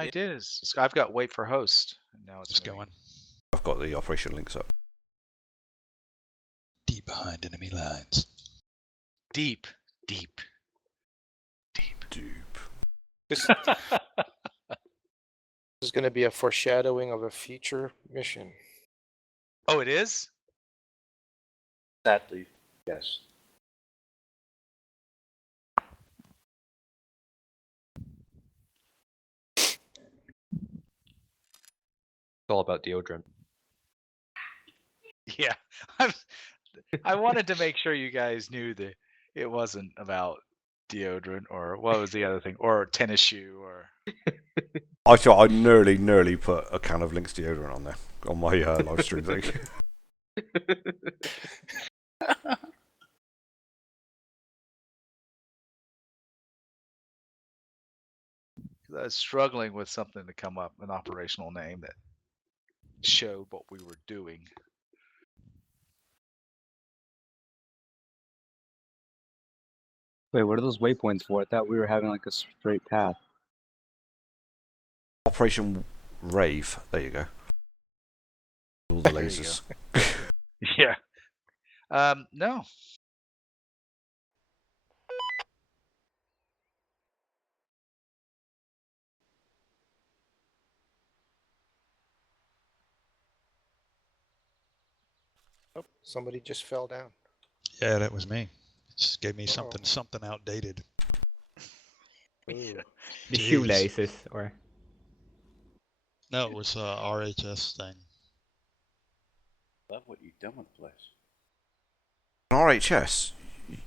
I did. I've got wait for host. Now it's going. I've got the operation links up. Deep behind enemy lines. Deep, deep, deep. Deep. This is going to be a foreshadowing of a future mission. Oh, it is? Sadly, yes. It's all about deodorant. Yeah. I wanted to make sure you guys knew that it wasn't about deodorant or what was the other thing, or tennis shoe, or. I thought I nearly put a can of Lynx deodorant on there on my live stream thing. I was struggling with something to come up, an operational name that showed what we were doing. Wait, what are those waypoints for? I thought we were having like a straight path. Operation Rave. There you go. All the There you lasers. Yeah. No. Oh, somebody just fell down. Yeah, that was me. It just gave me something outdated. Ooh. The Jeez. shoelaces, or No, it was a RHS thing. Love what you've done with the place. RHS.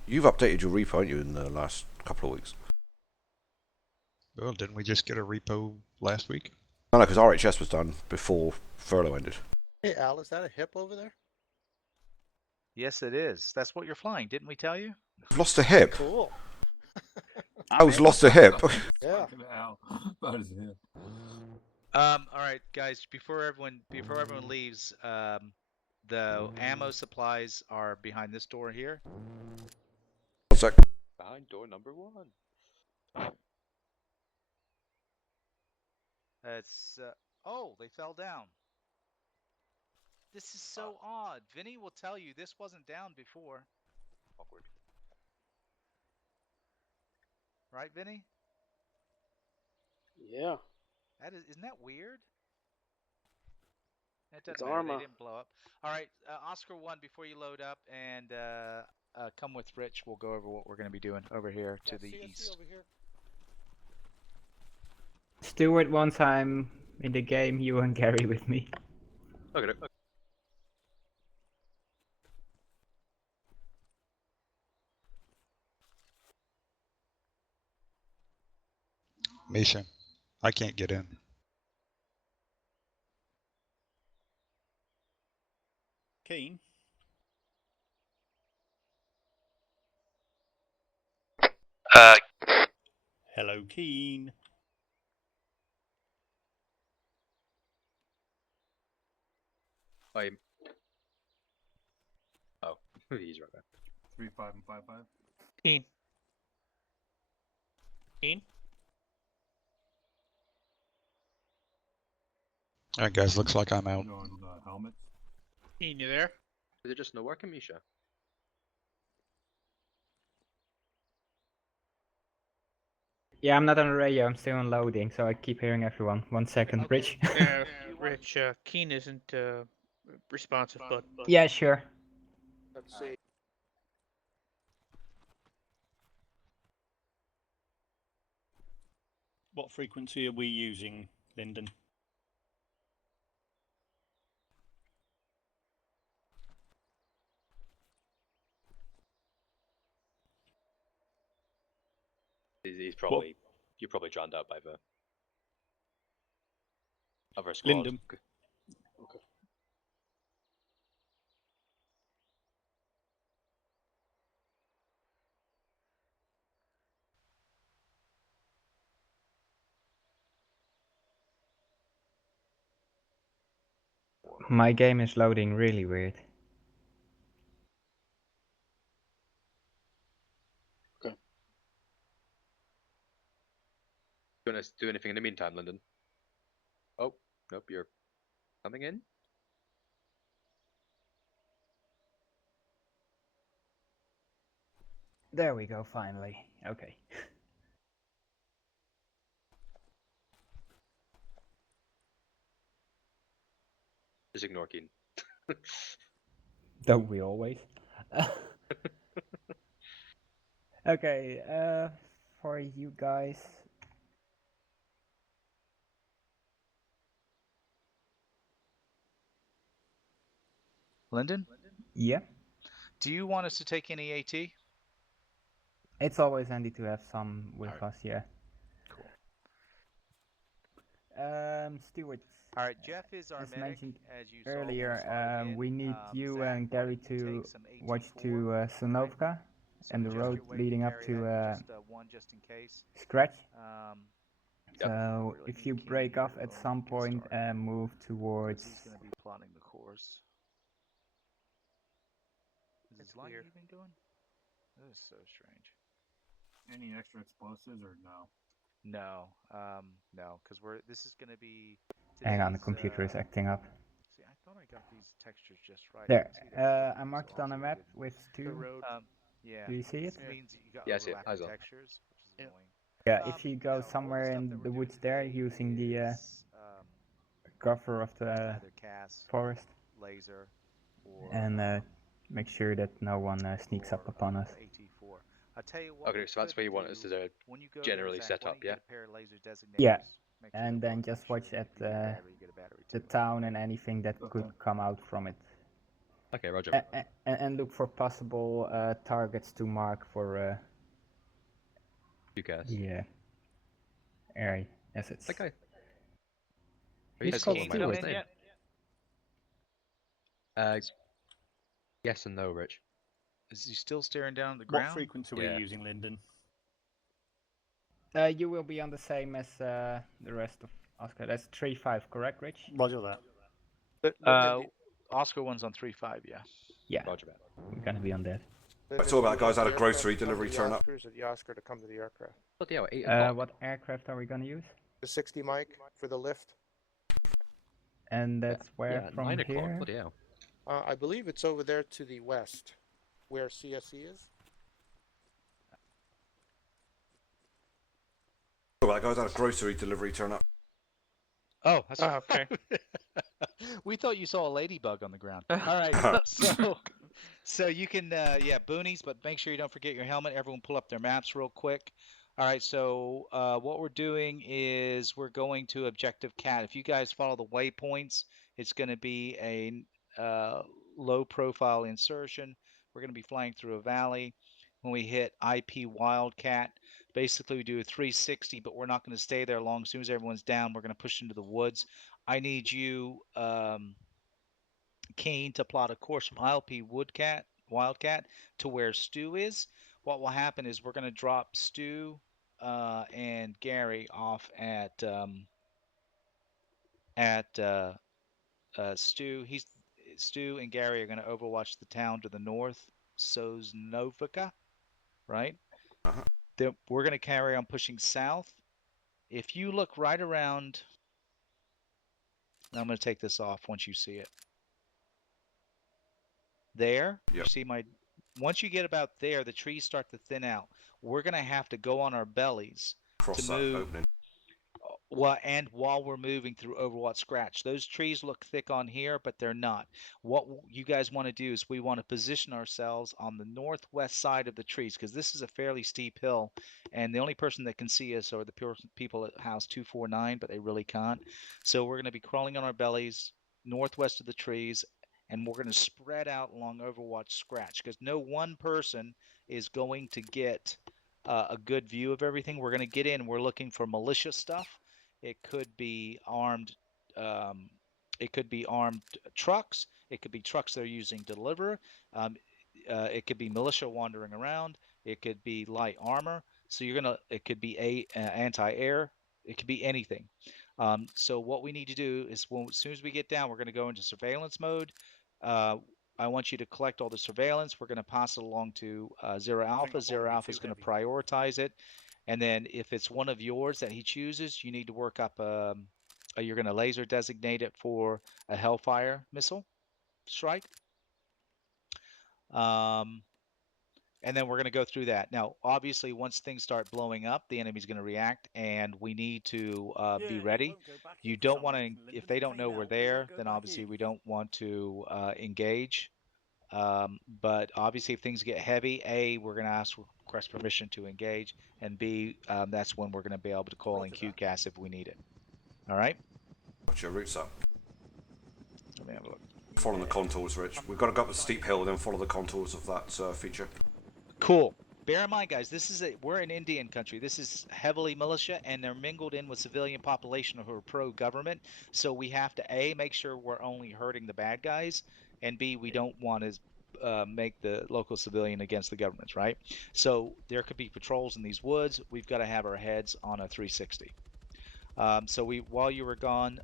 You've updated your repo, haven't you, in the last couple of weeks? Well, didn't we just get a repo last week? No, because RHS was done before furlough ended. Hey, Al, is that a hip over there? Yes, it is. That's what you're flying, didn't we tell you? I've lost a hip. Cool. I was lost a hip. Yeah. All right, guys. Before everyone leaves, the ammo supplies are behind this door here. One sec. Behind door number 1. It's oh, they fell down. This is so odd. Vinny will tell you this wasn't down before. Awkward. Right, Vinny? Yeah. Isn't that weird? It It's doesn't matter. Arma. They didn't blow up. All right, Oscar 1, before you load up, and come with Rich. We'll go over what we're going to be doing over here to the east. Over here. Stuart, once I'm in the game, you and Gary with me. Okay. Misha, I can't get in. Keen. Hello, Keen. I'm. Oh, he's right there. 3, 5, and 5, 5. Keen. Keen. All right, guys, looks like I'm out. On helmets. Keen, you there? Is it just no working, Misha? Yeah, I'm not on the radio, I'm still on loading, so I keep hearing everyone. 1 second, Rich. Rich, Keen isn't responsive, but Yeah, sure. Let's see. What frequency are we using, Lyndon? He's probably. You're probably drowned out by the other squad. Lyndon. Okay. My game is loading really weird. You want to do anything in the meantime, Lyndon? Oh, nope, you're coming in. There we go, finally. Okay. Just ignore Keen. Don't we always? Okay, for you guys. Lyndon, Yeah, do you want us to take any AT? it's always handy to have some with Alright. us, yeah. Cool. Stewart. All right, Jeff is our As medic, mentioned as you saw earlier, when we started in. we need you Zach, and why Gary don't you to take some watch 18-4, to Sunovka So and the adjust road your weight, leading up carry to that, just one just in case. Scratch. Yep. So Really if need you Keen break here off at when some we get point started, and move 'cause towards he's going to be plotting the course. Is his light weird. even doing? That is so strange. Any extra explosives or no? No, no, because this is going to be. Hang on, the today's, computer is acting up. See, I thought I got these textures just right. There, I can see they're I marked it on a map with The two. road. Yeah. Do you see it? This means you got Yeah, I see it. overlapping Eyes on. textures, which is Yep. annoying. Yeah, if you go all the somewhere stuff in that we're the doing woods there today using the is, cover of the either cast, forest laser, or and make sure that no one sneaks up upon us. AT4. I'll tell you what. Okay, we so that's could where you want us do to when you go generally there, Zach, set why up, don't you yeah? get a pair of laser designators? Yeah, Make sure and they then work, just make sure watch that at if you get a battery, you get a battery the too. town and anything that could come out from it. Okay, Roger. And look for possible targets to mark for You guys. the area assets. Okay. Are He's you called still Keen my Stewart. last name? Yes and no, Rich. Is he still staring down at the What ground? frequency were Yeah. you using, Lyndon? You will be on the same as the rest of Oscar. That's 3-5, correct, Rich? Roger that. Oscar one's on 3.5, yeah. Yeah, Roger that. we're gonna be on that. I saw that guys had a grocery delivery turn up. Oscars or the Oscar to come to the aircraft. But yeah, 8 o'clock. What aircraft are we gonna use? The 60 mic for the lift. And that's where Yeah, from 9 o'clock. here? Bloody hell. I believe it's over there to the west, where CSE is. Saw that guys had a grocery delivery turn up. Oh, that's Oh, okay. We thought you saw a ladybug on the ground. All right, so you can, yeah, boonies, but make sure you don't forget your helmet. Everyone pull up their maps real quick. All right, so what we're doing is we're going to Objective Cat. If you guys follow the waypoints, it's going to be a low-profile insertion. We're going to be flying through a valley. When we hit IP Wildcat, basically we do a 360, but we're not going to stay there long. As soon as everyone's down, we're going to push into the woods. I need you, Keen, to plot a course from ILP Wildcat to where Stu is. What will happen is we're going to drop Stu and Gary off at Stu. Stu and Gary are going to overwatch the town to the north, Sosnovica, right? We're going to carry on pushing south. If you look right around, I'm going to take this off once you see it. There, you see my. Once you get about there, the trees start to thin out. We're going to have to go on our bellies Cross to that move. opening. Well, and while we're moving through Overwatch Scratch, those trees look thick on here, but they're not. What you guys want to do is we want to position ourselves on the northwest side of the trees because this is a fairly steep hill, and the only person that can see us are the people at house 249, but they really can't. So we're going to be crawling on our bellies northwest of the trees, and we're going to spread out along Overwatch Scratch because no one person is going to get a good view of everything. We're going to get in. We're looking for militia stuff. It could be armed. It could be armed trucks. It could be trucks they're using to deliver. It could be militia wandering around. It could be light armor. So you're gonna. It could be anti-air. It could be anything. So what we need to do is, as soon as we get down, we're going to go into surveillance mode. I want you to collect all the surveillance. We're going to pass it along to Zero Alpha. Zero Alpha is going to prioritize it. And then if it's one of yours that he chooses, you need to work up You're going to laser designate it for a Hellfire missile strike. And then we're going to go through that. Now, obviously, once things start blowing up, the enemy's going to react, and we need to be ready. You don't want to, if they don't know we're there, then obviously we don't want to engage. But obviously, if things get heavy, A, we're going to request permission to engage, and B, that's when we're going to be able to call in QCAS if we need it. All right? What's your routes up? Let me have a look. Following the contours, Rich. We've got to go up a steep hill and then follow the contours of that feature. Cool. Bear in mind, guys, we're in Indian country. This is heavily militia, and they're mingled in with civilian population who are pro-government. So we have to, A, make sure we're only hurting the bad guys, and B, we don't want to make the local civilian against the governments, right? So there could be patrols in these woods. We've got to have our heads on a 360. So while you were gone,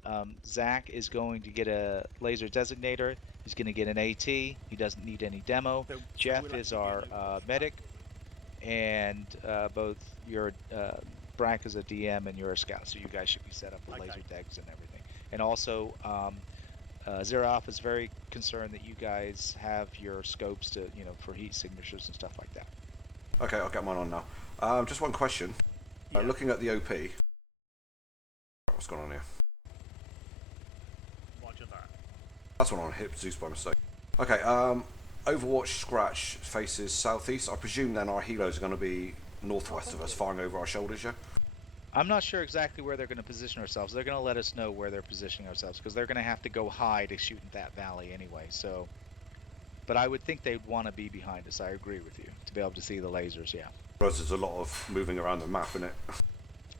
Zach is going to get a laser designator. He's going to get an AT. He doesn't need any demo. Jeff is our medic, and both your Brack is a DM and you're a scout. So you guys should be set up with laser degs and everything. And also, Zero Alpha is very concerned that you guys have your scopes to, for heat signatures and stuff like that. Okay, I'll get mine on now. Just one question. Looking at the OP. What's going on here? Roger that. That's one on hit Zeus by mistake. Okay, Overwatch Scratch faces southeast. I presume then our helos are going to be northwest of us, firing over our shoulders, yeah? I'm not sure exactly where they're going to position ourselves. They're going to let us know where they're positioning ourselves, because they're going to have to go high to shoot in that valley anyway, so... But I would think they'd want to be behind us. I agree with you, to be able to see the lasers, yeah. Because there's a lot of moving around the map, isn't it?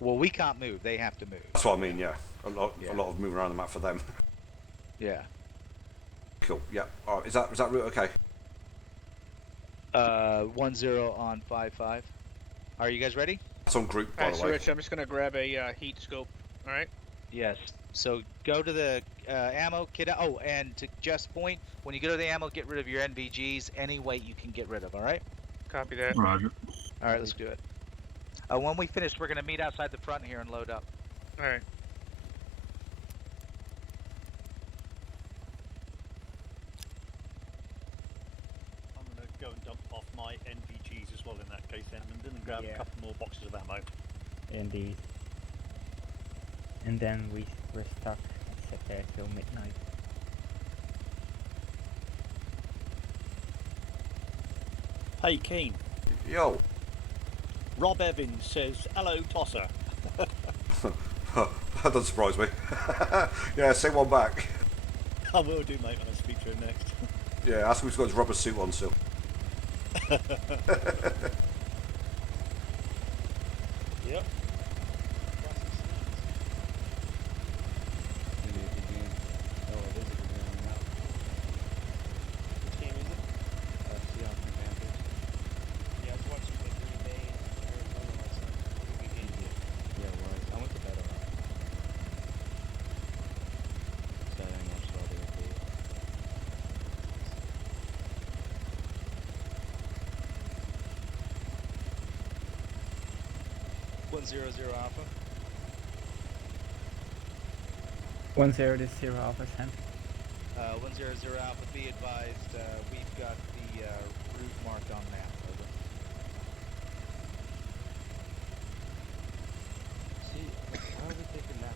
Well, we can't move. They have to move. That's what I mean, yeah. A lot of moving around the map for them. Yeah. Cool, yeah. Alright, is that route okay? 1-0 on 5-5. Are you guys ready? That's on group, by Alright, the so way. Rich, I'm just gonna grab a heat scope. Alright? Yes. So go to the ammo kit. Oh, and to Jeff's point, when you go to the ammo, get rid of your NVGs. Any weight you can get rid of, alright? Copy that. Roger. Alright, let's do it. When we finish, we're going to meet outside the front here and load up. Alright. I'm going to go and dump off my NVGs as well in that case, Edmund, and grab a couple more boxes of ammo. Indeed. And then we're stuck and sit there till midnight. Hey, Keen. Yo. Rob Evans says, hello, Tosser. That doesn't surprise me. Yeah, say one back. I will do, mate, when I speak to him next. Yeah, ask him if he's got his rubber suit on still. Yep. Zero Alpha. 1-0 to 0 Alpha Sam. 100 Alpha. Be advised, we've got the route marked on map. Over. See, how are we taking that?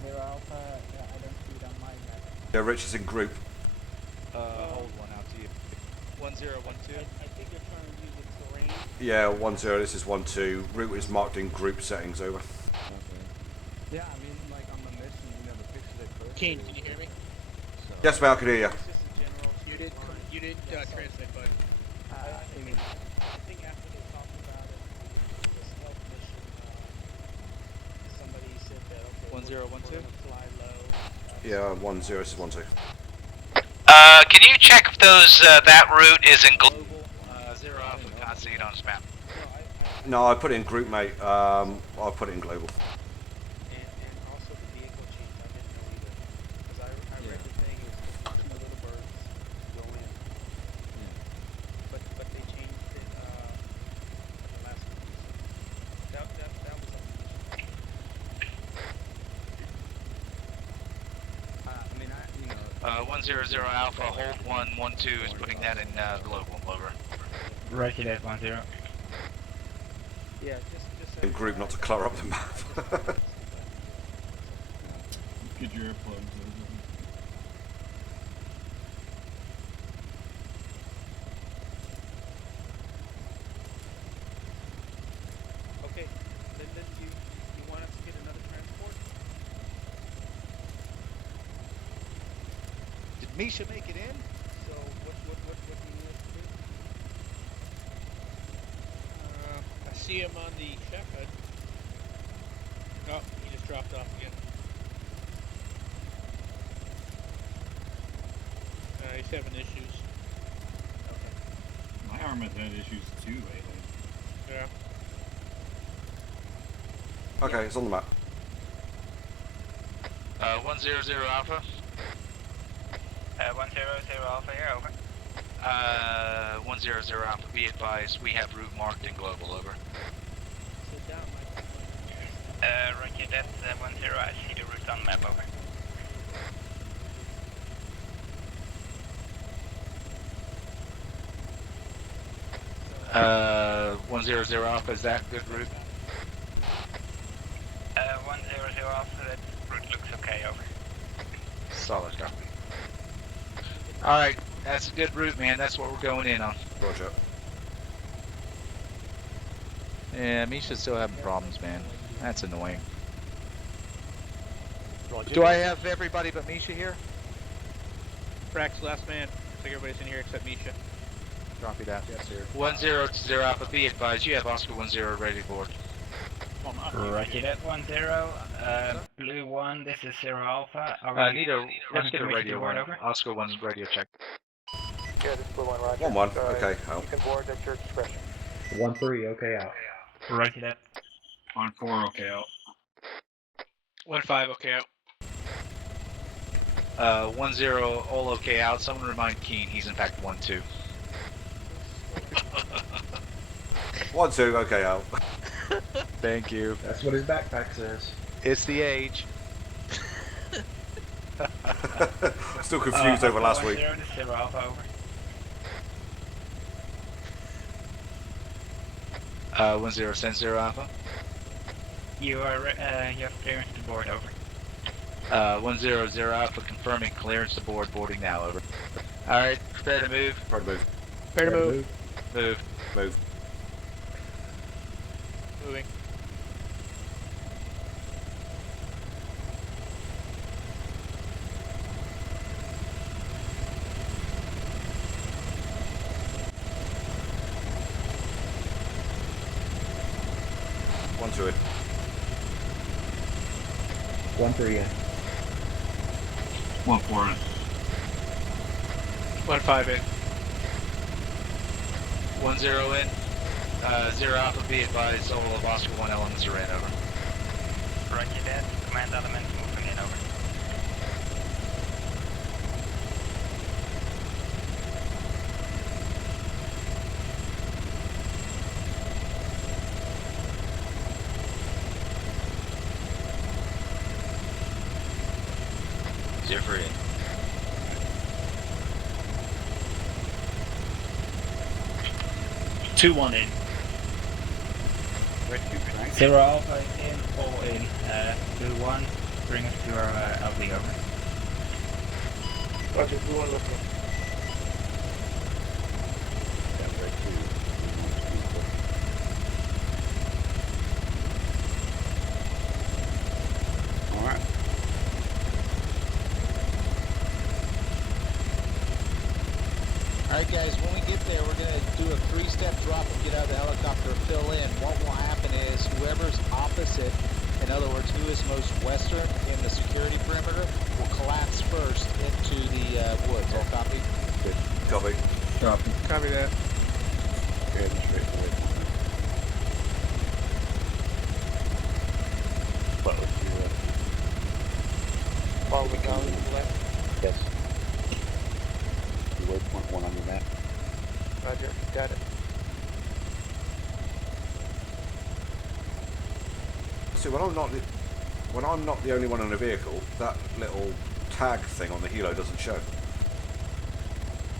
0 Alpha. Yeah, I don't see it on my map. Yeah, Rich is in group. Hold one out to you. 1012. I think you're trying to use the terrain. Yeah, 1-0, this is 1-2. Route is marked in group settings, over. Okay. Yeah, I mean, like on the mission, the picture they posted. Keen, can you hear me? So, Yes, mate, I can hear you. You did translate, bud. I mean, I think after they talked about it, the stealth mission, somebody said that, okay, 1012. we're gonna fly low. Yeah, 1-0, this is 1-2. Can you check if that route is in Global. 0 Alpha. Can't see it on his map. No, I put it in group, mate. I'll put it in global. And also the vehicle chief, I didn't know either. Because I read the thing, it was 2 little birds go in. But they changed it the last one. That was on the mission. 100 Alpha, hold 112 is putting that in global, over. Roger that, 10. Yeah, just In group, not to clutter up the map. Get your earplugs. Okay, Lyndon, you want us to get another transport? Did Misha make it in? So what do you need us to do? I see him on the shepherd. Oh, he just dropped off again. He's having issues. Okay. My arm has had issues too lately. Yeah. Okay, it's on the map. 100 Alpha. 100 Alpha here, over. 100 Alpha, be advised, we have route marked in global, over. Sit down, Mike. Roger that, 10, I see the route on the map, over. 100 Alpha, is that a good route? 100 Alpha, that route looks okay, over. Solid copy. Alright, that's a good route, man. That's what we're going in on. Roger. Yeah, Misha's still having problems, man. That's annoying. Roger. Do I have everybody but Misha here? Frax, last man. Looks like everybody's in here except Misha. Copy that. Yes, sir. 100 Alpha, be advised, you have Oscar 10 ready to board. Roger that, 10. Blue 1, this is 0 Alpha. Let's get a radio one. Oscar 1's radio check. Yeah, this is Blue 1, Roger. 1-1, okay, Al. You can board at your discretion. 1-3, okay out. Roger that. 1-4, okay out. 1-5, okay out. 10, all okay out. Someone remind Keen, he's in fact 1-2. 1-2, okay, Al. Thank you. That's what his backpack says. It's the age. Still confused over last week. 0 Alpha, over. 10, send 0 Alpha. You have clearance to board, over. 100 Alpha, confirming clearance to board, boarding now, over. Alright, prepare to move. Prepare to move. Prepare to move. Move. Move. Moving. One to it. 1-3 in. 1-4 in. 1-5 in. 10 in. 0 Alpha, be advised, all of Oscar 1 elements are in, over. Roger that. Command elements moving in, over. Zero in. Two one in. 0 Alpha is in, all in. Blue 1, bring us to our LB, over. Roger, Blue 1 looking. Alright. Alright guys, when we get there, we're going to do a 3-step drop and get out of the helicopter, fill in. What will happen is whoever's opposite, in other words, who is most western in the security perimeter, will collapse first into the woods. All copy? Good. Copy. Copy. Copy that. Heading straight away. Follow the down to the left. Yes. You waypoint 1 on your map. Roger, got it. See, when I'm not the only one in a vehicle, that little tag thing on the helo doesn't show.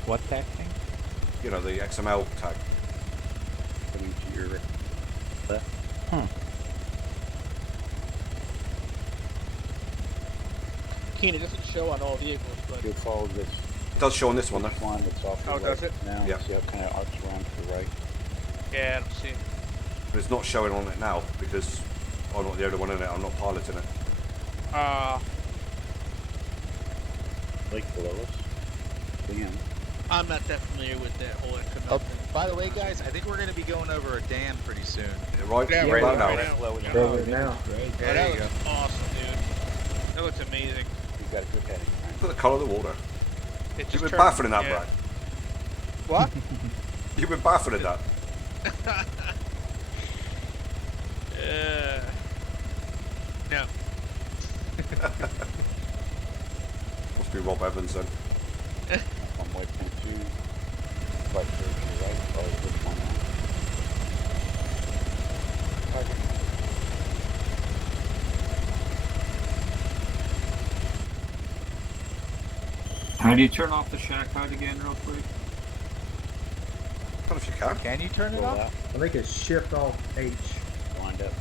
What tag thing? You know, the XML tag. Coming to your left. Keen, it doesn't show on all vehicles, but You'll follow this. It does show on this one though. One that's off Oh, your right does it? now. Yeah. See how it kind of arcs around to the right. yeah, I don't see it. But it's not showing on it now because I'm not the only one in it. I'm not piloting it. Lake below us. Damn. I'm not that familiar with that whole XML Oh, thing. by the way, guys, I think we're going to be going over a dam pretty soon. Right? Yeah, Right right now. now. Right now. Great. Oh, There that you go. looks awesome, dude. That looks amazing. You've got a good heading. Look at the colour of the water. It You've just been turned- baffling that, yeah. Brad. What? You've been baffling that. No. Must be Rob Evans then. On waypoint 2. Right there to your right. Oh, this one now. How do you turn off the shack hide again, real quick? I don't know if you can. Can you turn it Roll off? out. I think it's Shift Alt H. Wind up.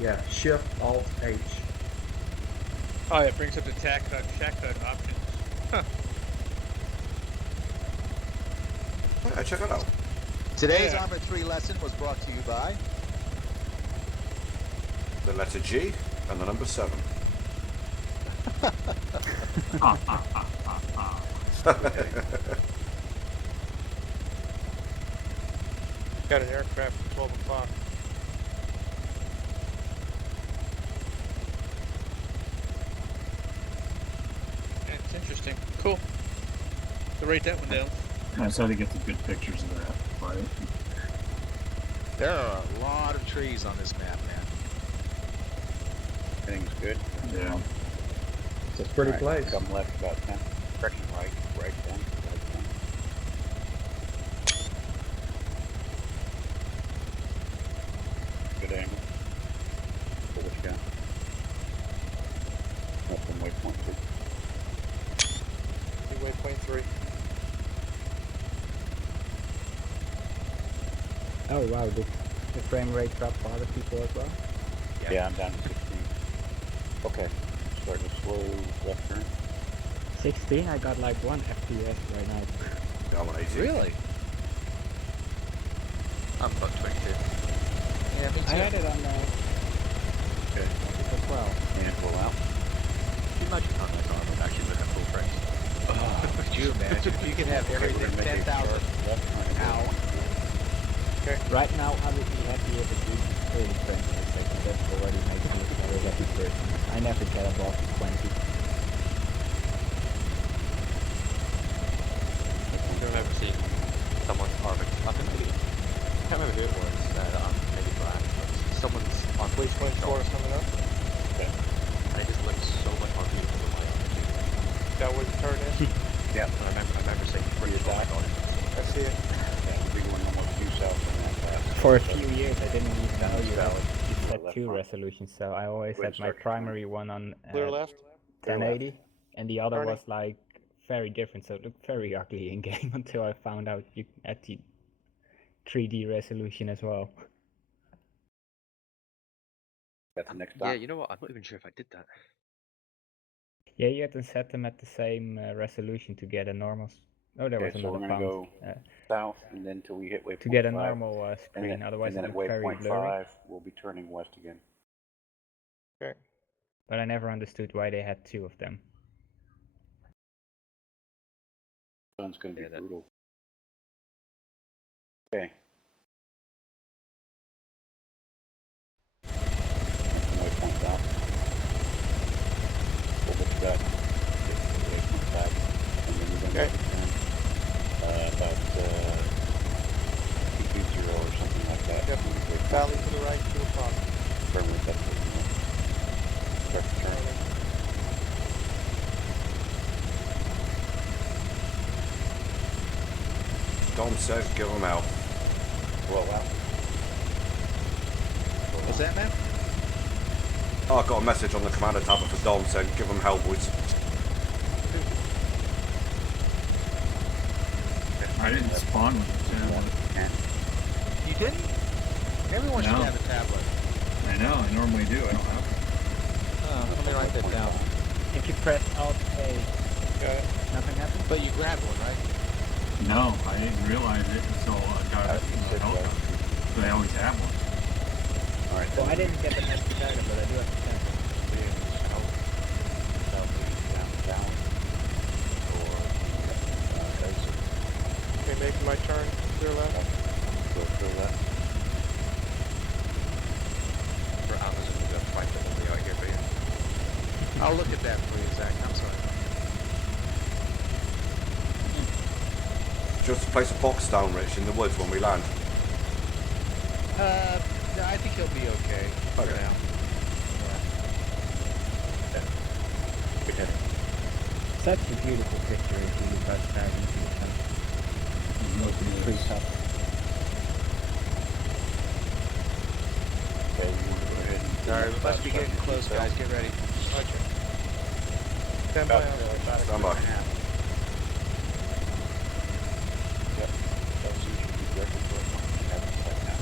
Yeah, Shift Alt H. Oh, it brings up the shack HUD options. Huh. Yeah, check it out. Today's Yeah. Armor 3 lesson was brought to you by... The letter G and the number 7. Got an aircraft at 12 o'clock. That's interesting. Cool. So write that one down. That's how to get the good pictures of that. Right? There are a lot of trees on this map, man. Everything's good. Yeah. It's a pretty Right, place. Come left about 10. Correction right. Right 10. Right 10. Good angle. Pull what you got. Up from waypoint 2. Waypoint 3. Oh wow, the frame rate dropped for other people as well? Yeah, I'm down to 16. Okay. Starting a slow left turn. 16? I got like 1 FPS right now. Yeah, I'm on 18. Really? I'm about 22. Yeah, me I had it on Okay. as well. And pull out. Can you imagine how nice I would actually look at full frames? Could you imagine if you could have Okay, we're everything gonna make a 10,000 sharp left turn at out? waypoint 4. Right now I would be happy if it reaches 30 frames per second. That already makes me a very happy person. I never get above 20. I remember seeing someone's armored. I think maybe, I can't remember who it was. Maybe Brad. But someone's armored. Waypoint 4 is coming up. Okay. And it just looks so much more beautiful than my armor too. That where the turn is. Yeah. And I remember saying, Where you die. I see it. Yeah, we'll be going almost due south on that path. For a few years I didn't even know you valid. set Left 2 front. resolutions, so I always Go ahead had my and start. primary one on Clear left. 1080 and the other Turning. was like very different, so it looked very ugly in game until I found out you had the 3D resolution as well. That's the next Yeah, stop. you know what? I'm not even sure if I did that. Yeah, you had to set them at the same resolution to get a normal. Oh, there was Okay, so we're another gonna pound. go south and then till we hit waypoint 5. To get a normal and screen, then, otherwise and then it at looked very waypoint blurry. 5, we'll be turning west again. Okay. But I never understood why they had 2 of them. Sun's gonna be Yeah, that- brutal. Okay. Waypoint south. Pull what you got. Get to waypoint 5. And then we're gonna Okay. turn about P20 or something like that. Yep. Waypoint Valley to the right, 2 o'clock. firmly, that's what we want. Start the turn. Dom says get them out. Roll out. What's that, man? Oh, I got a message on the commander tablet for Dom saying, give them hell, boys. I didn't spawn with the tablet. You didn't? Everyone should No. have a tablet. I know, I normally do. I don't have one. Oh, let me write that down. If you press Alt A, nothing happens? But you grabbed one, right? No, I didn't realize it until I got it from the helicopter. But I always have one. Alright, Well, I didn't get the message either, but I do have the tablet. southeast down or exit. Okay, making my turn. Clear left. Go clear left. For Amazon, we've got 5 that will be out here for you. I'll look at that for you, Zach. I'm sorry. Just place a box down, Rich, in the woods when we land. No, I think he'll be okay for Okay. now. Such a beautiful picture if you look outside into the sun. Looking pretty tough. Okay, you want to go ahead and... Alright, we must be getting close, guys. Get ready. Roger. Stand by. Stand by. Yep. That's usually directly to our company. Have it right now.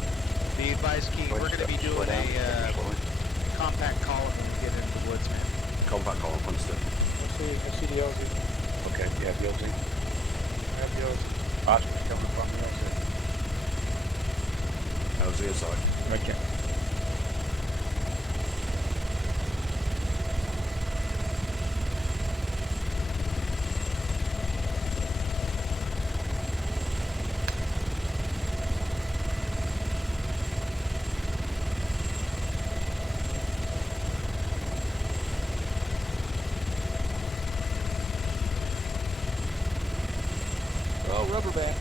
Be advised, Key, we're going to be doing a compact column when we get into the woods, man. Compact column, understood. I see the LZ. Okay, you have the LZ? I have the LZ. Oscar's coming from the LZ. LZ inside. Okay. Oh, rubber band.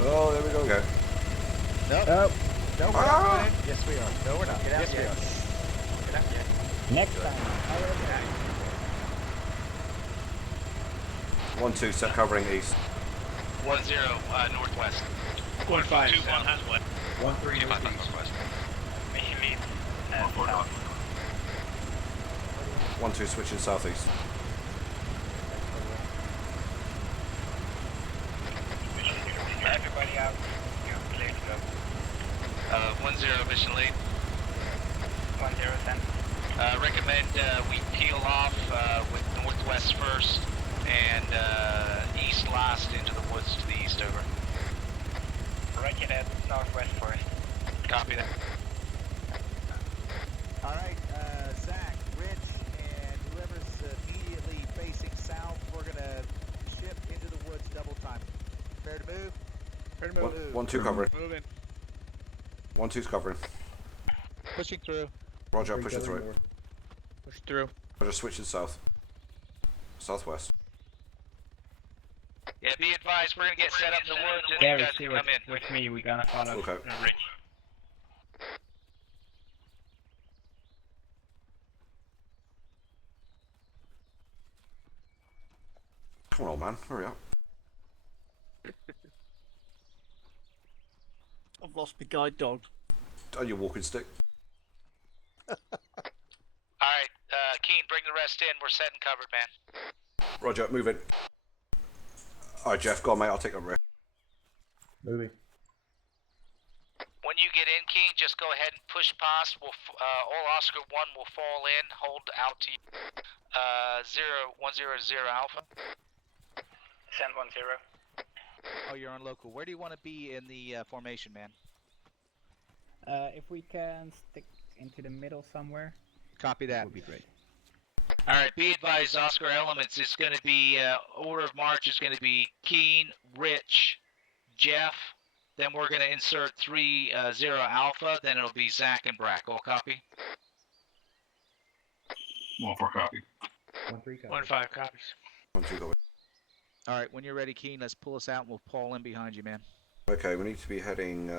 Oh, there we go again. Nope. Oh, No, we're not going in. Yes, we are. No, we're not. Get out Yes, we yet. are. Get out yet. next time. 1-2, set covering east. 1-0 northwest. 1-5. 2-1 has one. 1-3 2-5 northeast. northwest. Mission lead. 1-2, switching southeast. Everybody out. You're clear to go. 1-0 mission lead. 1-0 then. Recommend we peel off with northwest first and east last into the woods to the east over. Roger that. Northwest first. Copy that. All right, Zach, Rich, and whoever's immediately facing south, we're going to ship into the woods double time. Fair to move? Fair to move. 1-2 covering. Moving. 1-2's covering. Pushing through. Roger, pushing through it. Push through. Roger, switching south. Southwest. Yeah, be advised, we're gonna get set up in the woods and you Gary, guys stay can with, come in. with me. We're gonna follow Okay. Rich. Come on, old man, hurry up. I've lost my guide dog. Oh, your walking stick. Alright, Keen, bring the rest in. We're set and covered, man. Roger, move in. Alright, Jeff, go on, mate, I'll take that rear. Moving. When you get in, Keen, just go ahead and push past. We'll all Oscar 1 will fall in, hold out to you. 1-0 Alpha. Send 1-0. Oh, you're on local. Where do you want to be in the formation, man? If we can stick into the middle somewhere, Copy that. would be great. Alright, be advised, Oscar Elements, it's going to be, order of march is going to be Keen, Rich, Jeff, then we're going to insert 3-0 Alpha, then it'll be Zach and Brack. All copy? 1-4 copy. 1-3 copy. 1-5 copies. 1-2 going. All right, when you're ready, Keen, let's pull us out and we'll fall in behind you, man. Okay, we need to be heading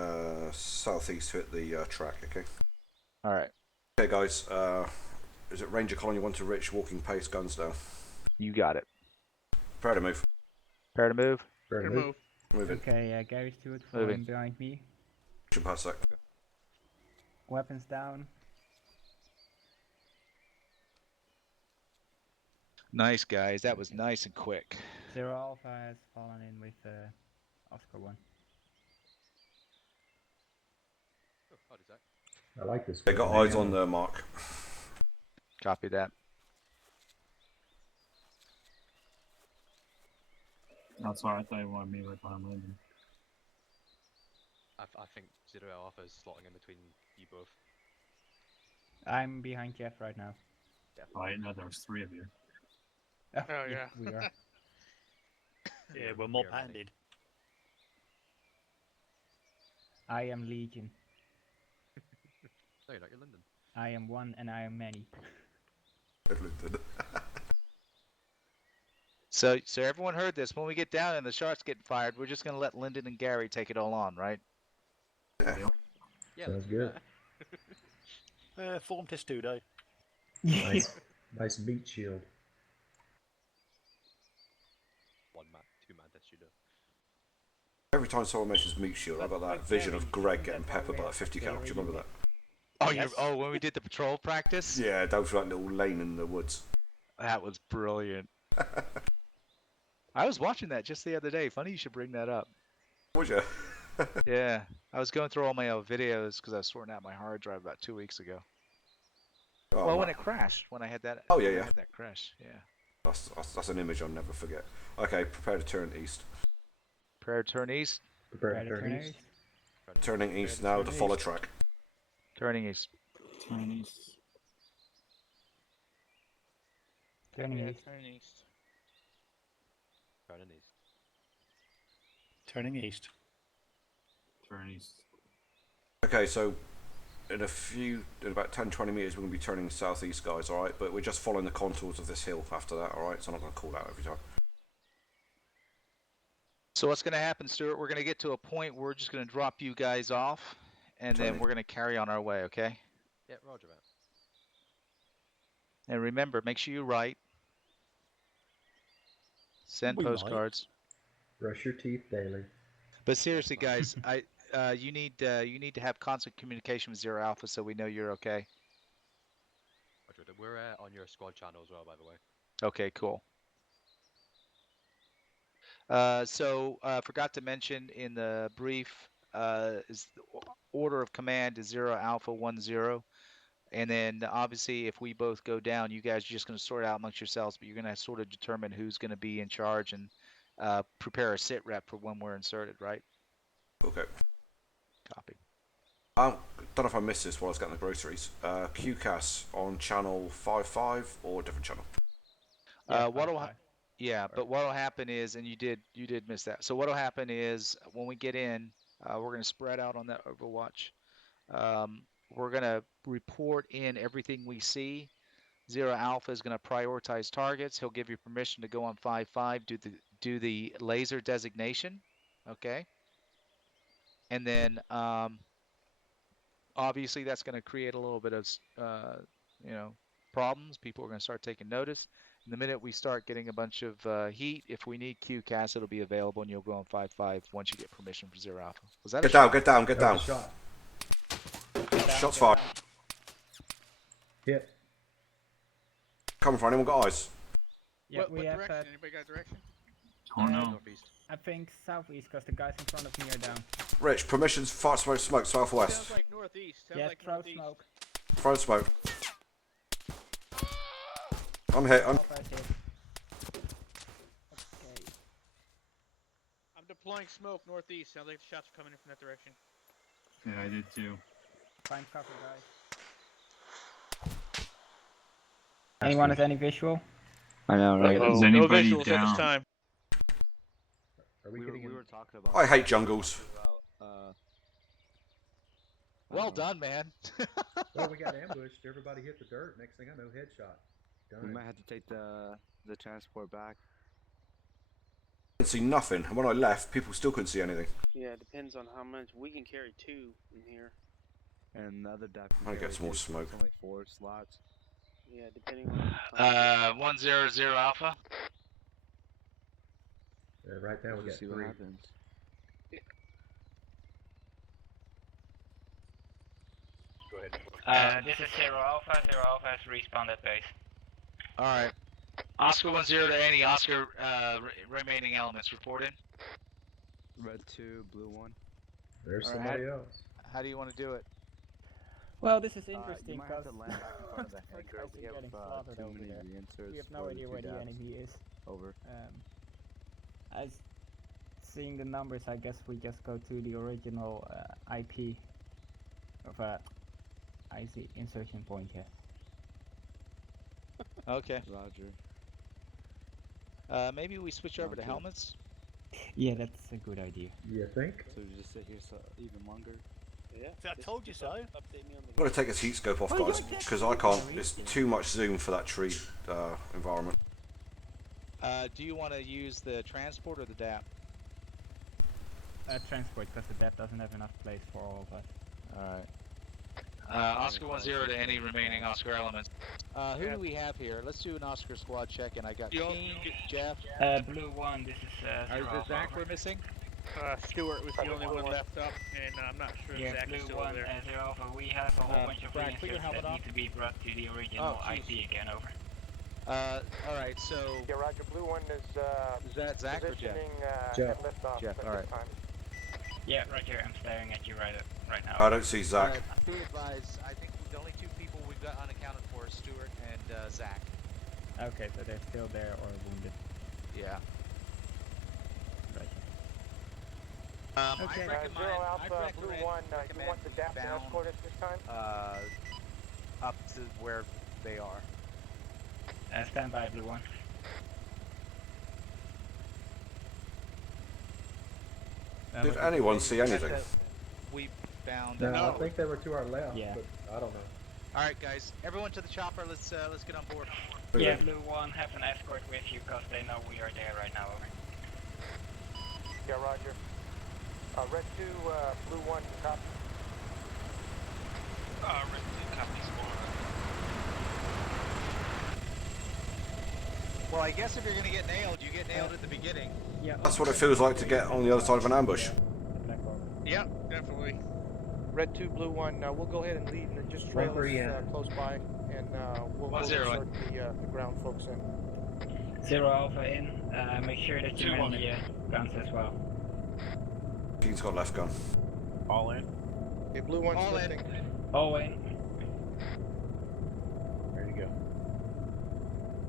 southeast to hit the track, okay? All right. Okay, guys, is it Ranger Colony 1 to Rich, walking pace, guns down? You got it. Prepare to move. Prepare to move. Fair to move. Move in. Okay, Gary Stewart Moving. falling behind me. Pushing past sec. Weapons down. Nice, guys. That was nice and quick. 0 Alpha has fallen in with Oscar 1. Oh, howdy, Zach. I like this. They got eyes on the mark. Copy that. That's why I thought you wanted me right behind Lyndon. I think 0 Alpha is slotting in between you both. I'm behind Jeff right now. Oh, I didn't know there was 3 of you. Oh, yeah. We are. Yeah, we're mob-handed. I am Legion. No, you're not, you're Lyndon. I am one and I am many. So everyone heard this. When we get down and the shots get fired, we're just going to let Lyndon and Gary take it all on, right? Yeah, Sounds good. Form test 2 day. Nice, nice meat shield. 1-man, 2-man test shooter. Every time someone mentions meat shield, I got that vision of Greg getting peppered by a 50 cal. Do you remember that? Oh, oh, when we did the patrol practice? Yeah, that was like a little lane in the woods. That was brilliant. I was watching that just the other day. Funny you should bring that up. Was you? Yeah, I was going through all my old videos because I was sorting out my hard drive about 2 weeks ago. Oh, well, when it crashed, when I had that. Oh, yeah, when I yeah. had that crash, yeah. That's an image I'll never forget. Okay, prepare to turn east. Prepare to turn east. Prepare to turn east. Turning east now to follow track. Turning east. Turn east. Turning east. Turn east. Turning east. Turning east. Turn east. Okay, so in about 10-20 meters, we're going to be turning southeast, guys, alright? But we're just following the contours of this hill after that, alright? So I'm not going to call out every time. So what's going to happen, Stuart? We're going to get to a point where we're just going to drop you guys off, and then we're going to carry on our way, okay? Yeah, roger, man. And remember, make sure you write. Send We postcards. Brush your teeth daily. But seriously, guys, you need to have constant communication with 0 Alpha so we know you're okay. Roger, we're on your squad channel as well, by the way. Okay, cool. Forgot to mention in the brief, is the order of command is 0 Alpha 10, and then obviously if we both go down, you guys are just going to sort it out amongst yourselves, but you're going to sort of determine who's going to be in charge and prepare a sit rep for when we're inserted, right? Okay. Copy. I don't know if I missed this while I was getting the groceries. QCAS on channel 55 or a different channel? But what'll happen is, and you did miss that. So what'll happen is when we get in, we're going to spread out on that Overwatch. We're going to report in everything we see. 0 Alpha is going to prioritize targets. He'll give you permission to go on 5-5, do the laser designation, okay? And then obviously that's going to create a little bit of problems. People are going to start taking notice. And the minute we start getting a bunch of heat, if we need QCAS, it'll be available, and you'll go on 5-5 once you get permission from 0 Alpha. Was that Get down, get down, get down. Shot. Shots fired. Hit. Coming from anyone got eyes? Yeah, what we have direction? Anybody got direction? Oh no. Northeast. I think southeast because the guys in front of me are down. Rich, permissions, fire smoke, southwest. Sounds like northeast. Sounds Yes, like throw northeast. smoke. Throw smoke. I'm hit. Alpha is hit. Okay. I'm deploying smoke northeast. Sounds like the shots are coming in from that direction. Yeah, I did too. Find cover, guys. Anyone has any visual? I know, right? Is no anybody visuals at down? this time. Are we getting in? were talking about. I hate jungles. Well done, man. Well, we got ambushed. Everybody hit the dirt. Next thing I know, headshot. We Done. might have to take the transport back. I couldn't see nothing, and when I left, people still couldn't see anything. Yeah, it depends on how much. We can carry 2 in here. And the other deck. I get some more smoke. Only 4 slots. Yeah, depending on. 100 Alpha. Right now we got See what 3. happens. ahead. This is Zero Alpha. Zero Alpha has respawned at base. All right. Oscar 10 to any Oscar remaining elements reported. Red 2, blue 1. There's All right, somebody else. How do you want to do it? Well, this is interesting You might have because to land back in front of the hangar. We have getting slaughtered too over many there. reinserts. We have no for idea two where the dabs. enemy is. Over. As seeing the numbers, I guess we just go to the original IP of IC insertion point here. Okay. Roger. Maybe we switch over to helmets. Yeah, that's a good idea. You think? So we just sit here even longer. Yeah. I told you so. I'm going to take his heat scope off, guys, because I can't. It's too much zoom for that tree environment. Do you want to use the transport or the DAP? Transport, because the DAP doesn't have enough place for all of us. Alright. Oscar 10 to any remaining Oscar elements. Who do we have here? Let's do an Oscar squad check, and I got Yo, King, Jeff. Blue 1, this is Zero Is Alpha. it Zach we're missing? Stuart was the only one left up, and I'm not sure if Yeah, Zach Blue is still 1, there. Zero Alpha. We have a whole bunch of Zach, put your reinserts helmet that on. need to be brought to the original IP again, over. Alright, so... Yeah, Roger, Blue 1 is that Zach or Jeff? positioning Jeff. at liftoff Jeff, at alright. this time. Yeah, Roger, I'm staring at you right now. I don't see Zach. Be advised, I think the only two people we've got unaccounted for is Stuart and Zach. Okay, so they're still there or wounded. Yeah. Okay. I recommend, Zero Alpha, I'd Blue recommend, 1, you want the DAP to bound, escort us this time? up to where they are. Stand by, Blue 1. Did anyone see anything? We found. No, I think they were to our left, Yeah. but I don't know. All right, guys, everyone to the chopper. Let's get on board. Yeah, Blue 1, have an escort with you because they know we are there right now, over. Yeah, Roger. Red 2, Blue 1, copy. Red 2 copies Well, I guess if you're gonna get nailed, you get nailed at the beginning. Yeah. That's what it feels like to get on the other side of an ambush. Yeah, definitely. Red 2, Blue 1, we'll go ahead and lead and then just trail us close by, and we'll insert the ground folks in. Zero Alpha in. Make sure that you man the guns as well. Keen's got left gun. All in. Okay, Blue 1's All in. lifting. All in. There you go.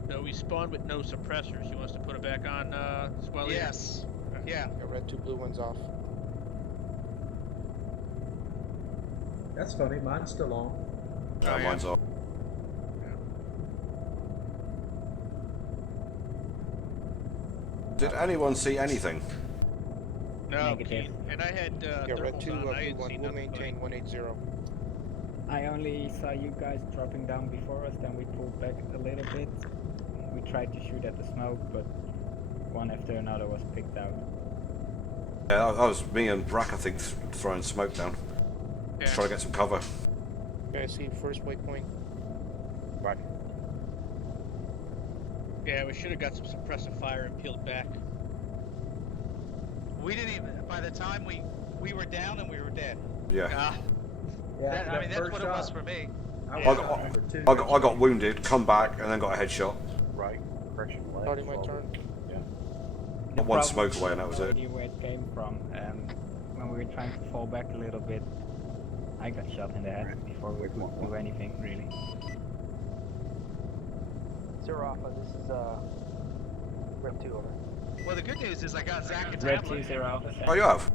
So we spawned with no suppressors. You want us to put it back on, Swelly? Yes. Yeah. Red 2, Blue 1's off. That's funny, mine's still on. Mine's off. Did anyone see anything? No, Negative. and I had Yeah, Red thermals 2, on. I Blue didn't 1, see we'll nothing. maintain 180. I only saw you guys dropping down before us, then we pulled back a little bit. We tried to shoot at the smoke, but one after another was picked out. Yeah, that was me and Brack, I think, throwing smoke down. Just trying to get some cover. Okay, I see first waypoint. Right. Yeah, we should have got some suppressive fire and peeled back. We didn't even. By the time we were down and we were dead. Yeah. Yeah, I mean, that's what it was for me. I got wounded, come back, and then got a headshot. Right. Correction left. Starting my turn. Got one smoke away, and that was No it. idea where it came from. When we were trying to fall back a little bit, I got shot in the head before we could do anything really. Zero Alpha, this is Red 2 over. Well, the good news is I got Zach a Red tablet. 2, Zero Alpha. Oh, you have?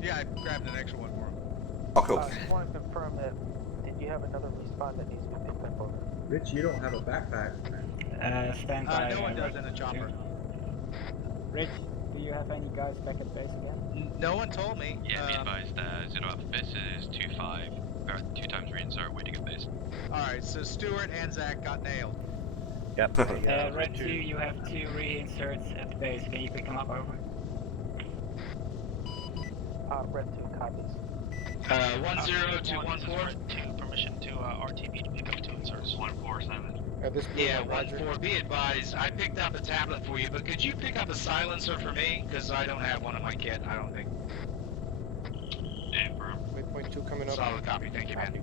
Yeah, I grabbed an extra one for him. Oh, cool. Just want to confirm that, did you have another respawn that needs to be picked up over? Rich, you don't have a backpack. Stand by. No one does in a chopper. Rich, do you have any guys back at base again? No one told me. Yeah, be advised, Zero Alpha base is 2-5, or 2 times reinsert, waiting at base. Alright, so Stuart and Zach got nailed. Yep. Red 2, you have 2 reinserts at base. Can you pick them up, over? Red 2 copies. 10 to 14. 2, permission to RTB to pick up 2 inserts. 147. Yeah, 1-4. Be advised, I picked up a tablet for you, but could you pick up a silencer for me? Because I don't have one in my kit, I don't think. Affirm. Waypoint 2 coming up. Solid copy, thank you, man.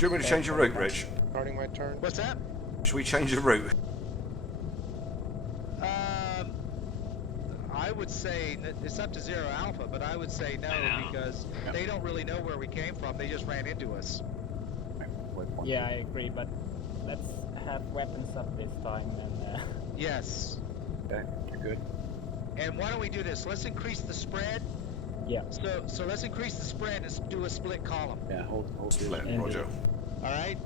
Do you want me to change your route, Rich? Starting my turn. What's that? Should we change the route? I would say it's up to Zero Alpha, but I would say no because they don't really know where we came from. They just ran into us. Yeah, I agree, but let's have weapons up this time and. Yes. Okay, you're good. And why don't we do this? Let's increase the spread. Yeah. So let's increase the spread and do a split column. Yeah, hold split, Roger. All right.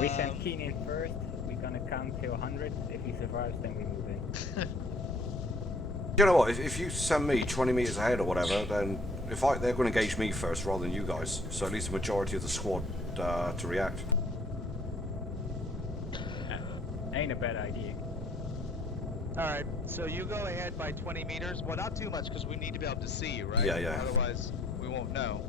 We send Keen in first. We're gonna count to 100. If he survives, then we move in. You know what? If you send me 20 meters ahead or whatever, then they're going to engage me first rather than you guys. So at least the majority of the squad to react. Ain't a bad idea. All right. So you go ahead by 20 meters. Well, not too much because we need to be able to see you, right? Yeah, yeah. Otherwise, we won't know.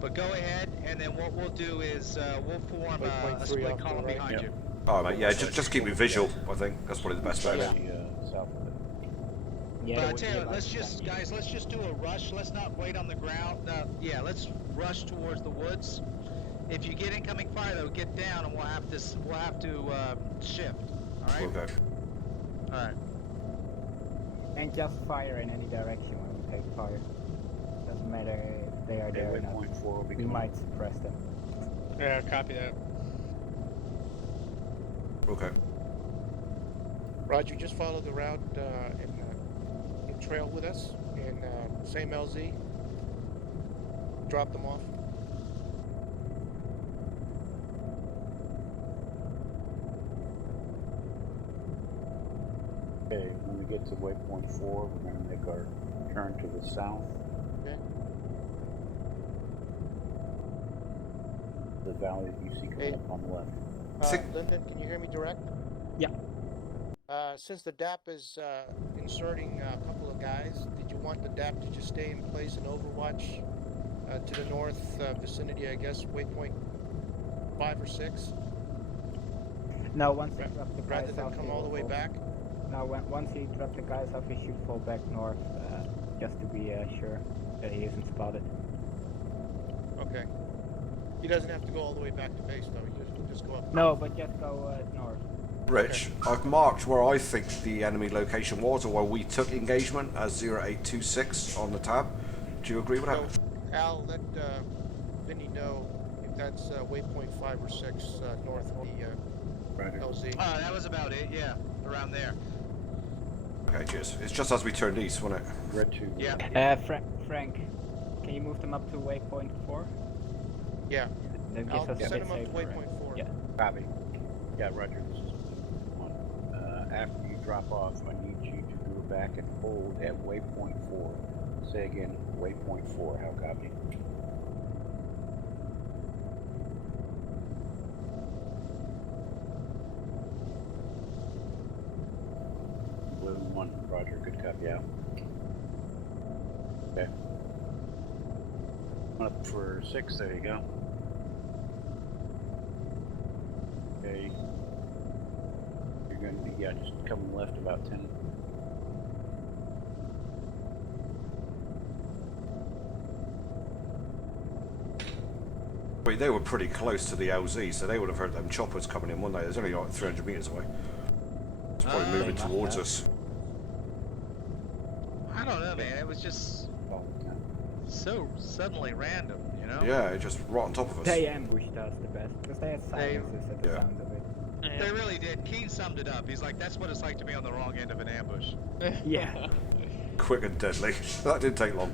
But go ahead, and then what we'll do is we'll form a split column behind you. All right, mate. Yeah, just keep me visual. I think that's probably the best bet. South of it. Yeah, But I tell you, let's just do a rush. Let's not wait on the ground. Yeah, let's rush towards the woods. If you get incoming fire, though, get down, and we'll have to shift. All right. Okay. All right. And just fire in any direction when we take fire. Doesn't matter if they are there or not. We might suppress them. Yeah, copy that. Okay. Roger, just follow the route and trail with us in same LZ. Drop them off. Okay, when we get to waypoint 4, we're going to make our turn to the south. Okay. The valley that you see coming up on the left. Lyndon, can you hear me direct? Yeah. Since the DAP is inserting a couple of guys, did you want the DAP to just stay in place in Overwatch to the north vicinity, I guess, waypoint 5 or 6? No, once you drop the guys rather than off, come all the way back? No, once you drop the guys off, he should fall back north, just to be sure that he isn't spotted. Okay. He doesn't have to go all the way back to base, though. He can just go up. No, but just go north. Rich, I've marked where I think the enemy location was, or where we took engagement as 0826 on the tab. Do you agree with that? So, Al, let Vinny know if that's waypoint 5 or 6 north of the LZ. That was about it, yeah. Around there. Okay, cheers. It's just as we turned east, wasn't it? Red 2. Yeah. Frank, can you move them up to waypoint 4? Yeah. That I'll gives us a send bit them up to safer, waypoint 4. Yeah. Copy. Yeah, Roger, this is one. After you drop off, I need you to go back and hold at waypoint 4. Say again, waypoint 4. How copy? Blue 1, Roger, good copy out. Okay. Up for 6, there you go. Okay. You're going to be, just coming left about 10. Wait, they were pretty close to the LZ, so they would have heard them choppers coming in, wouldn't they? There's only like 300 meters away. It's probably moving towards us. I don't know, man. It was just so suddenly random, you know? Yeah, it just right on top of us. They ambushed us the best, because they had silences at the sound of it. They really did. Keen summed it up. He's like, that's what it's like to be on the wrong end of an ambush. Yeah. Quick and deadly. That didn't take long.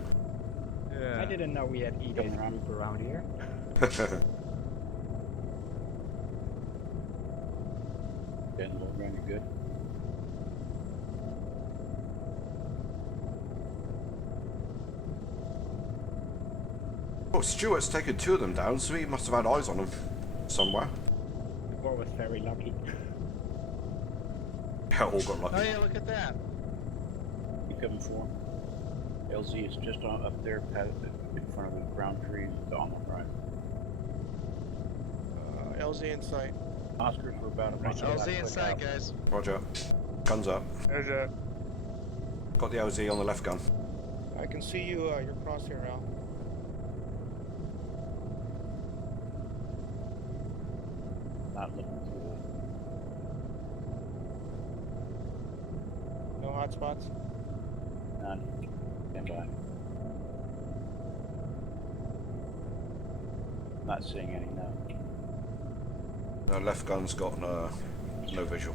Yeah. I didn't know we had Ego's group around here. Getting low ground, you good? Oh, Stuart's taken 2 of them down, so he must have had eyes on them somewhere. The boy was very lucky. Yeah, all got lucky. Oh yeah, look at that. You coming for? LZ is just up there, in front of the brown trees, on the right. LZ in sight. Oscars were about a month. LZ in sight, guys. Roger. Guns up. There's a. Got the LZ on the left gun. I can see you. Your crosshair, Al. Not looking cool. No hot spots? None. Stand by. Not seeing any, no. No, left gun's got no visual.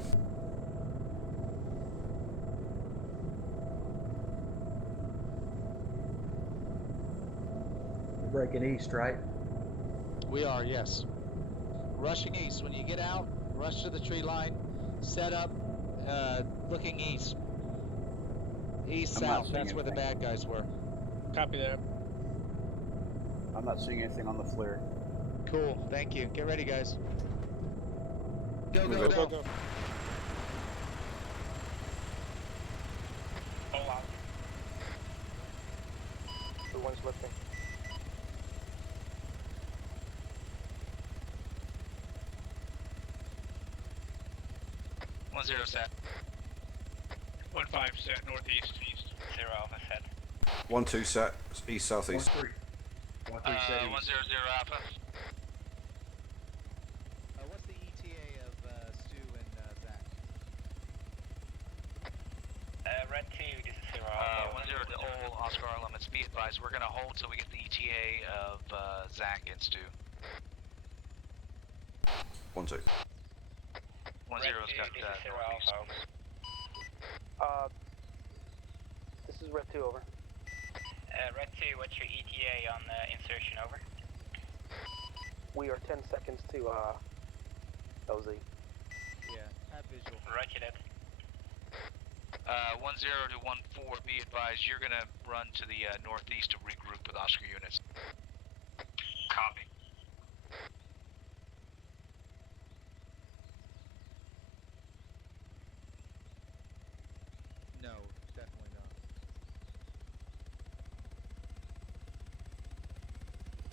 We're breaking east, right? We are, yes. Rushing east. When you get out, rush to the tree line, set up, looking east. East, south, that's where the bad guys were. Copy that. I'm not seeing anything on the flare. Cool, thank you. Get ready, guys. Go, Go, go, go. Oh, wow. The one's lifting. One zero set. 1-5 set northeast. 0 alpha set. 1-2 set, east southeast. 1-3. 1-3 set 1-0-0 alpha. What's the ETA of Stu and Zach? Red 2, this is 0 alpha. 1-0 to all Oscar elements. Be advised, we're gonna hold till we get the ETA of Zach and Stu. 1-2. 1-0's got northeast. This is Red 2, over. Red 2, what's your ETA on the insertion, over? We are 10 seconds to, LZ. Yeah, have visual. Roger that. 1-0 to 1-4, be advised, you're gonna run to the northeast to regroup with Oscar units. Copy. No, definitely not.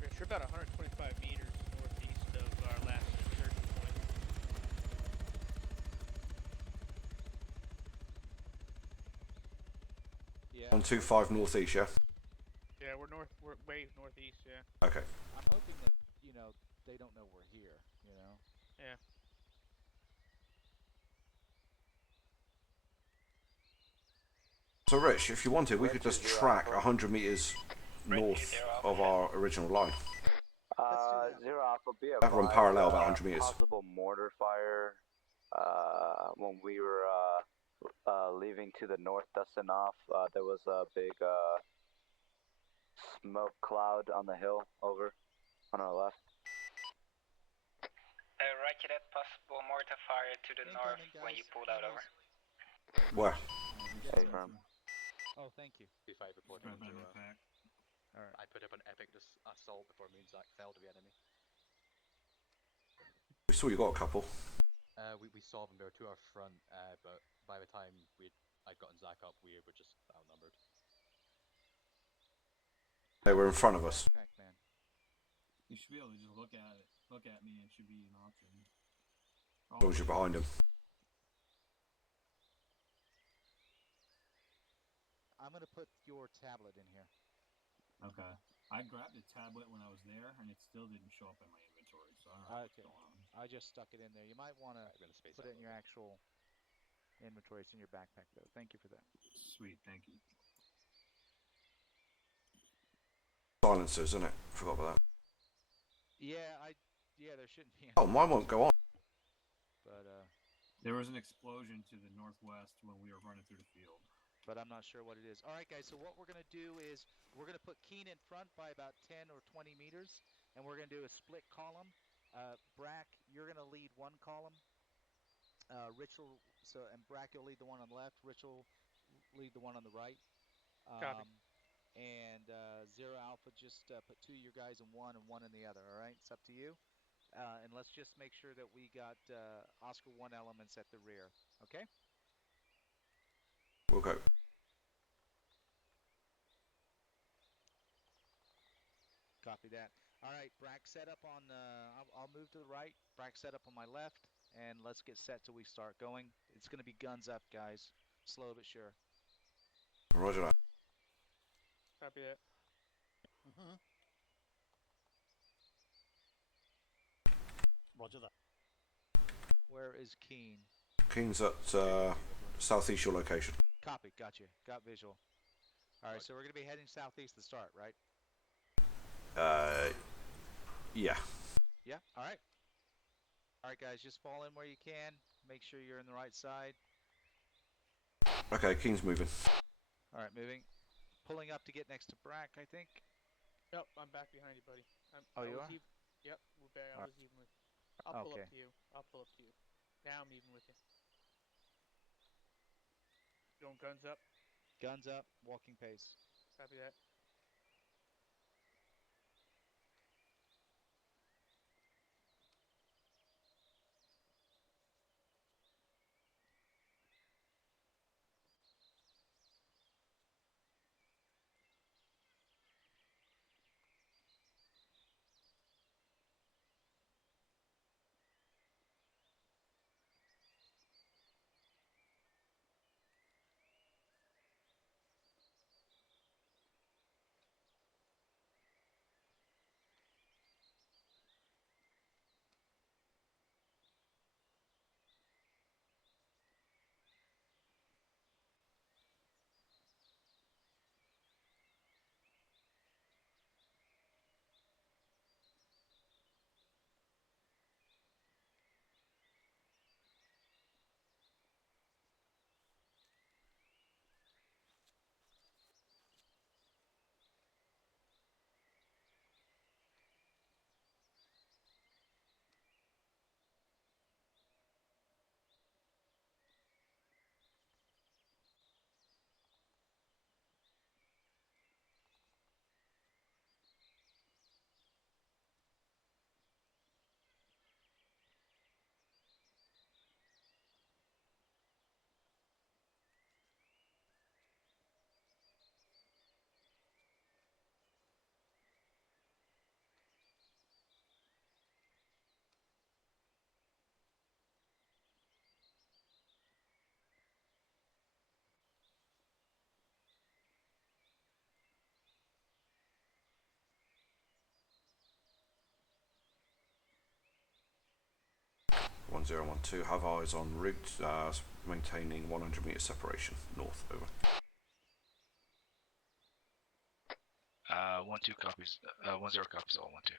We're about 125 meters northeast of our last insertion point. Yeah. 125 northeast, yeah? Yeah, we're way northeast, yeah. Okay. I'm hoping that, you know, they don't know we're here, you know? Yeah. So Rich, if you wanted, we could just track 100 meters north of our original line. 0 Alpha, be Have run parallel about 100 meters. Possible mortar fire when we were leaving to the north, dusting off. There was a big smoke cloud on the hill over on our left. Roger that, possible mortar fire to the north when you pulled out, over. Where? Hey, firm. Oh, thank you. B5 reporting on 0. Alright. I put up an epic assault before me and Zach fell to the enemy. We saw you got a couple. We saw them, they were to our front, but by the time I'd gotten Zach up, we were just outnumbered. They were in front of us. Pac-Man. You should be able to just look at it. Look at me, it should be an option. As long as you're behind them. I'm gonna put your tablet in here. Okay. I grabbed a tablet when I was there, and it still didn't show up in my inventory, so I don't know what's going on. I just stuck it in there. You might want to put it in your actual inventory. It's in your backpack, though. Thank you for that. Sweet, thank you. Silencers, isn't it? Forgot about that. Yeah, there shouldn't be. Oh, mine won't go on. But there was an explosion to the northwest when we were running through the field. But I'm not sure what it is. All right, guys, so what we're going to do is we're going to put Keen in front by about 10 or 20 meters, and we're going to do a split column. Brack, you're going to lead one column. Rich will, and Brack, you'll lead the one on the left. Rich will lead the one on the right. Copy. And 0 Alpha, just put 2 of your guys in one and 1 in the other, all right? It's up to you. And let's just make sure that we got Oscar 1 elements at the rear, okay? We'll go. Copy that. All right, Brack, set up on, I'll move to the right. Brack, set up on my left, and let's get set till we start going. It's going to be guns up, guys. Slow but sure. Roger that. Copy that. Roger that. Where is Keen? Keen's at southeast your location. Copy. Got you. Got visual. All right, so we're going to be heading southeast to start, right? Yeah. Yeah. All right. All right, guys, just fall in where you can. Make sure you're in the right side. Okay, Keen's moving. All right, moving. Pulling up to get next to Brack, I think. Yep, I'm back behind you, buddy. You are? Yep, we're back. I was even with you. I'll pull up to you. I'll pull up to you. Now I'm even with you. Going guns up. Guns up, walking pace. Copy that. One 1012. Have eyes on route. Maintaining 100-meter separation. North. Over. 1-2 copies. 1-0 copies. All 1-2.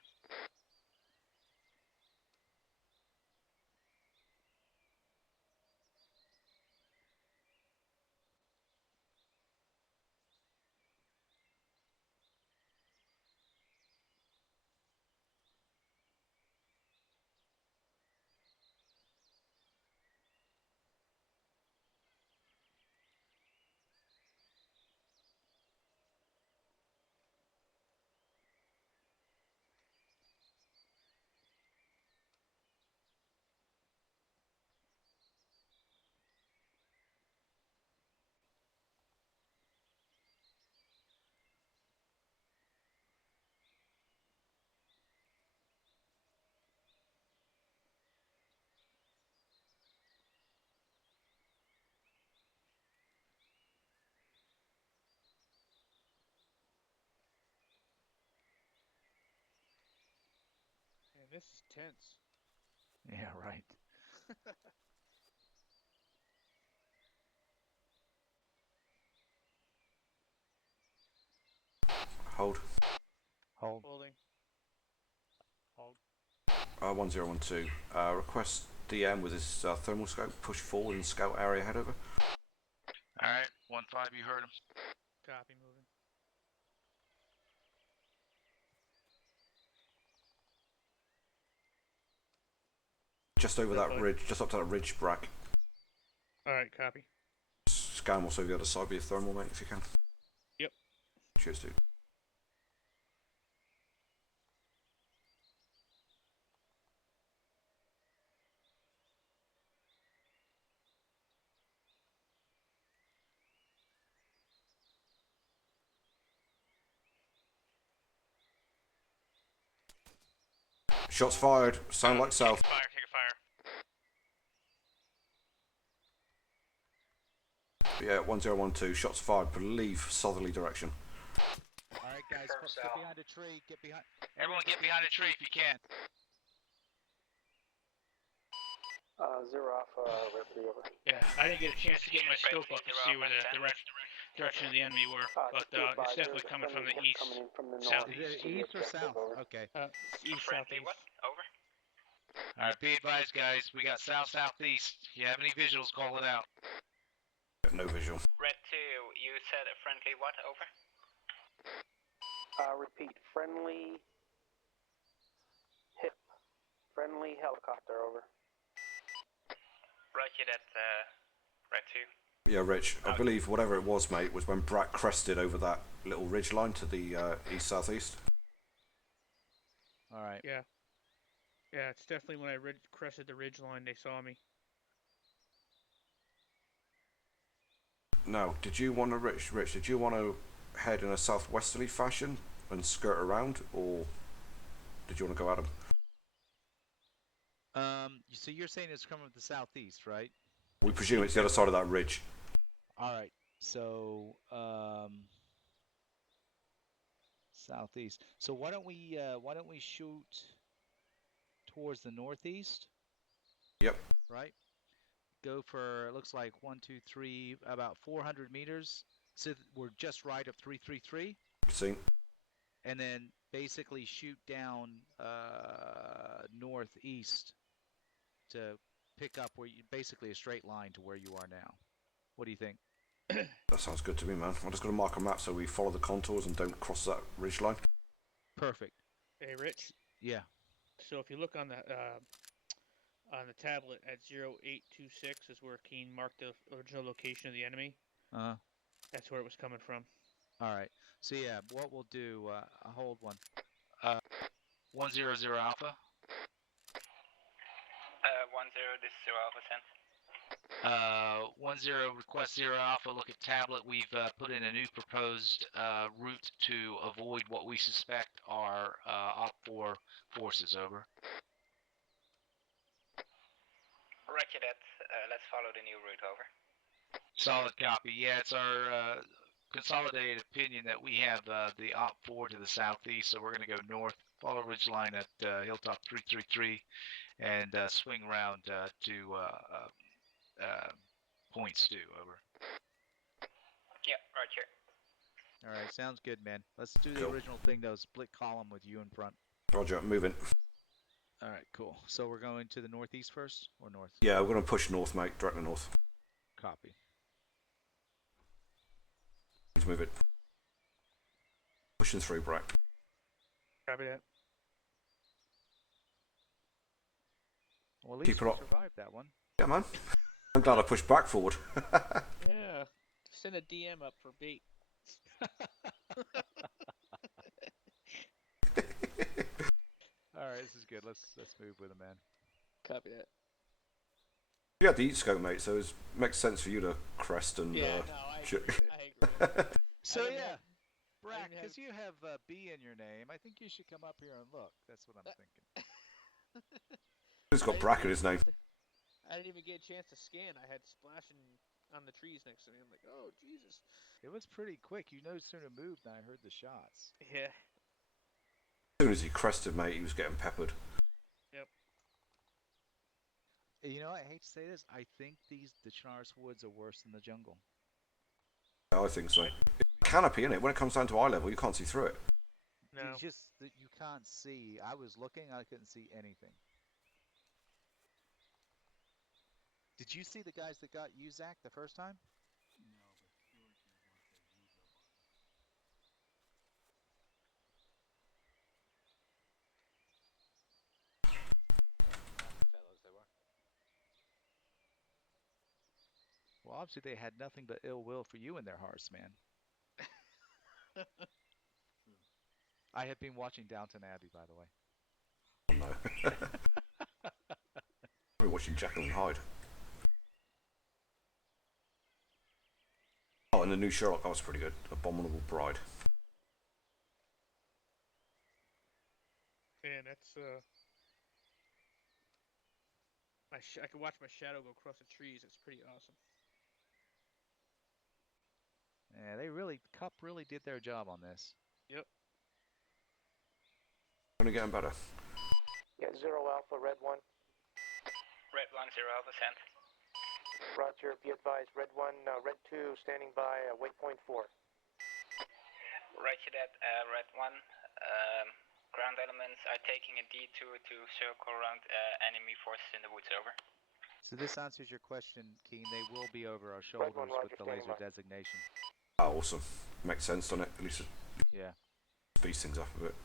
Man, this is tense. Yeah, right. Hold. Hold. Holding. Hold. 1012. Request DM with his thermal scope. Push forward and scout area head over. Alright, 1-5, you heard him. Copy, moving. Just over that ridge, just up to that ridge, Brack. Alright, copy. Scan also the other side with your thermal, mate, if you can. Yep. Cheers, dude. Shots fired. Sound like south. Take a fire. Yeah, 1012. Shots fired. Believe southerly direction. All right, guys, get behind a tree. Get behind. Everyone get behind a tree if you can. Zero Alpha, Red 3 over. Yeah, I didn't get a chance to get my scope up to see where the direction of the enemy were, but it's definitely coming from the east, southeast. Is it east or south? Okay. East, southeast. What? Over. All right, be advised, guys. We got south-southeast. If you have any visuals, call it out. No visual. Red 2, you said a friendly what? Over. Repeat, friendly hip. Friendly helicopter, over. Roger that, Red 2. Yeah, Rich, I believe whatever it was, mate, was when Brack crested over that little ridge line to the east-southeast. All right. Yeah. Yeah, it's definitely when I crested the ridge line, they saw me. Now, did you want to, Rich, did you want to head in a southwesterly fashion and skirt around, or did you want to go at them? So you're saying it's coming from the southeast, right? We presume it's the other side of that ridge. All right. So southeast. So why don't we shoot towards the northeast? Yep. Right. Go for, it looks like 1, 2, 3, about 400 meters. So we're just right of 333. See. And then basically shoot down northeast to pick up where you, basically a straight line to where you are now. What do you think? That sounds good to me, man. I'm just going to mark a map so we follow the contours and don't cross that ridge line. Perfect. Hey, Rich. Yeah. So if you look on the tablet at 0826 is where Keen marked the original location of the enemy. That's where it was coming from. All right. So yeah, what we'll do, hold one. 100 Alpha. 10, this is 0 Alpha 10. 10 request 0 Alpha. Look at tablet. We've put in a new proposed route to avoid what we suspect are Op-4 forces. Over. Roger that. Let's follow the new route. Over. Solid copy. Yeah, it's our consolidated opinion that we have the Op-4 to the southeast, so we're going to go north, follow ridgeline at Hilltop 333, and swing around to Point Stew. Over. Yeah, roger. All right, sounds good, man. Let's do the Cool. original thing, though. Split column with you in front. Roger, moving. All right, cool. So we're going to the northeast first, or north? Yeah, we're going to push north, mate. Directly north. Copy. Let's move it. Pushing through, Brack. Copy that. Well, at Keep least it we up. survived that one. Yeah, man. I'm glad I pushed back forward. Yeah. Send a DM up for bait. All right, this is good. Let's move with it, man. Copy that. You had the eat scope, mate, so it makes sense for you to crest and. Yeah, no, I agree. So yeah, Brack, because you have B in your name, I think you should come up here and look. That's what I'm thinking. He's got Brack in his name. I didn't even get a chance to scan. I had splashing on the trees next to me. I'm like, oh, Jesus. It was pretty quick. You no sooner moved than I heard the shots. Yeah. As soon as he crested, mate, he was getting peppered. Yep. You know, I hate to say this. I think the Chernarus woods are worse than the jungle. Yeah, I think so. It's canopy, innit? When it comes down to eye level, you can't see through it. No. You just you can't see. I was looking. I couldn't see anything. Did you see the guys that got you, Zach, the first time? Well, obviously they had nothing but ill will for you in their hearts, man. I have been watching Downton Abbey, by the way. Oh, no. I've been watching Jekyll and Hyde. Oh, and the new Sherlock, that was pretty good. Abominable Bride. Man, that's I can watch my shadow go across the trees. It's pretty awesome. Yeah, Cup really did their job on this. Yep. Only getting better. Yeah, 0 Alpha, Red 1. Red 1, 0 Alpha, send. Roger, be advised, Red 1, Red 2, standing by, waypoint 4. Roger that, Red 1. Ground elements are taking a detour to circle around enemy forces in the woods, over. So this answers your question, Keen. They will be over our shoulders with the laser designation. Oh, awesome. Makes sense, doesn't it? At least it speeds things up a bit.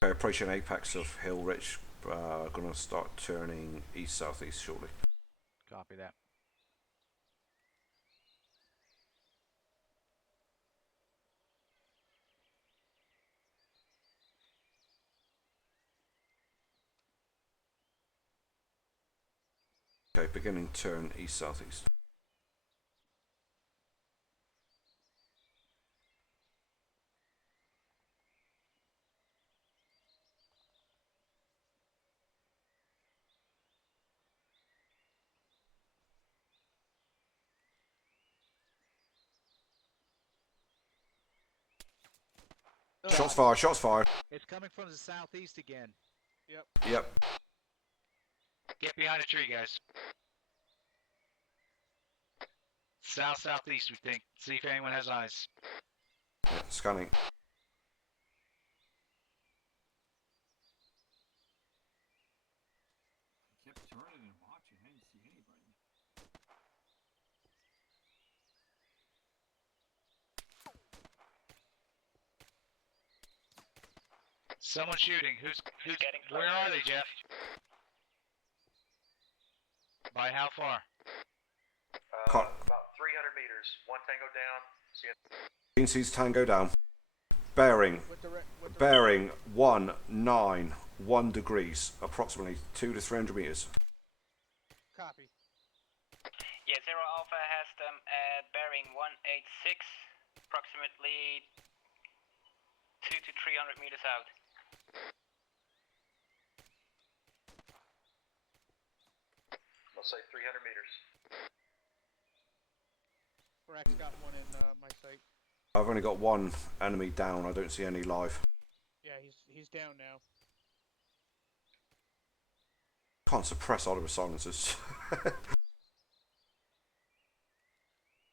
Okay, approaching apex of Hill Ridge. Gonna start turning east-southeast shortly. Copy that. Okay, beginning turn east-southeast. Shots fired, shots fired. It's coming from the southeast again. Yep. Yep. Get behind a tree, guys. South-southeast, we think. See if anyone has eyes. Yeah, scanning. I kept turning and watching. I didn't see anybody. Someone shooting. Who's where are they, Jeff? By how far? About 300 meters. One tango down. Green sees tango down. Bearing. Bearing 191 degrees. Approximately 200 to 300 meters. Copy. Yeah, 0 Alpha has them at bearing 186, approximately 200 to 300 meters out. I'll say 300 meters. Brack's got one in my sight. I've only got one enemy down. I don't see any live. Yeah, he's down now. Can't suppress Oliver silencers.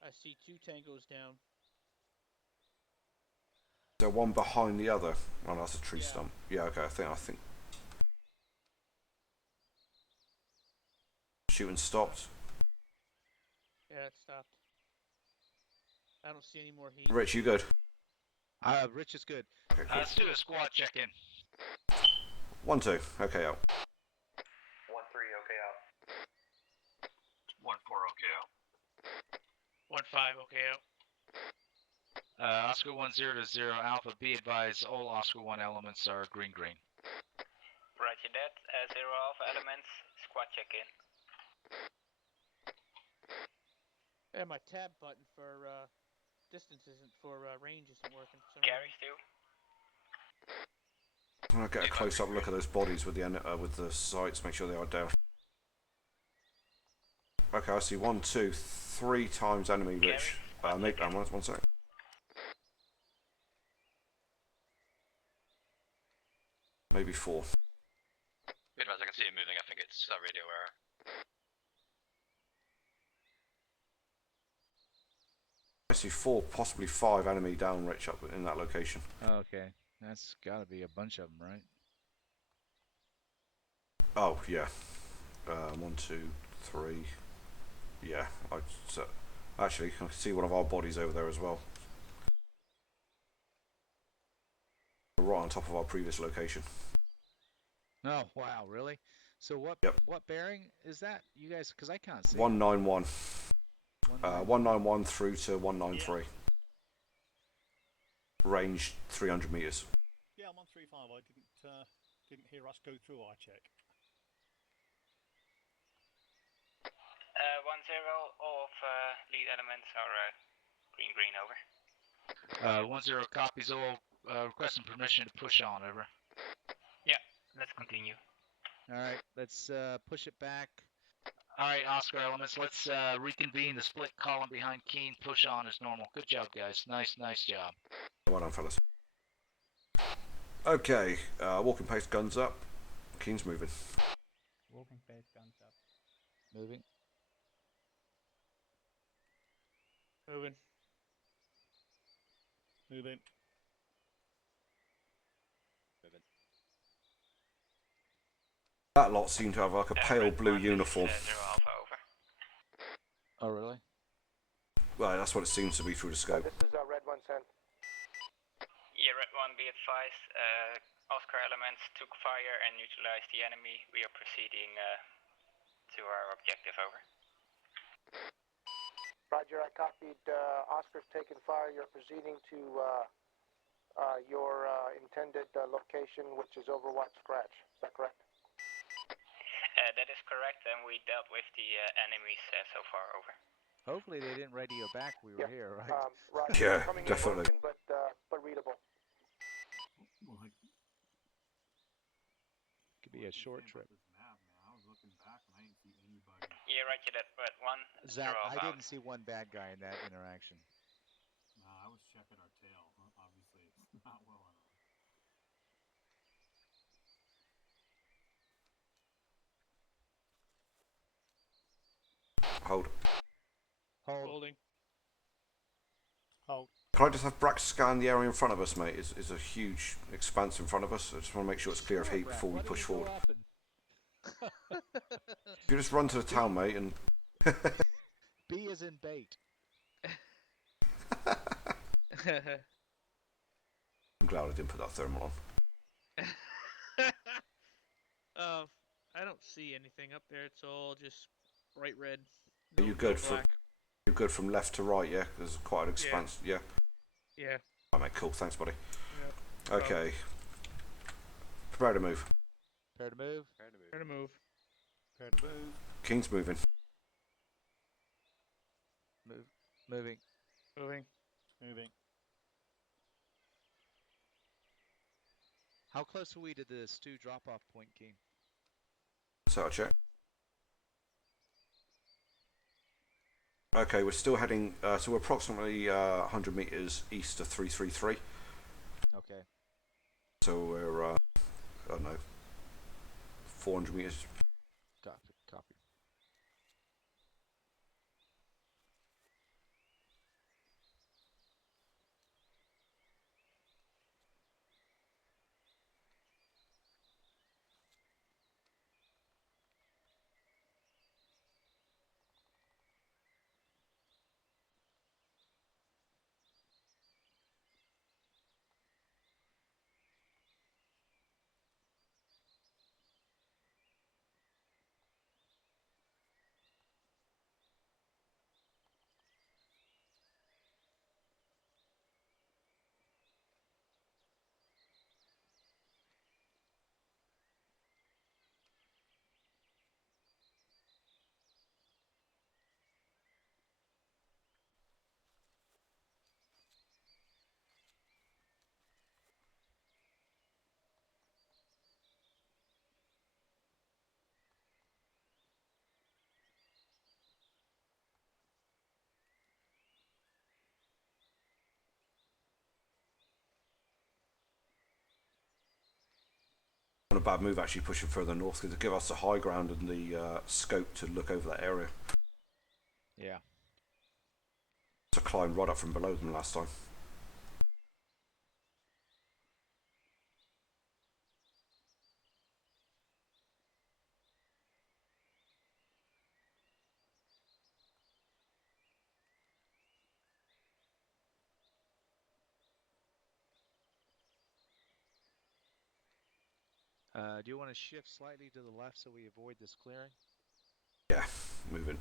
I see 2 tangos down. Is there one behind the other? Oh, no, that's a tree stump. Yeah, okay, I think. Shooting stopped. Yeah, it stopped. I don't see any more heat. Rich, you good? Rich is good. Okay, cool. Let's do a squad check-in. 1, 2. Okay, out. 1, 3, okay out. 1, 4, okay out. 1, 5, okay out. Oscar 1, 0 to 0 Alpha. Be advised, all Oscar 1 elements are green. Roger that, 0 Alpha elements, squad check-in. Yeah, my tab button for distance isn't for range isn't working for some Gary, reason. Stu. I'll get a close-up look at those bodies with the sights. Make sure they are down. Okay, I see 1, 2, 3 times enemy. Rich. Make that 1 sec. Maybe 4. Good, I can see it moving. I think it's a radio error. I see 4, possibly 5 enemy down, Rich, up in that location. Okay, that's got to be a bunch of them, right? Oh yeah, 1, 2, 3. Yeah, actually I can see one of our bodies over there as well. Right on top of our previous location. Oh wow, really? So what? Yep. What bearing is that? You guys, because I can't see. 191. 191 through to 193. Yeah. Range 300 meters. Yeah, I'm on 3-5. I didn't hear us go through our check. 1-0, all of lead elements are green, over. 1-0 copies all, requesting permission to push on, over. Yeah, let's continue. Alright, let's push it back. Alright, Oscar elements, let's reconvene the split column behind Keen, push on as normal. Good job, guys. Nice job. Well done, fellas. Okay, walking pace, guns up. Keen's moving. Walking pace, guns up. Moving. Moving. Moving. That lot seem to have like a pale blue uniform. Zero Alpha, over. Oh, really? Well, that's what it seems to be through the scope. This is Red 1 Cent. Yeah, Red 1, be advised. Oscar elements took fire and neutralized the enemy. We are proceeding to our objective, over. Roger, I copied. Oscar's taken fire. You're proceeding to your intended location, which is Overwatch Scratch. Is that correct? That is correct, and we dealt with the enemies so far, over. Hopefully they didn't radio back we were here, right? Roger, Yeah, coming definitely. in broken, but readable. Could be a short trip. I was looking back and I didn't see anybody. Yeah, Roger that, Red 1. Zach, Zero I Alpha, didn't see one bad guy in that interaction. I was checking our tail. Obviously, it's not well enough. Hold. Holding. Hold. Can I just have Brax scan the area in front of us, mate? It's a huge expanse in front of us. I just want to make sure it's clear of heat before we push forward. You just run to the town, mate, and... B is in bait. I'm glad I didn't put that thermal on. I don't see anything up there. It's all just bright red. Are you good from? You're good from left to right, yeah? There's quite an expanse, yeah. Yeah. Alright, mate. Cool. Thanks, buddy. Yep. Okay. Prepare to move. Prepare to move. Prepare to move. Prepare to move. King's moving. Moving. Moving. Moving. How close are we to the stew drop-off point, Keen? So I'll check. Okay, we're still heading, so we're approximately 100 meters east of 333. Okay. So we're, I don't know, 400 meters. Copy. On a bad move actually pushing further north to give us the high ground and the scope to look over that area. Yeah. To climb right up from below them last time. Do you want to shift slightly to the left so we avoid this clearing? Yeah, moving.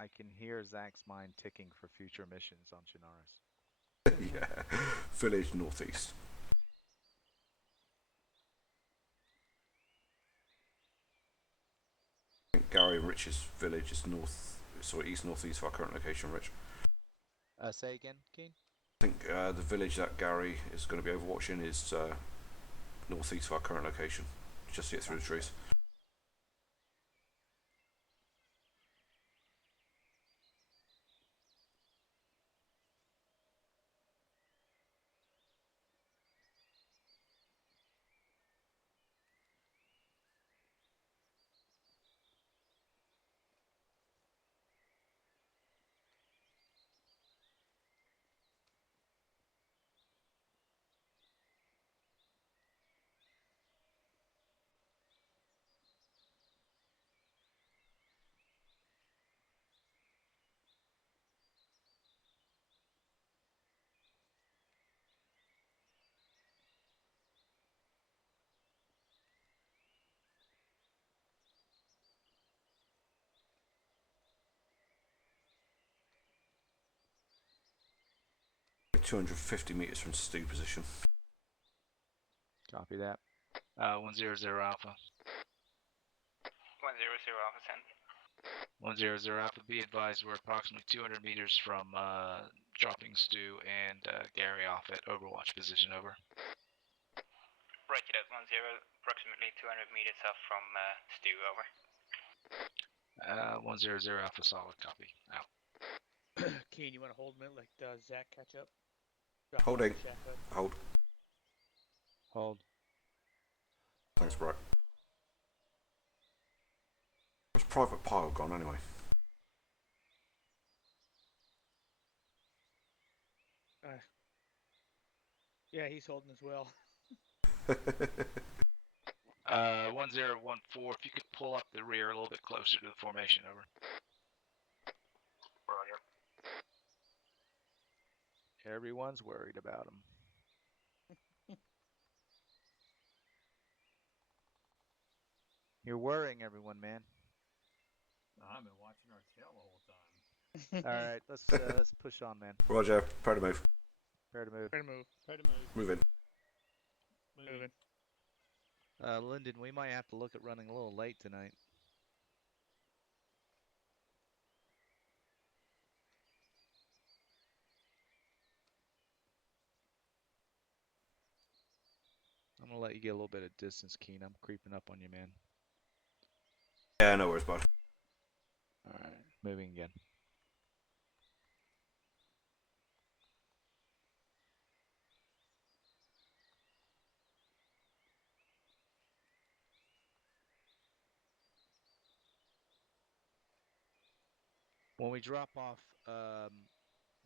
I can hear Zach's mind ticking for future missions on Chernarus. Yeah, village northeast. I think Gary and Rich's village is east northeast of our current location, Rich. Say again, Keen? I think the village that Gary is going to be overwatching is northeast of our current location. Just see it through the trees. Like 250 meters from stew position. Copy that. 100 Alpha. 100 Alpha 10. 100 Alpha, be advised we're approximately 200 meters from dropping Stu and Gary off at Overwatch position, over. Roger that, 10, approximately 200 meters off from Stu, over. 100 Alpha, solid, copy, out. Keen, you want to hold a minute, like Zach catch up? Holding. Hold. Hold. Thanks, bro. Where's Private Pile gone anyway? Yeah, he's holding as well. 1014, if you could pull up the rear a little bit closer to the formation, over. Roger. Everyone's worried about him. You're worrying everyone, man. I've been watching our tail the whole time. All right, let's push on, man. Roger, prepare to move. Prepare to move. Prepare to move. Prepare to move. Move in. Moving. Lyndon, we might have to look at running a little late tonight. I'm gonna let you get a little bit of distance, Keen. I'm creeping up on you, man. Yeah, no worries, bud. Alright, moving again. When we drop off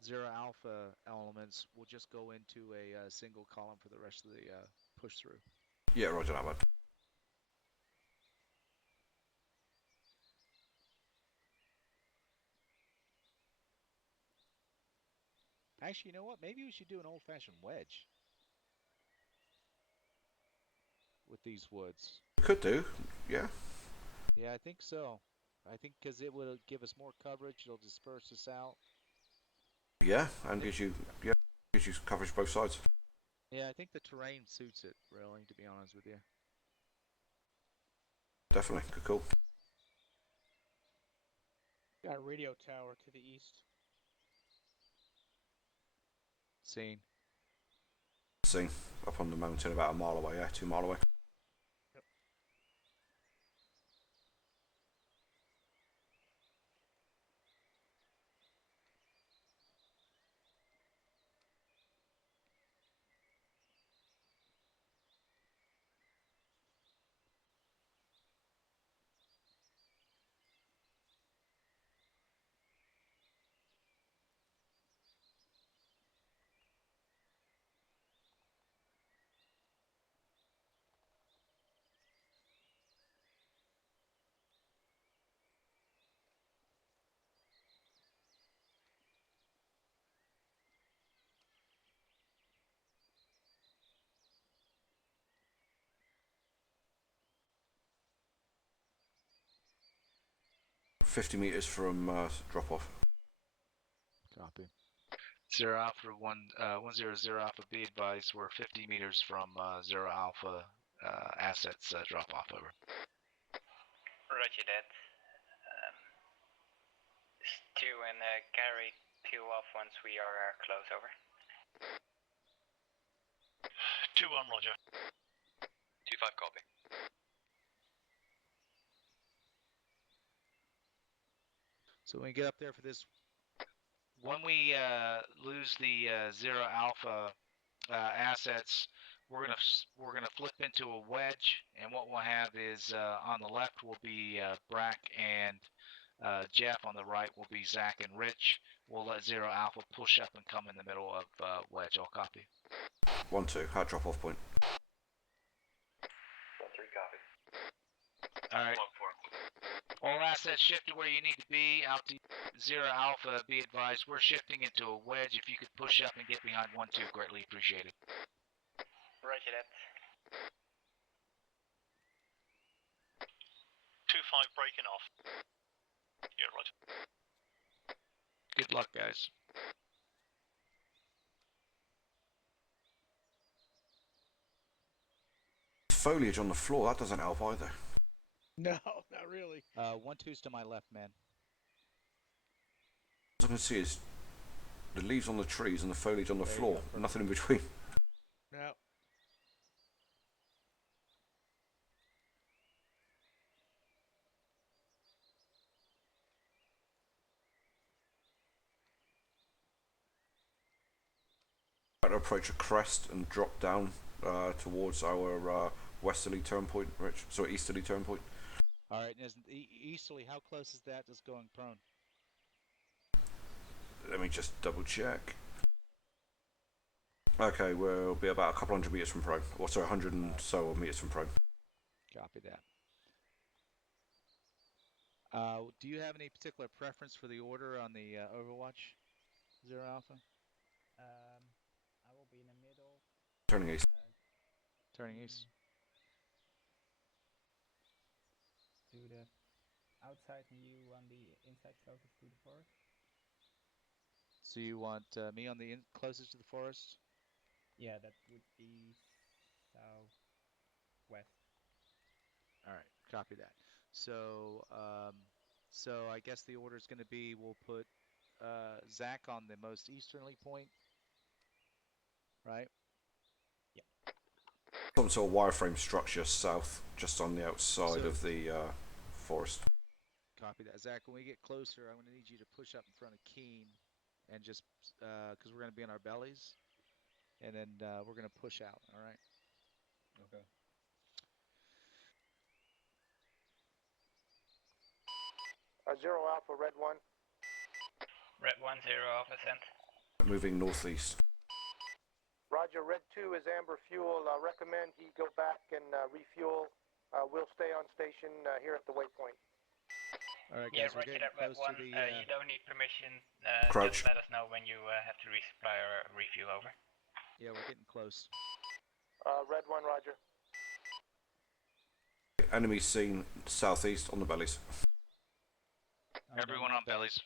0 Alpha elements, we'll just go into a single column for the rest of the push through. Yeah, roger that, bud. Actually, you know what? Maybe we should do an old-fashioned wedge with these woods. Could do, yeah. Yeah, I think so. I think because it will give us more coverage, it'll disperse us out. Yeah, and gives you coverage both sides. Yeah, I think the terrain suits it, really, to be honest with you. Definitely, good call. Got a radio tower to the east. Seen. Seen. Up on the mountain about a mile away, yeah, 2 mile away. Yep. .50 meters from drop off. Copy. 0 Alpha 100 Alpha, be advised we're 50 meters from 0 Alpha assets drop off, over. Roger that. Stu and Gary peel off once we are close, over. 2-1, roger. 2-5, copy. So when we get up there for this, when we lose the 0 Alpha assets, we're gonna flip into a wedge, and what we'll have is on the left will be Brack and Jeff. On the right will be Zach and Rich. We'll let 0 Alpha push up and come in the middle of wedge. I'll copy. 1-2. Hard drop off point. 1-3, copy. All right. All assets shift to where you need to be. Out to 0 Alpha, be advised we're shifting into a wedge. If you could push up and get behind 1-2, greatly appreciated. Roger that. 2-5 breaking off. Yeah, roger. Good luck, guys. Foliage on the floor, that doesn't help either. No, not really. 1-2's to my left, man. All I can see is the leaves on the trees and the foliage on the floor. Nothing in between. No. Try to approach a crest and drop down towards our westerly turn point, Rich. So easterly turn point. All right, and easterly, how close is that just going prone? Let me just double check. Okay, we'll be about a couple hundred meters from prone. Or sorry, 100 and so meters from prone. Copy that. Do you have any particular preference for the order on the Overwatch, 0 Alpha? I will be in the middle. Turning east. Turning east. Do the outside and you on the inside closest to the forest? So you want me on the closest to the forest? Yeah, that would be southwest. All right, copy that. So, so I guess the order is going to be we'll put Zach on the most easterly point, right? Yeah. Some sort of wireframe structure south, just on the outside of the forest. Copy that. Zach, when we get closer, I'm going to need you to push up in front of Keen and just, because we're going to be on our bellies, and then we're going to push out, all right? Okay. Zero Alpha, Red 1. Red 1, 0 Alpha, sent. Moving northeast. Roger, Red 2 is Amber Fuel. Recommend he go back and refuel. We'll stay on station here at the waypoint. All right, Yeah, guys, we're roger getting that, Red close 1. to the... You don't need permission. Crouch. Just let us know when you have to resupply or refuel, over. Yeah, we're getting close. Red 1, roger. Enemy seen southeast on the bellies. Everyone on bellies.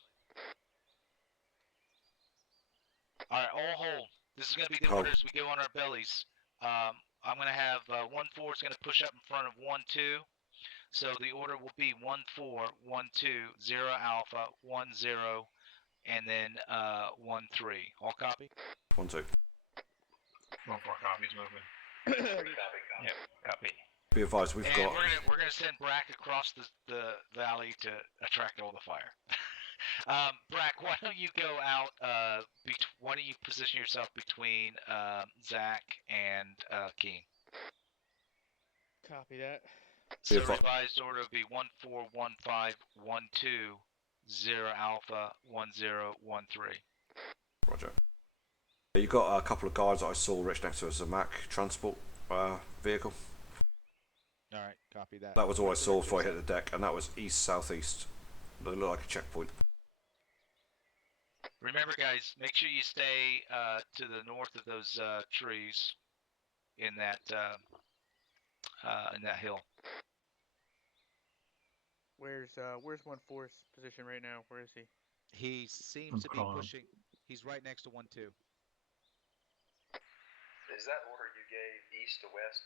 All right, all hold. This is going to be the order as we go on our bellies. I'm going to have 1-4 is going to push up in front of 1-2. So the order will be 1-4, 1-2, 0 Alpha, 1-0, and then 1-3. All copy? 1-2. 1-4 copies moving. Yep, copy. Be advised, we've got. We're gonna send Brack across the valley to attract all the fire. Brack, why don't you go out? Why don't you position yourself between Zach and Keen? Copy that. So revised order would be 1-4, 1-5, 1-2, 0 Alpha, 1-0, 1-3. Roger. You got a couple of guards that I saw Rich next to us, a Mack transport vehicle. All right, copy that. That was all I saw before I hit the deck, and that was east-southeast. They look like a checkpoint. Remember, guys, make sure you stay to the north of those trees in that hill. Where's 1-4's position right now? Where is he? He seems to be pushing. He's right next to 1-2. Is that order you gave east to west?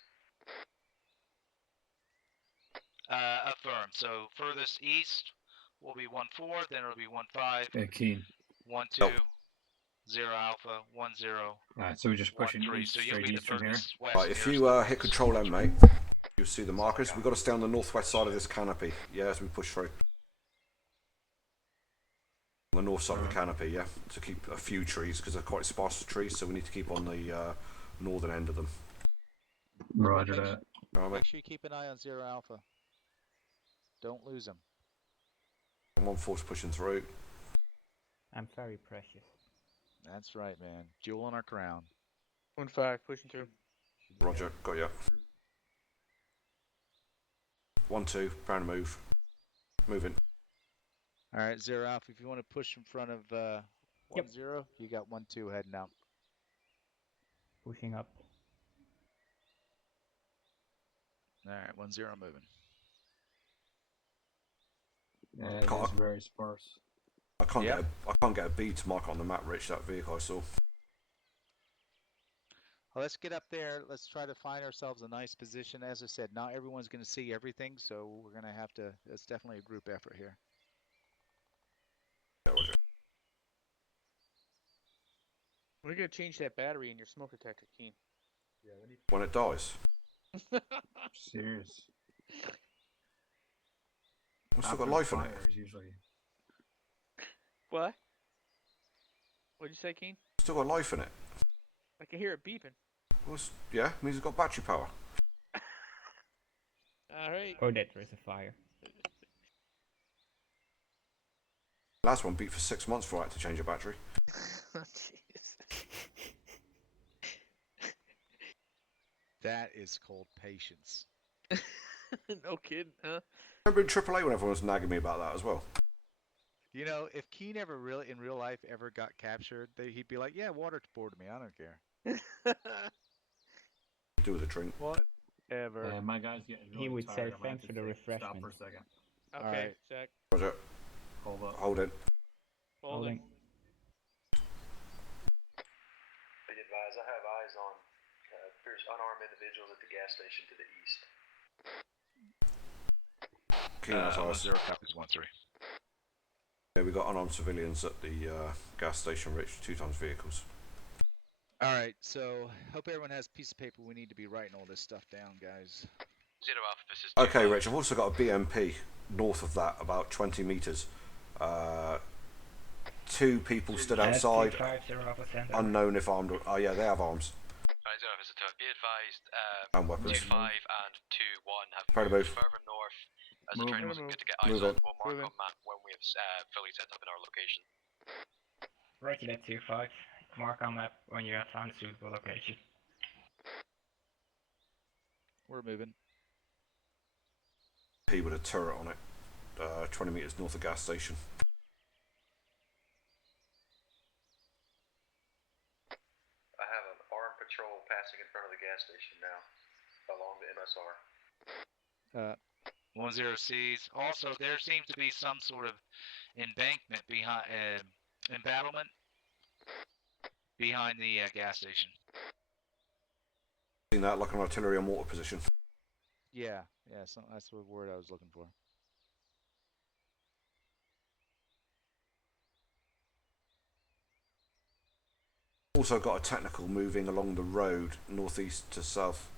Affirm. So furthest east will be 1-4, then it'll be 1-5. Yeah, keen. 1-2, 0 Alpha, 1-0. Alright, so we're just pushing 1-3. east, So you'll straight be the east from here. furthest west. Right, if you hit Control M, mate, you'll see the markers. We've got to stay on the northwest side of this canopy. Yeah, as we push through. On the north side of the canopy, yeah, to keep a few trees because they're quite sparse with trees, so we need to keep on the northern end of them. Roger that. Make sure you keep an eye on 0 Alpha. Don't lose him. 1-4's pushing through. I'm very precious. That's right, man. Jewel on our crown. 1-5, pushing through. Roger, got you. 1-2, trying to move. Moving. All right, 0 Alpha, if you want to push in front of 1-0, you got 1-2 heading out. Pushing up. All right, 1-0 moving. Yeah, it's very sparse. I can't get a B to mark on the map, Rich, that vehicle I saw. Well, let's get up there. Let's try to find ourselves a nice position. As I said, not everyone's going to see everything, so we're going to have to, it's definitely a group effort here. Yeah, Roger. We're gonna change that battery in your smoke detector, Keen. Yeah, we need. When it dies. Serious. I've still got life in it. Usually. What? What'd you say, Keen? Still got life in it. I can hear it beeping. Well, yeah, means it's got battery power. Alright. Oh, there is a fire. Last one beat for 6 months before I had to change a battery. That is called patience. No kidding, huh? Remember in AAA when everyone was nagging me about that as well? You know, if Keen ever really, in real life, ever got captured, he'd be like, yeah, waterboard me, I don't care. Do with a drink. Whatever. My guy's getting really He would tired. say I'm gonna thanks have for to the take- Stop refreshment. for a second. Okay, Alright. Zach. Roger. Hold up. Hold it. Holding. Be advised, I have eyes on appears unarmed individuals at the gas station to the east. Keen has eyes. 0 copies 1-3. Yeah, we got unarmed civilians at the gas station, Rich. 2 times vehicles. All right, so hope everyone has a piece of paper. We need to be writing all this stuff down, guys. 0 Alpha, this is Okay, Rich, I've also got a BMP north of that, about 20 metres. 2 people stood outside, unknown if armed or... Oh yeah, they have arms. Right, 0 Alpha, so be advised, And weapons. 2-5 and 2-1 have Try to moved move. further north, as the train wasn't good to get eyes Move on. it. We'll mark on map when we have fully set up in our location. Roger that 2-5. Mark on map when you have found a suitable location. We're moving. P with a turret on it, 20 metres north of gas station. I have an armed patrol passing in front of the gas station now, along the MSR. 1-0 C's. Also, there seems to be some sort of embankment behind, embattlement behind the gas station. Seen that like an artillery or mortar position. Yeah, so that's the word I was looking for. Also got a technical moving along the road northeast to south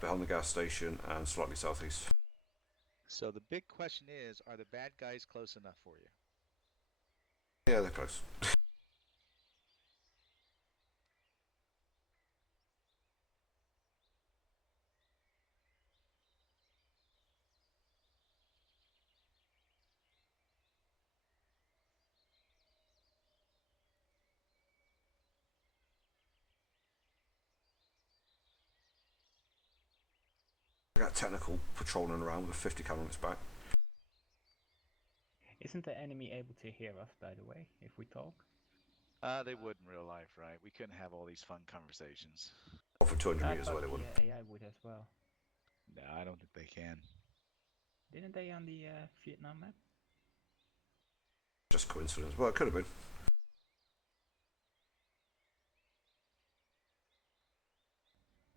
behind the gas station and slightly southeast. So the big question is, are the bad guys close enough for you? Yeah, they're close. I got technical patrolling around with a 50 cal on its back. Isn't the enemy able to hear us, by the way, if we talk? They would in real life, right? We couldn't have all these fun conversations. Not for 200 meters I away, thought they wouldn't. the AI would as well. No, I don't think they can. Didn't they on the Vietnam map? Just coincidence. Well, it could have been.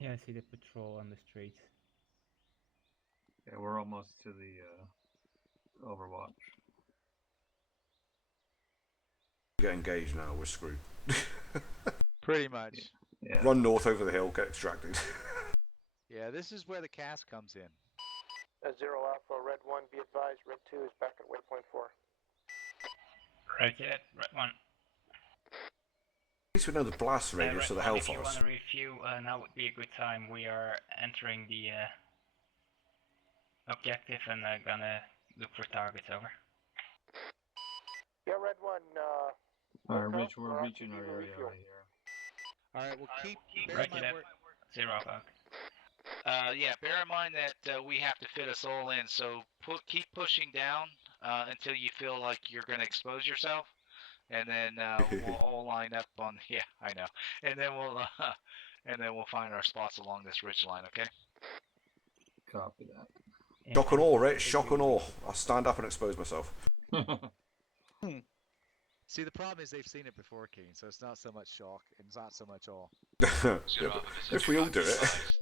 Yeah, I see the patrol on the streets. Yeah, we're almost to the Overwatch. Get engaged now, we're screwed. Pretty much. Yeah. Run north over the hill, get extracted. Yeah, this is where the cast comes in. 0 Alpha, Red 1, be advised, Red 2 is back at waypoint 4. Right, yeah, Red 1. At least we know the blast radius of the If you Hellfires. want to review, now would be a good time. We are entering the objective and gonna look for targets, over. Yeah, Red 1, Alright, Rich, we're reaching our area right here. Alright, we'll keep... Right, yeah, 0 Alpha. Yeah, bear in mind that we have to fit us all in, so keep pushing down until you feel like you're going to expose yourself, and then we'll all line up on. Yeah, I know, and then we'll find our spots along this ridge line. Okay. Copy that. Shock and awe, Rich. Shock and awe. I'll stand up and expose myself. See, the problem is they've seen it before, Keen, so it's not so much shock, and it's not so much awe. Yeah, but if we all do it.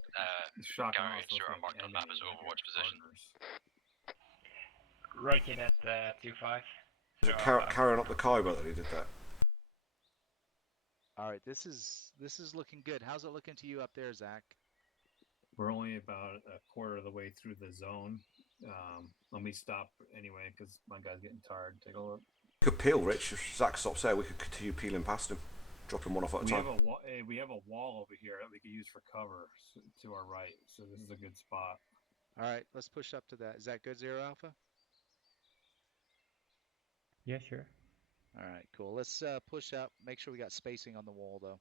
Gary and Stuart are marked on the map as Overwatch position. Right in at 2-5. Is it carrying up the Khyber that he did that? Alright, this is looking good. How's it looking to you up there, Zach? We're only about a quarter of the way through the zone. Let me stop anyway, because my guy's getting tired. Take a look. We could peel, Rich. If Zach stops there, we could continue peeling past him. Drop him one off at a time. We have a wall over here that we could use for cover to our right, so this is a good spot. Alright, let's push up to that. Is that good, 0 Alpha? Yeah, sure. Alright, cool. Let's push up. Make sure we got spacing on the wall, though.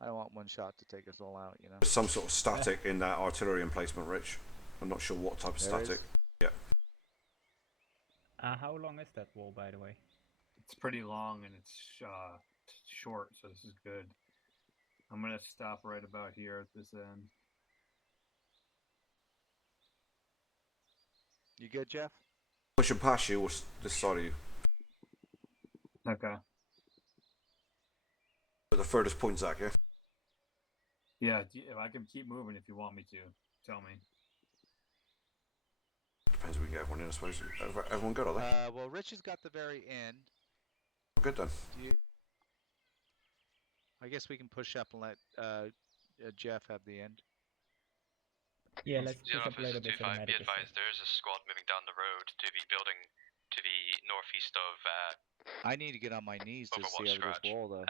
I don't want one shot to take us all out, you know? There's some sort of static in that artillery emplacement, Rich. I'm not sure what type of static. Yeah. How long is that wall, by the way? It's pretty long and it's short, so this is good. I'm gonna stop right about here at this end. You good, Jeff? Pushing past you or this side of you? Okay. At the furthest point, Zach, yeah? Yeah, if I can keep moving if you want me to, tell me. Depends if we can get everyone in, I suppose. Everyone good, are they? Well, Rich has got the very end. Good then. I guess we can push up and let Jeff have the end. Yeah, let's push up a little bit. Be advised, there is a squad moving down the road to the building to the northeast of. I need to get on my knees to see over this wall, though.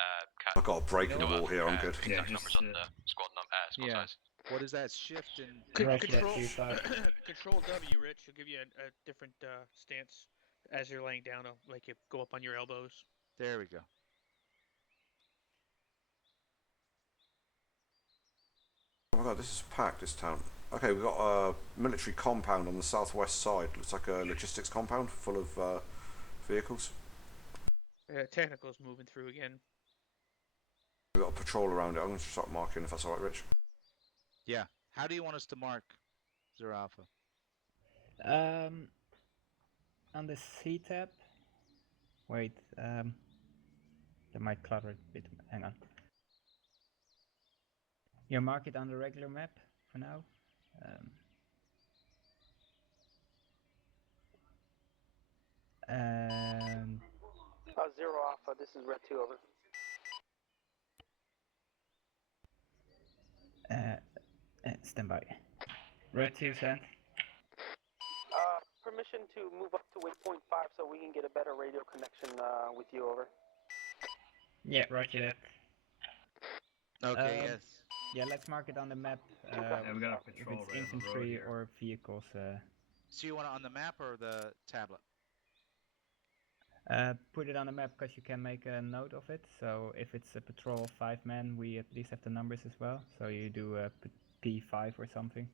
I've got a break in the wall here, I'm good. Exact numbers on the squad size. What is that? Shift and... Control W, Rich, will give you a different stance as you're laying down, like you go up on your elbows. There we go. Oh my god, this is packed, this town. Okay, we've got a military compound on the southwest side. Looks like a logistics compound full of vehicles. Technical's moving through again. We've got a patrol around it. I'm going to start marking if that's alright, Rich. Yeah. How do you want us to mark, 0 Alpha? On the C tab. Wait, that might clutter a bit. Hang on. You mark it on the regular map for now. 0 Alpha, this is Red 2, over. Stand by. Red 2, send. Permission to move up to waypoint 5 so we can get a better radio connection with you, over. Yeah, roger that. Okay, yes. Yeah, let's mark it on the map. Yeah, we got a patrol if it's right infantry on the road or vehicles. So you want it on the map or the tablet? Put it on the map because you can make a note of it. So if it's a patrol of 5 men, we at least have the numbers as well. So you do a P5 or something.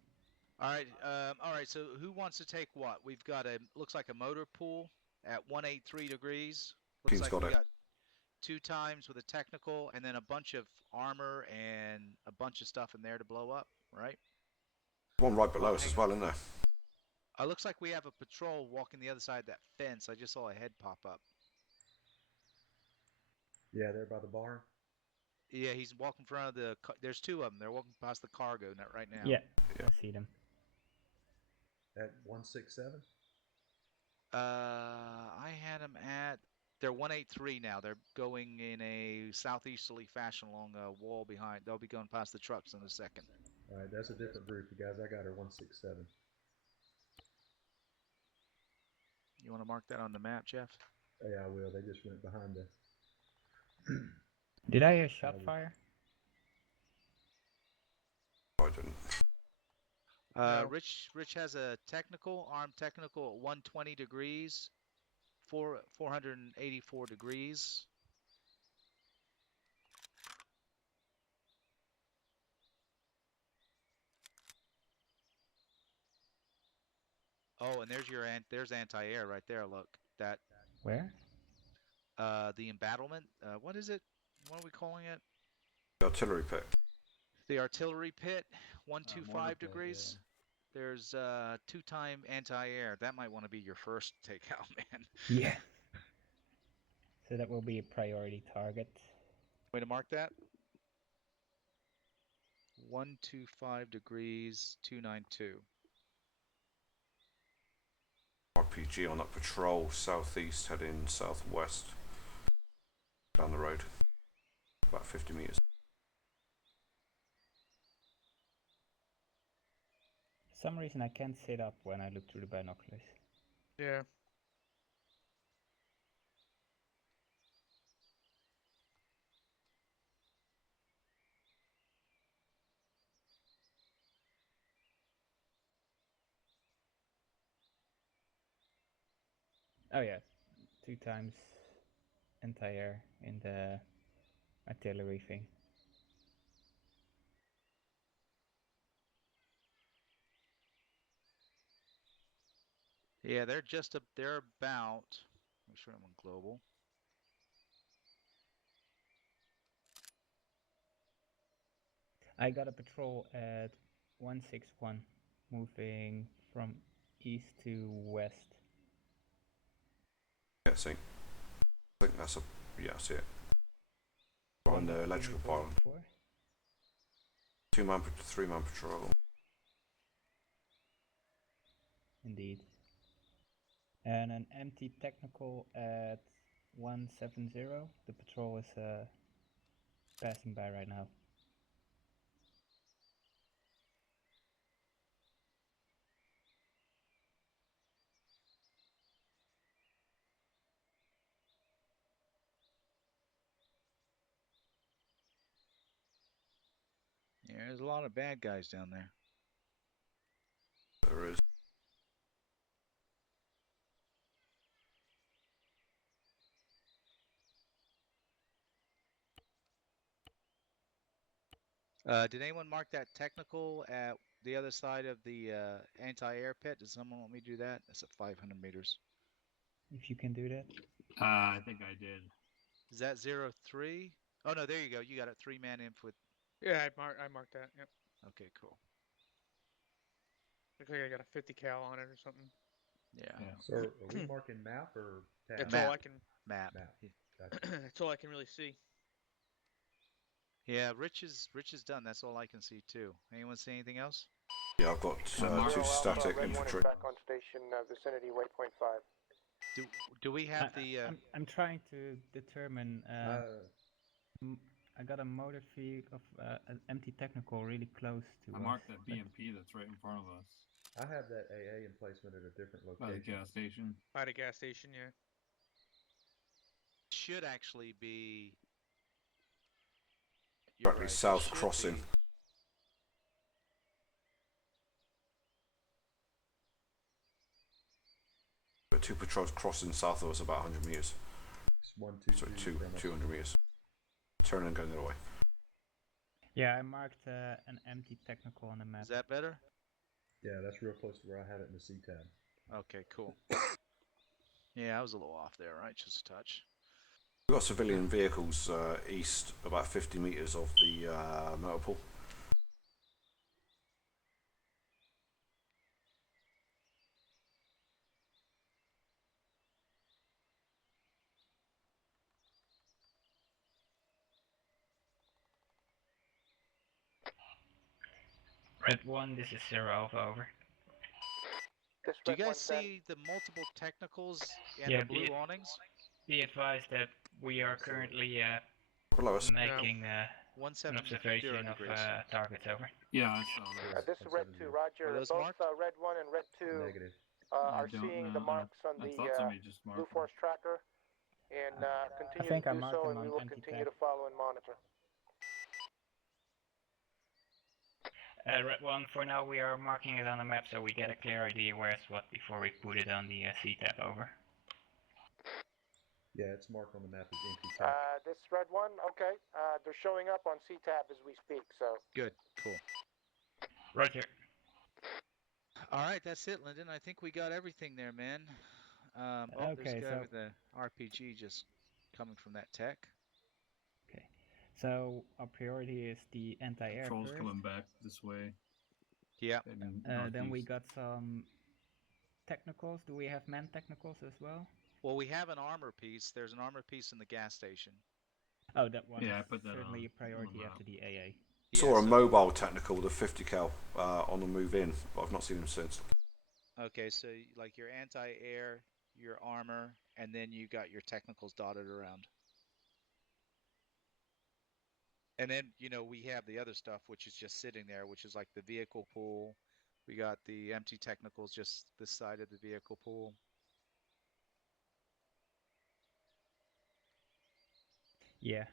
All right. So who wants to take what? We've got looks like a motor pool at 183 degrees. Looks like we got 2 times with a technical, and then a bunch of armor and a bunch of stuff in there to blow up, right? One right below us as well, isn't there? Looks like we have a patrol walking the other side of that fence. I just saw a head pop up. Yeah, there by the bar. Yeah, he's walking in front of the. There's two of them. They're walking past the cargo net right now. Yeah, I see them. At 167? I had them at. They're 183 now. They're going in a southeasterly fashion along a wall behind. They'll be going past the trucks in a second. All right, that's a different group. The guys I got are 167. You want to mark that on the map, Jeff? Yeah, I will. They just went behind the. Did I hear shot fire? I didn't. No. Rich has a technical, armed technical at 120 degrees, 484 degrees. Oh, and there's anti-air right there. Look, that. Where? The embattlement. What is it? What are we calling it? The artillery pit. The artillery pit, 125 pit, degrees. yeah. There's 2-time anti-air. That might want to be your first takeout, man. Yeah. So that will be a priority target. Way to mark that. 125 degrees, 292. RPG on that patrol, southeast, heading southwest. Down the road. About 50 meters. For some reason I can't sit up when I look through the binoculars. Yeah. Oh yeah, 2 times anti-air in the artillery thing. Yeah, they're just they're about. Make sure I'm on global. I got a patrol at 161, moving from east to west. Yeah, see. I think that's a. Yeah, I see it. On the electrical pylon. 2-man, 3-man patrol. Indeed. And an empty technical at 170. The patrol is passing by right now. Yeah, there's a lot of bad guys down there. There is. Did anyone mark that technical at the other side of the anti-air pit? Does someone want me to do that? That's at 500 meters. If you can do that. I think I did. Is that 03? Oh no, there you go. You got a 3-man inf with. Yeah, I marked that. Yep. Okay, cool. Looks like I got a 50 cal on it or something. Yeah. So are we marking map or tab? That's all I can. Map. Gotcha. That's all I can really see. Yeah, Rich is done. That's all I can see too. Anyone see anything else? Yeah, I've got 2 static infantry. Back on station, vicinity waypoint 5. Do we have the? I'm trying to determine. I got a motor vehicle of an empty technical really close to. I marked that BMP that's right in front of us. I have that AA emplacement at a different location. By the gas station. By the gas station, yeah. Should actually be. Directly right, south crossing. But 2 patrols crossing south of us about 100 meters. It's 122. So 200 meters. Turning and going the other way. Yeah, I marked an empty technical on the map. Is that better? Yeah, that's real close to where I have it in the C tab. Okay, cool. Yeah, I was a little off there, right? Just a touch. We've got civilian vehicles east, about 50 meters of the motor pool. Red 1, this is 0 Alpha, over. Do you guys see the multiple technicals and Yeah, the blue awnings? Be advised that we are currently making an 170 observation of degrees. targets, over. Yeah, I saw those. This is Red 2, Roger. Are those Both marked? Red 1 and Red 2 Negative. are don't seeing know. the marks on I the thought somebody just marked Blue them. Force tracker, and continue think to I do marked so, them and we on will empty continue tab. to follow and monitor. Red 1, for now we are marking it on the map so we get a clear idea where's what before we put it on the C-tab, over. Yeah, it's marked on the map as empty tech. This Red 1, okay. They're showing up on C-tab as we speak, so. Good, cool. Roger. All right, that's it, Lyndon. I think we got everything there, man. There's Okay, a guy so with the RPG just coming from that tech. okay, so our priority is the anti-air Patrol's first. coming back this way. Yeah. Then we got some technicals. Do we have man technicals as well? Well, we have an armor piece. There's an armor piece in the gas station. Oh, that one Yeah, I is put that certainly on a priority the after the AA. Saw a mobile technical, the 50 cal, on the move in, but I've not seen him since. Okay, so like your anti-air, your armor, and then you got your technicals dotted around. And then, we have the other stuff, which is just sitting there, which is like the vehicle pool. We got the empty technicals just this side of the vehicle pool. Yeah.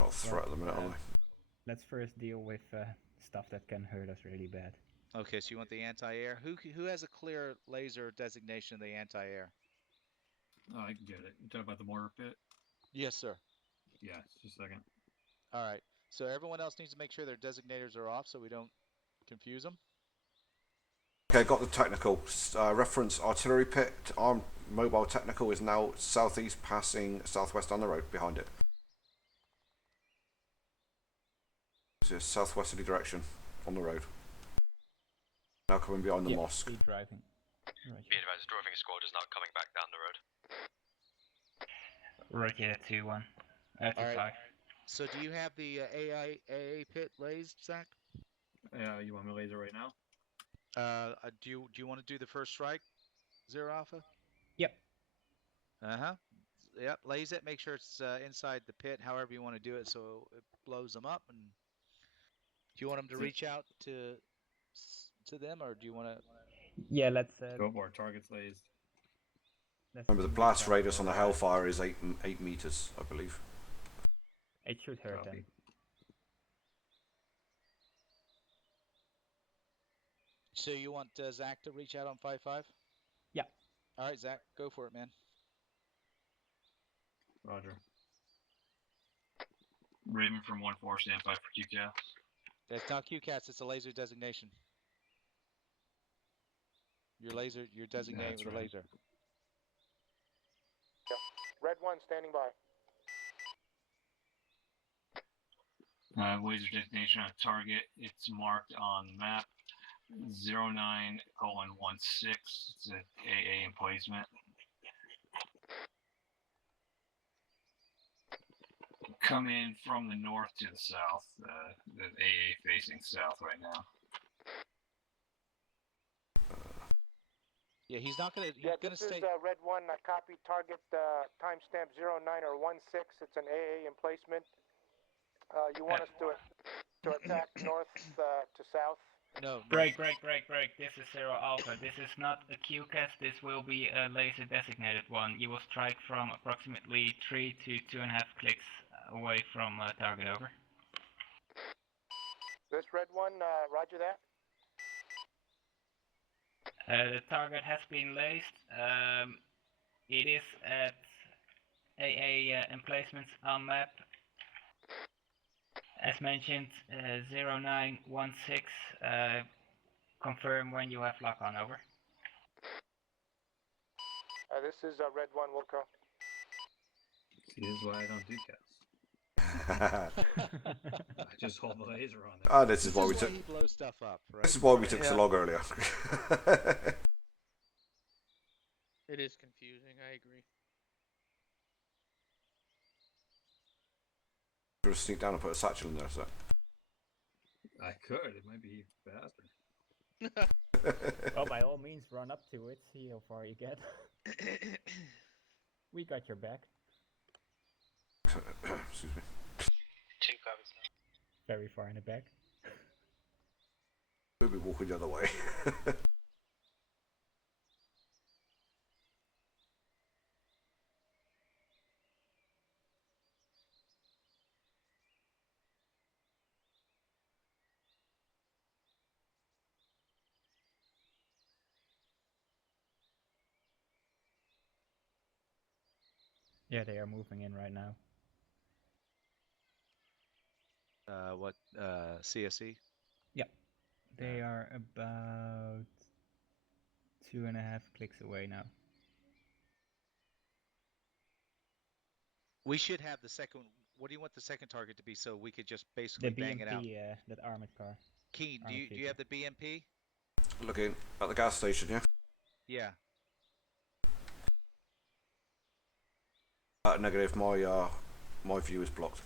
Not a threat at the minute, are they? Let's first deal with stuff that can hurt us really bad. Okay, so you want the anti-air? Who has a clear laser designation of the anti-air? Oh, I can get it. You talking about the mortar pit? Yes, sir. Yeah, just a second. All right. So everyone else needs to make sure their designators are off so we don't confuse them. Okay, got the technical. Reference artillery pit. Armed mobile technical is now southeast, passing southwest on the road behind it. It's a southwesterly direction on the road. Now coming behind the mosque. Speed driving. Right. Be advised, driving squad is now coming back down the road. Right, yeah, 2-1. 2-5. Right. So do you have the AA pit lased, Zach? You want me to laser right now? Do you want to do the first strike, 0 Alpha? Yep. Yep, laze it. Make sure it's inside the pit, however you want to do it, so it blows them up. And do you want them to reach out to them, or do you want to? Yeah, let's go for it. Targets lased. Remember, the blast radius on the Hellfire is 8 meters, I believe. It should hurt them. So you want Zach to reach out on 5-5? Yeah. All right, Zach, go for it, man. Roger. Raven from 1-4, stand by for QCAS. It's not QCAS, it's a laser designation. Your designating with a laser. Yeah. Red 1 standing by. Laser destination on target. It's marked on the map. 09:16. It's an AA emplacement. Come in from the north to the south. The AA facing south right now. Yeah, he's not gonna. He's Yeah, gonna this stay. is Red 1. Copy target timestamp 09 or 16. It's an AA emplacement. You want us to attack north to south? No. Break. This is 0 Alpha. This is not a QCAS. This will be a laser designated one. You will strike from approximately 3 to 2.5 clicks away from target, over. This Red 1, roger that. The target has been laced. It is at AA emplacements on map. As mentioned, 0916. Confirm when you have lock on, over. This is Red 1, Wilco. See, this is why I don't do cats. I just hold the laser on there. Ah, this is why we took. He blows stuff up, right? This is why we took so long earlier. It is confusing. I agree. Just sneak down and put a satchel in there, so. I could. It might be faster. Well, by all means, run up to it, see how far you get. We got your back. Excuse me. 2 copies. Very far in the back. We'll be walking the other way. Yeah, they are moving in right now. What CSE? Yep. They are about 2.5 clicks away now. We should have the second. What do you want the second target to be so we could just The basically bang it out? BMP, that armored car. Keen, do you have the BMP? Looking at the gas station, yeah? Yeah. Negative, my view is blocked.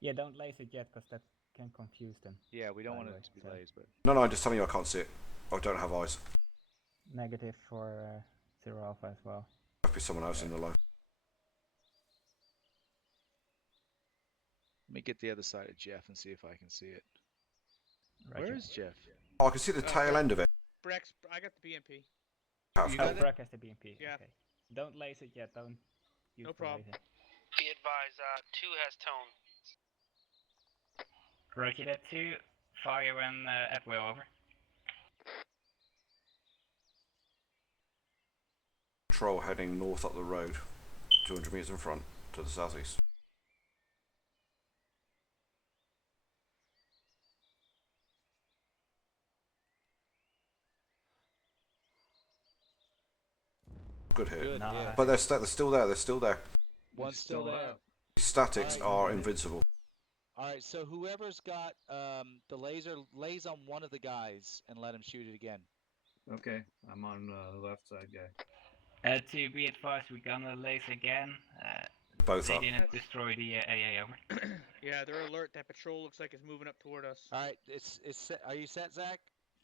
Yeah, don't lace it yet, because that can confuse them. Yeah, we don't want it to be lased, but... No, I'm just telling you I can't see it. I don't have eyes. Negative for 0 Alpha as well. Might be someone else in the line. Let me get the other side of Jeff and see if I can see it. Roger. Where is Jeff? Oh, I can see the tail end of it. Brex, I got the BMP. Breck has the BMP. Yeah. Okay. Don't lace it yet. Don't use No problem. laser. Be advised, 2 has tone. Roger that 2. Fire when at will, over. Patrol heading north up the road, 200 meters in front, to the southeast. Good hit. Good, yeah. But they're still there. They're still there. One's still there. Statics are invincible. All right, so whoever's got the laser, lays on one of the guys and let him shoot it again. Okay, I'm on the left side guy. To be advised, we're gonna lace again. Both they up. didn't destroy the AA, over. Yeah, they're alert. That patrol looks like it's moving up toward us. All right, it's set. Are you set, Zach?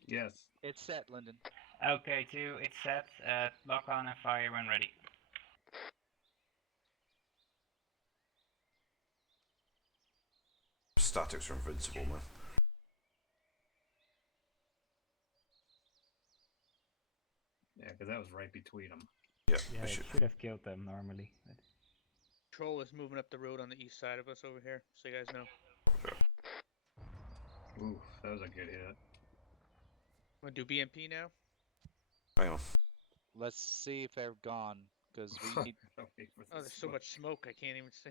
Yes. It's set, Lyndon. Okay, 2, it's set. Lock on and fire when ready. Statics are invincible, man. Yeah, because that was right between them. Yeah, it should have killed them normally. But... Patrol is moving up the road on the east side of us over here, so you guys know. Ooh, that was a good hit. Want to do BMP now? Hang on. Let's see if they're gone, because we need... Oh, there's so much smoke, I can't even see.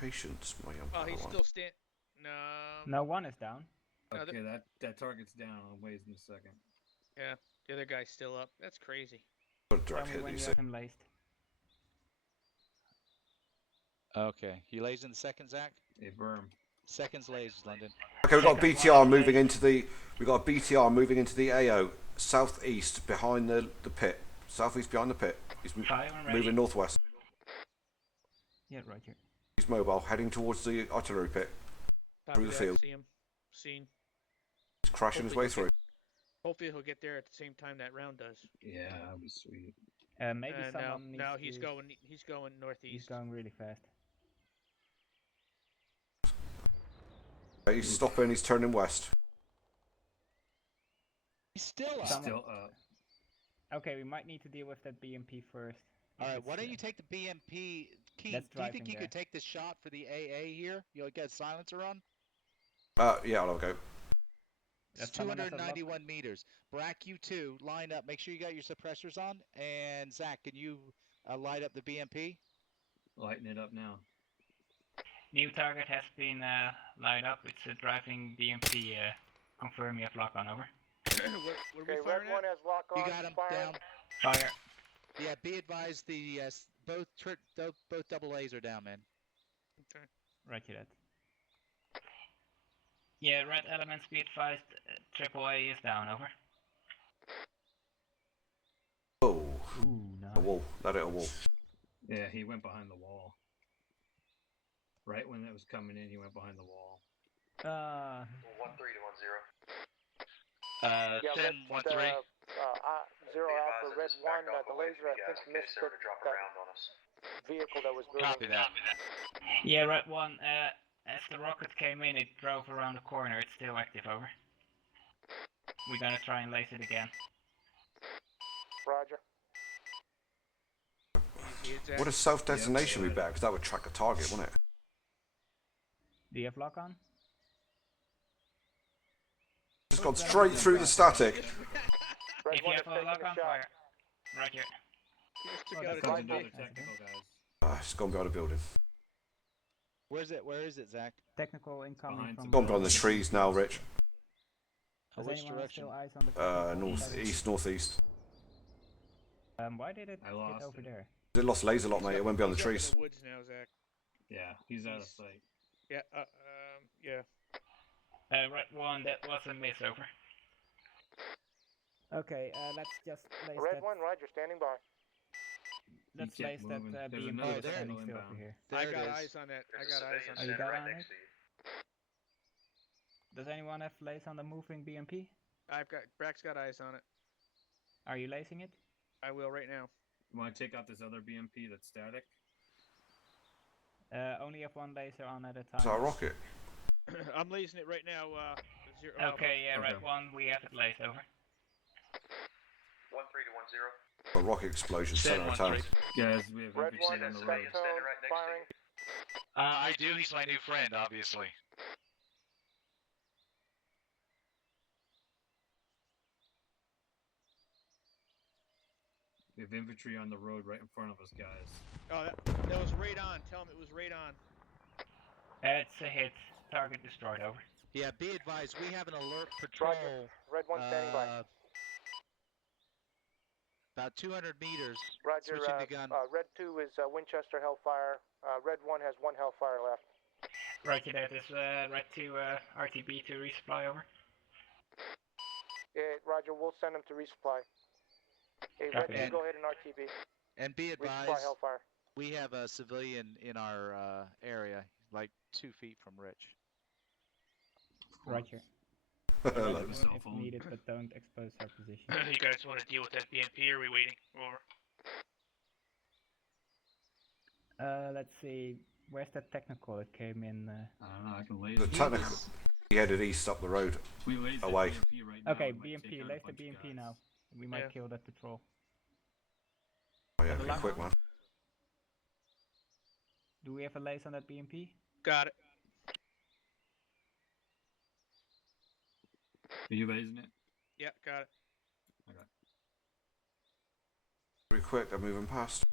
Patience, my young Oh, he's Padawan. still stand. No. No, one is down. No, Okay, that target's down. I'll wait in a second. Yeah, the other guy's still up. That's crazy. What a Tell direct me hit, when you you see. have him laced. Okay, he lays in the second, Zach? Hey, berm. Seconds lays, London. Okay, we've got a BTR moving into the. We've got a BTR moving into the AO southeast behind the pit. Southeast behind the pit. He's moving northwest. Yeah, Roger. He's mobile, heading towards the artillery pit. Through the field. See him. Seen. He's crashing his way through. Hopefully he'll get there at the same time that round does. Yeah, that'd be sweet. Maybe someone needs now to... he's going northeast. He's going really fast. He's stopping, he's turning west. He's still up. Still up. Okay, we might need to deal with that BMP first. All right, why don't you take the BMP? Keith, That's do you think you driving could take the shot for the AA here? You got a silencer on? Yeah, I'll go. It's 291 meters. Brack, you two, line up. Make sure you got your suppressors on. And Zach, can you light up the BMP? Lighting it up now. New target has been light up. It's a driving BMP. Confirm you have lock on, over. Okay, red one has lock on. You got him down. Fire. Yeah, be advised. The both double A's are down, man. Okay. Roger that. Yeah, red elements, be advised. Triple A is down, over. Oh. Ooh, nice. A wall. That hit a wall. Yeah, he went behind the wall. Right when it was coming in, he went behind the wall. Uh. 1-3 to 1-0. 10, 1-3. Zero Alpha, Red 1, the laser I think missed that vehicle that was moving. Copy that. Yeah, Red 1, as the rocket came in, it drove around the corner. It's still active, over. We're gonna try and lace it again. Roger. Would a self-detonation be better? Because that would track a target, wouldn't it? Do you have lock on? Just gone straight through the static. If you have a lock on, fire. Right here. It's gone behind the building. Where is it, Zach? Technical incoming from... Gone behind the trees now, Rich. Which direction? Northeast, northeast. Why did it get over there? It lost laser lock, mate. It went behind the He's trees. up in the woods now, Zach. Yeah, he's out of sight. Yeah, yeah. Red 1, that was a miss, over. Okay, let's just lace Red that... 1, Roger, standing by. Let's lace that BMP that's standing still over here. I got eyes on that. I got eyes on Oh, that. you got on it? Does anyone have lace on the moving BMP? Brack's got eyes on it. Are you lacing it? I will right now. You want to take out this other BMP that's static? Only have one laser on at a time. Is that a rocket? I'm lasing it right now. Zero Okay, yeah, Alpha. Red 1, we have it laced, over. 1-3 to 1-0. A rocket explosion, center of town. Guys, we have Red 1, infantry on the road. Standing right next firing. I do. He's my new friend, obviously. We have infantry on the road right in front of us, guys. Oh, that was radon. Tell him it was radon. It's a hit. Target destroyed, over. Yeah, be advised, we have an alert patrol. Roger. Red 1 standing by. About 200 meters. Roger, Switching the gun. Red 2 is Winchester Hellfire. Red 1 has 1 Hellfire left. Roger, that is Red 2 RTB to resupply, over. Yeah, Roger, we'll send them to resupply. Hey, Red 2, go ahead and RTB. And be Resupply advised, Hellfire. we have a civilian in our area, like 2 feet from Rich. Roger. Like if needed, but don't expose our position. You guys want to deal with that BMP, or are we waiting? Over. Let's see. Where's that technical that came in? I don't know, I can laser. The technical. He headed east up the road. We laser away. BMP right now. Okay, We might take BMP. out a Lace the bunch of BMP guys. now. We might kill that patrol. Oh yeah, be a quick one. Do we have a lace on that BMP? Got it. Are you lasing it? Yeah, got it. Okay. Pretty quick, they're moving past.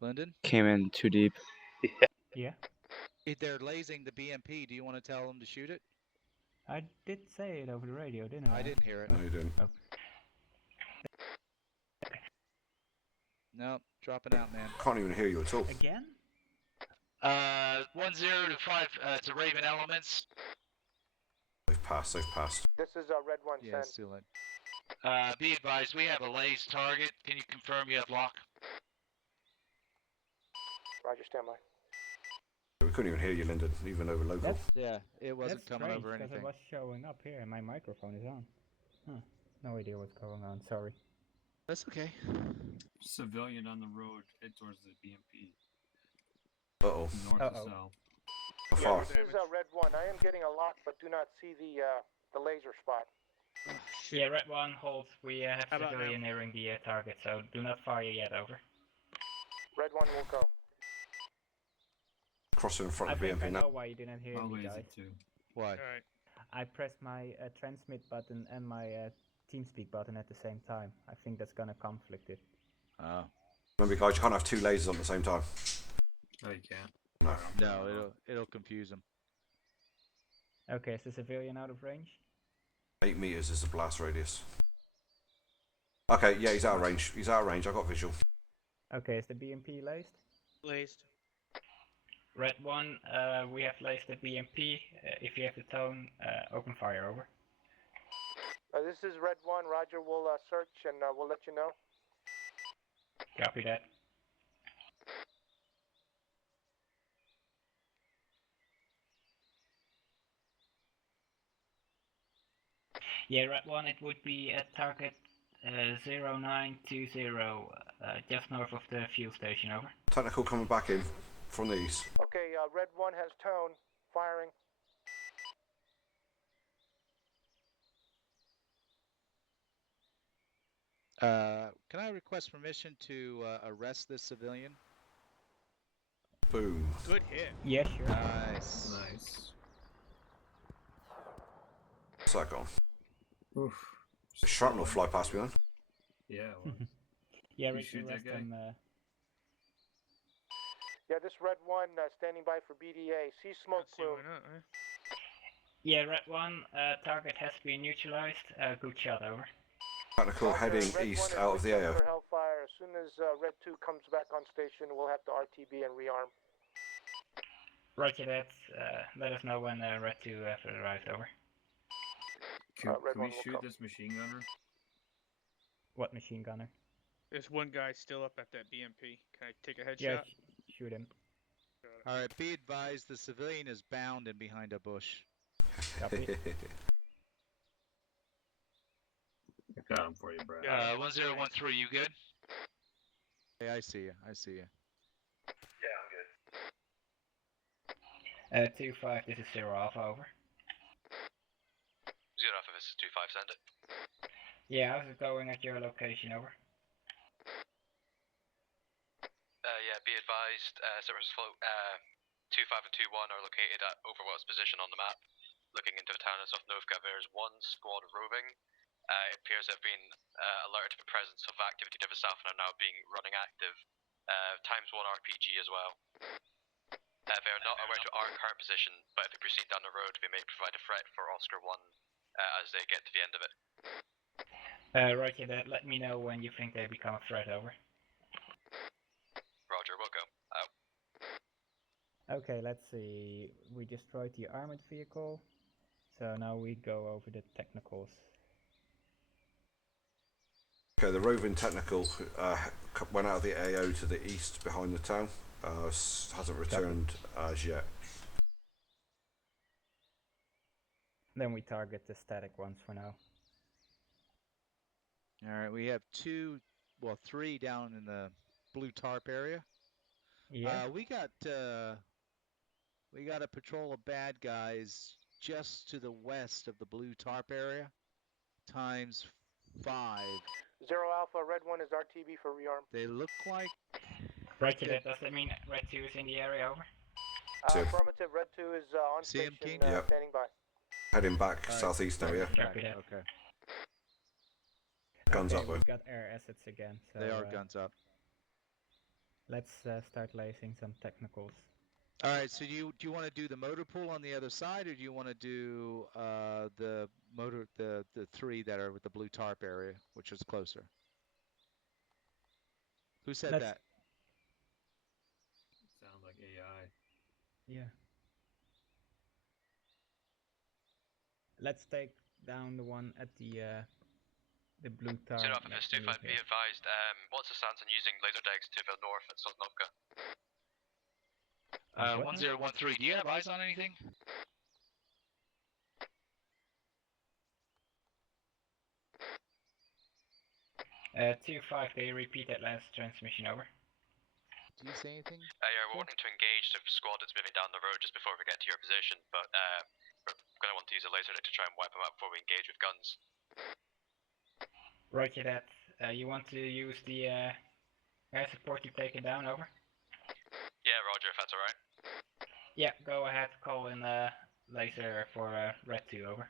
Lyndon? Came in too deep. Yeah. If they're lasing the BMP, do you want to tell them to shoot it? I did say it over the radio, didn't I? I didn't hear it. No, you didn't. Oh. No, dropping out, man. Can't even hear you at all. Again? 1-0 to 5 to Raven Elements. They've passed, they've passed. This is Red 1, Yeah, send. still in. Be advised, we have a laze target. Can you confirm you have lock? Roger, stand by. We couldn't even hear you, Lyndon, even over local. Yeah, it wasn't That's coming strange, over because anything. it was showing up here and my microphone is on. Huh. No idea what's going on, sorry. That's okay. Civilian on the road, head towards the BMP. Uh-oh. North to south. How far? This is Red 1. I am getting a lock, but do not see the laser spot. Yeah, Red 1 holds. We have How about civilian nearing the target, so do not fire yet, over. Red 1 will go. Crosser in front I of the think I BMP know now. why you didn't hear I'll me, laser guys. too. Why? Alright. I pressed my transmit button and my TeamSpeak button at the same time. I think that's gonna conflict it. Oh. Remember, guys, you can't have 2 lasers on at the same time. No, you can't. No. No, it'll confuse them. Okay, is the civilian out of range? 8 meters is the blast radius. Okay, yeah, he's out of range. He's out of range. I got visual. Okay, is the BMP laced? Laced. Red 1, we have laced the BMP. If you have the tone, open fire, over. This is Red 1. Roger, we'll search and we'll let you know. Copy that. Yeah, Red 1, it would be at target 0920, just north of the fuel station, over. Technical coming back in from the east. Okay, Red 1 has tone, firing. Can I request permission to arrest this civilian? Boom. Good hit. Yeah, sure. Nice. Nice. What's that gone? Oof. The shrapnel fly past me then. Yeah. Well, yeah, you Rick, shoot that arrest guy? them. Yeah, this Red 1 standing by for BDA. See smoke plume. Yeah, Red 1, target has been neutralized. Good shot, over. Technical heading Red east 1 is out of the reaching AO. for Hellfire. As soon as Red 2 comes back on station, we'll have to RTB and rearm. Roger that. Let us know when Red 2 has arrived, over. Can Red we 1 will shoot come. this machine gunner? What machine gunner? There's one guy still up at that BMP. Can I take a headshot? Yeah, shoot him. All right, be advised, the civilian is bound and behind a bush. Copy. I got him for you, Brad. 1013, you good? Hey, I see you. I see you. Yeah, I'm good. 2-5, this is 0 Alpha, over. 0 Alpha, this is 2-5, send it. Yeah, how's it going at your location, over? Yeah, be advised, servers float 2-5 and 2-1 are located at Overwatch's position on the map. Looking into the town of Sosnovka, there's one squad roving. It appears they've been alerted to the presence of activity to the south and are now running active. ×1 RPG as well. They are not aware to our current position, but if they proceed down the road, they may provide a threat for Oscar 1 as they get to the end of it. Roger that. Let me know when you think they become a threat, over. Roger, we'll go. Out. Okay, let's see. We destroyed the armored vehicle, so now we go over the technicals. Okay, the roving technical went out of the AO to the east behind the town. Hasn't returned as yet. Then we target the static ones for now. All right, we have 3 down in the blue tarp area. Yeah. We got a patrol of bad guys just to the west of the blue tarp area. ×5. 0 Alpha, Red 1 is RTB for rearm. They look like. Roger that. Does that mean Red 2 is in the area, over? Affirmative, Red 2 is on See him, station, King? Yep. standing by. Heading back southeast now, yeah. Okay. Guns up, we though. got air assets again. So, They are guns up. Let's start lacing some technicals. All right. So do you want to do the motor pool on the other side, or do you want to do the 3 that are with the blue tarp area, which is closer? Who said that? Sounds like AI. Yeah. Let's take down the one at the blue tarp. 0 Alpha, this 2-5, be advised, what's the stance on using laser decks to the north at Sosnovka? 1013, do you have eyes on anything? Uh, 2-5, they repeat that last transmission, over. Do you say anything? Yeah, we're wanting to engage the squad that's moving down the road just before we get to your position, but we're going to want to use a laser deck to try and wipe them out before we engage with guns. Roger that. You want to use the air support to take it down, over? Yeah, roger, if that's alright. Yeah, go ahead, call in laser for Red 2, over.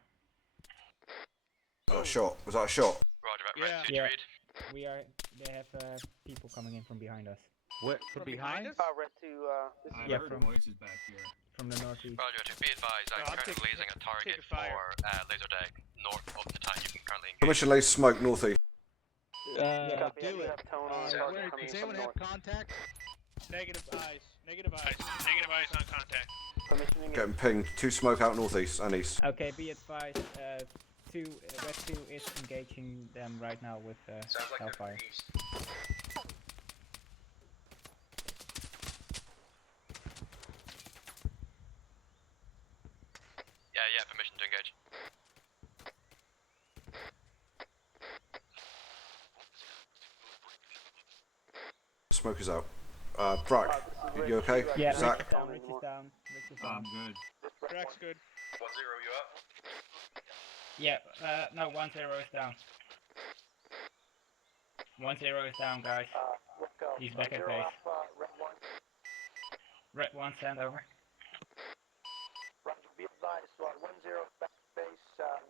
Was that a shot? Was that a shot? Roger, Red 2 Yeah. read. They have people coming in from behind us. What, from behind us? Red 2, this I Yeah, heard from- voices back here. From the northeast. Roger, be advised, I'm currently blazing a target for laser deck north of the town you can currently engage. Permission lace smoke northeast. Do it. Does anyone have contact? Negative eyes. Negative eyes. Negative eyes on contact. Getting pinged. 2 smoke out northeast and east. Okay, be advised. Red 2 is engaging them right now with Hellfire. Yeah, permission to engage. smoke is out. Brack, you okay? Yeah, Zach? Rich is down, Rich is down, Rich is down. I'm good. Brack's good. 1-0, you up? Yeah, no, 1-0 is down. 1-0 is down, guys. He's back at base. Red 1, send over. Roger, be advised, 1-0 back at base.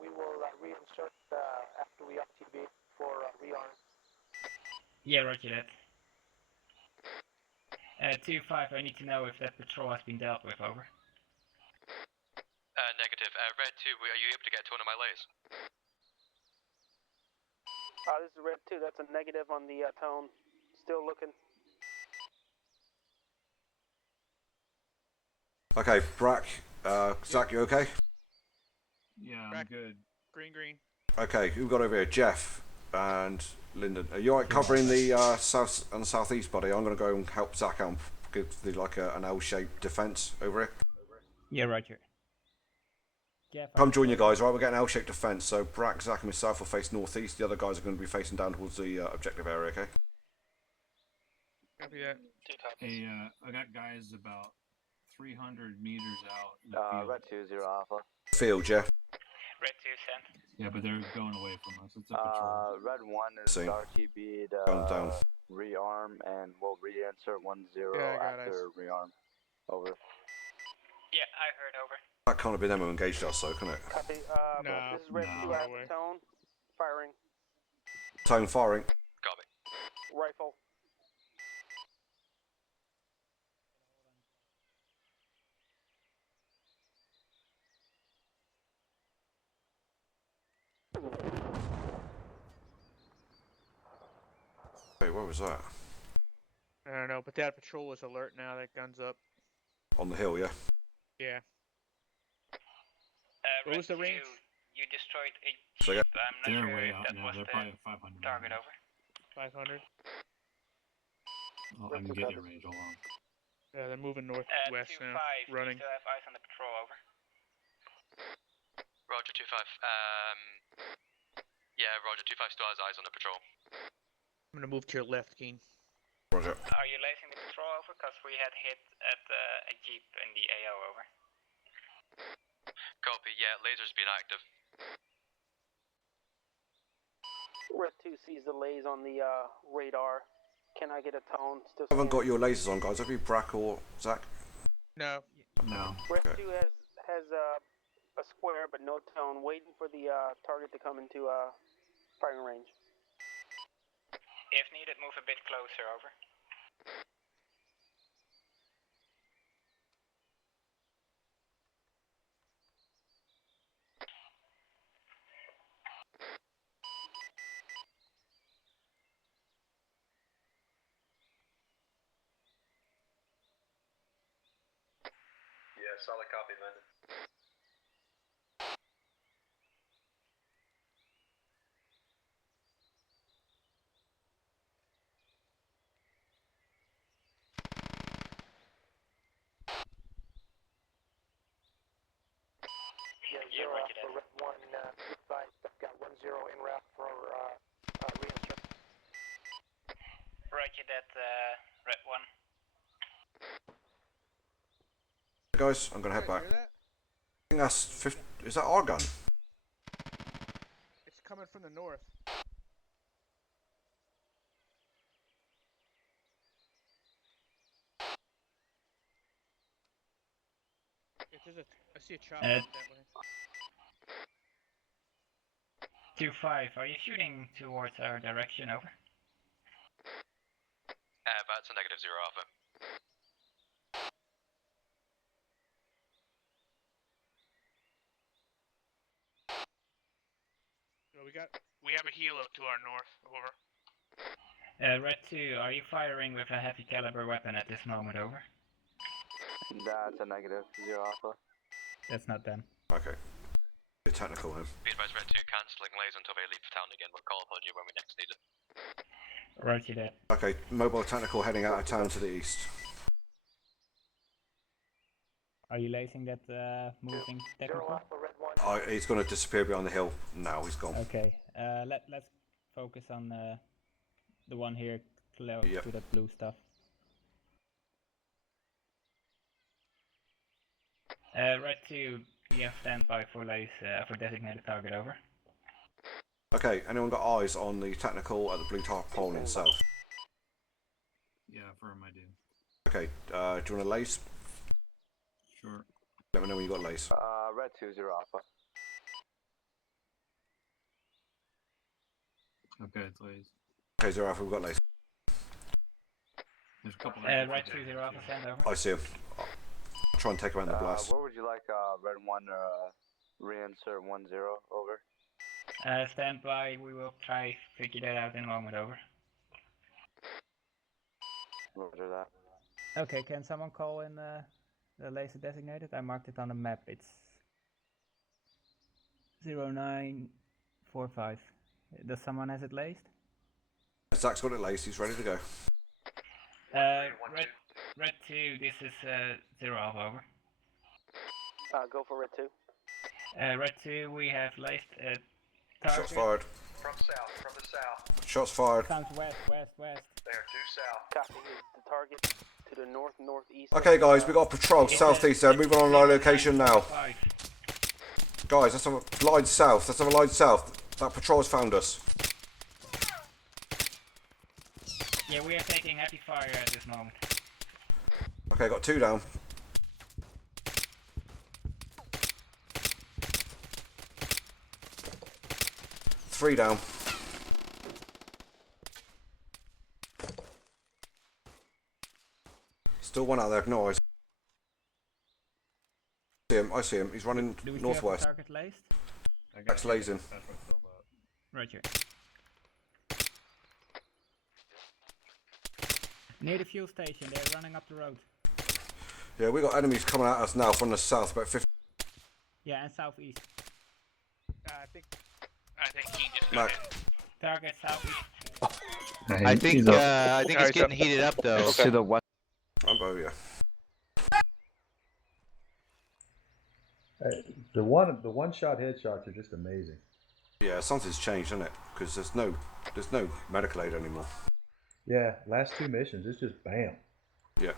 We will reinsert after we RTB for rearm. Yeah, roger that. 2-5, I need to know if that patrol has been dealt with, over. Negative. Red 2, are you able to get to one of my lays? This is Red 2, that's a negative on the tone. Still looking. Okay, Brack, Zach, you okay? Yeah, I'm Brack. good. Green. Okay, who got over here? Jeff and Lyndon. Are you alright covering the south and southeast, buddy? I'm going to go and help Zach out and give the, like an L-shaped defence over here. Yeah, roger. Yeah, Come join you guys, right? We're getting an L-shaped defence, so Brack, Zach and myself will face northeast. The other guys are going to be facing down towards the objective area, okay? Copy that. Hey, I got guys about 300 meters out in the field. Red 2-0 Alpha. Field, yeah. Red 2 sent. Yeah, but they're going away from us. It's a patrol. Red 1 is Same. RTB'd, Down. rearm, and we'll reinsert 1-0 Yeah, I got after rearm. Over. Yeah, I heard over. That can't have been them who engaged us, though, can it? Copy. No, this is Red 2 out of tone. Firing. Tone firing. Copy. Rifle. Hey, what was that? I don't know, but that patrol is alert now. That gun's up. On the hill, yeah? Yeah. What was the range? You destroyed a So, jeep. yeah. I'm not They're sure way if out that now. was They're the probably 500. target, over. 500. Oh, I can get your range. Hold on. Yeah, they're moving northwest now. 2-5, Running. you still have eyes on the patrol, over. Roger 2-5. Yeah, Roger 2-5 still has eyes on the patrol. I'm gonna move to your left, Keen. Roger. Are you lacing the patrol, over? Because we had hit at a jeep in the AO, over. Copy, yeah, laser's been active. Red 2 sees the lays on the radar. Can I get a tone? Still I haven't got scanning. your lasers on, guys. Have you, Brack or Zach? No. No. Red Okay. 2 has a square but no tone, waiting for the target to come into firing range. If needed, move a bit closer, over. Yeah, solid copy, Lyndon. Yeah, roger that. Red 1, advised, I've got 1-0 en route for reinsert. Roger that, Red 1. Guys, I'm going to head back. Hear that? I think that's 50. Is that our gun? It's coming from the north. I see a chopper that way. 2-5, are you shooting towards our direction, over? That's a negative 0 Alpha. We have a helo to our north, over. Red 2, are you firing with a heavy caliber weapon at this moment, over? That's a negative 0 Alpha. That's not them. Okay. Be technical him. Be advised, Red 2 cancelling lays until they leave town again. We'll call upon you when we next need it. Roger that. Okay, mobile technical heading out of town to the east. Are you lacing that moving technical? He's going to disappear behind the hill now. He's gone. Okay. Let's focus on the one here close to that blue stuff. Red 2, be on standby for for designated target, over. Okay, anyone got eyes on the technical at the blue tarpaulin south? Yeah, affirm I do. Okay, do you want a lace? Sure. Let me know when you got lace. Red 2, 0 Alpha. Okay, it's lays. Okay, 0 Alpha, we've got lace. There's a couple. Red 2, 0 Alpha, stand over. I see him. I'll try and take him out in the blast. Where would you like Red 1 reinsert 1-0, over? Stand by, we will try to figure that out in a moment, over. Roger that. Okay, can someone call in the laser designated? I marked it on the map. It's 0945. Does someone has it laced? Zach's got it laced, he's ready to go. Red 2, this is 0 Alpha, over. Go for Red 2. Red 2, we have laced target. Shots fired. From the south. Shots fired. Sounds west. There, due south. Copy. Is the target to the northeast? Okay, guys, we got a patrol southeast there. Moving on our location now. Guys, let's have a line south. Let's have a line south. That patrol's found us. Yeah, we are taking heavy fire at this moment. Okay, got 2 down. Three down. Still one out there, no eyes. I see him. He's running northwest. Target laced? That's lasing. Roger. Near the fuel station, they're running up the road. Yeah, we got enemies coming at us now from the south, about 50. Yeah, and southeast. I think he just got Mac. hit. Target southeast. I think it's getting heated up though. To the west. I'm over here. The one-shot headshots are just amazing. Yeah, something's changed, hasn't it? Because there's no medical aid anymore. Yeah, last 2 missions, it's just bam. Yeah.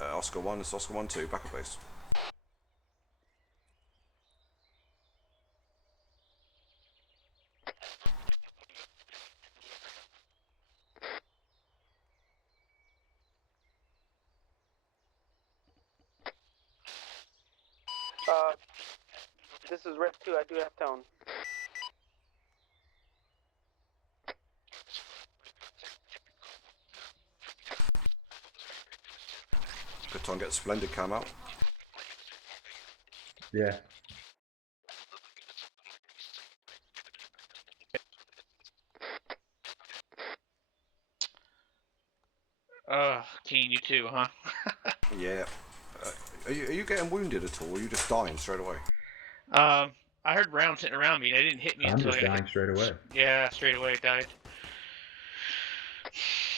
Oscar 1, it's Oscar 1-2, back at base. This is Red 2, I do have tone. Good time to get Splendid cam out. Yeah. Keen, you too, huh? Yeah. Are you getting wounded at all, or are you just dying straight away? I heard rounds hitting around me. They didn't hit me I'm until just dying straight away. Yeah, straight away died.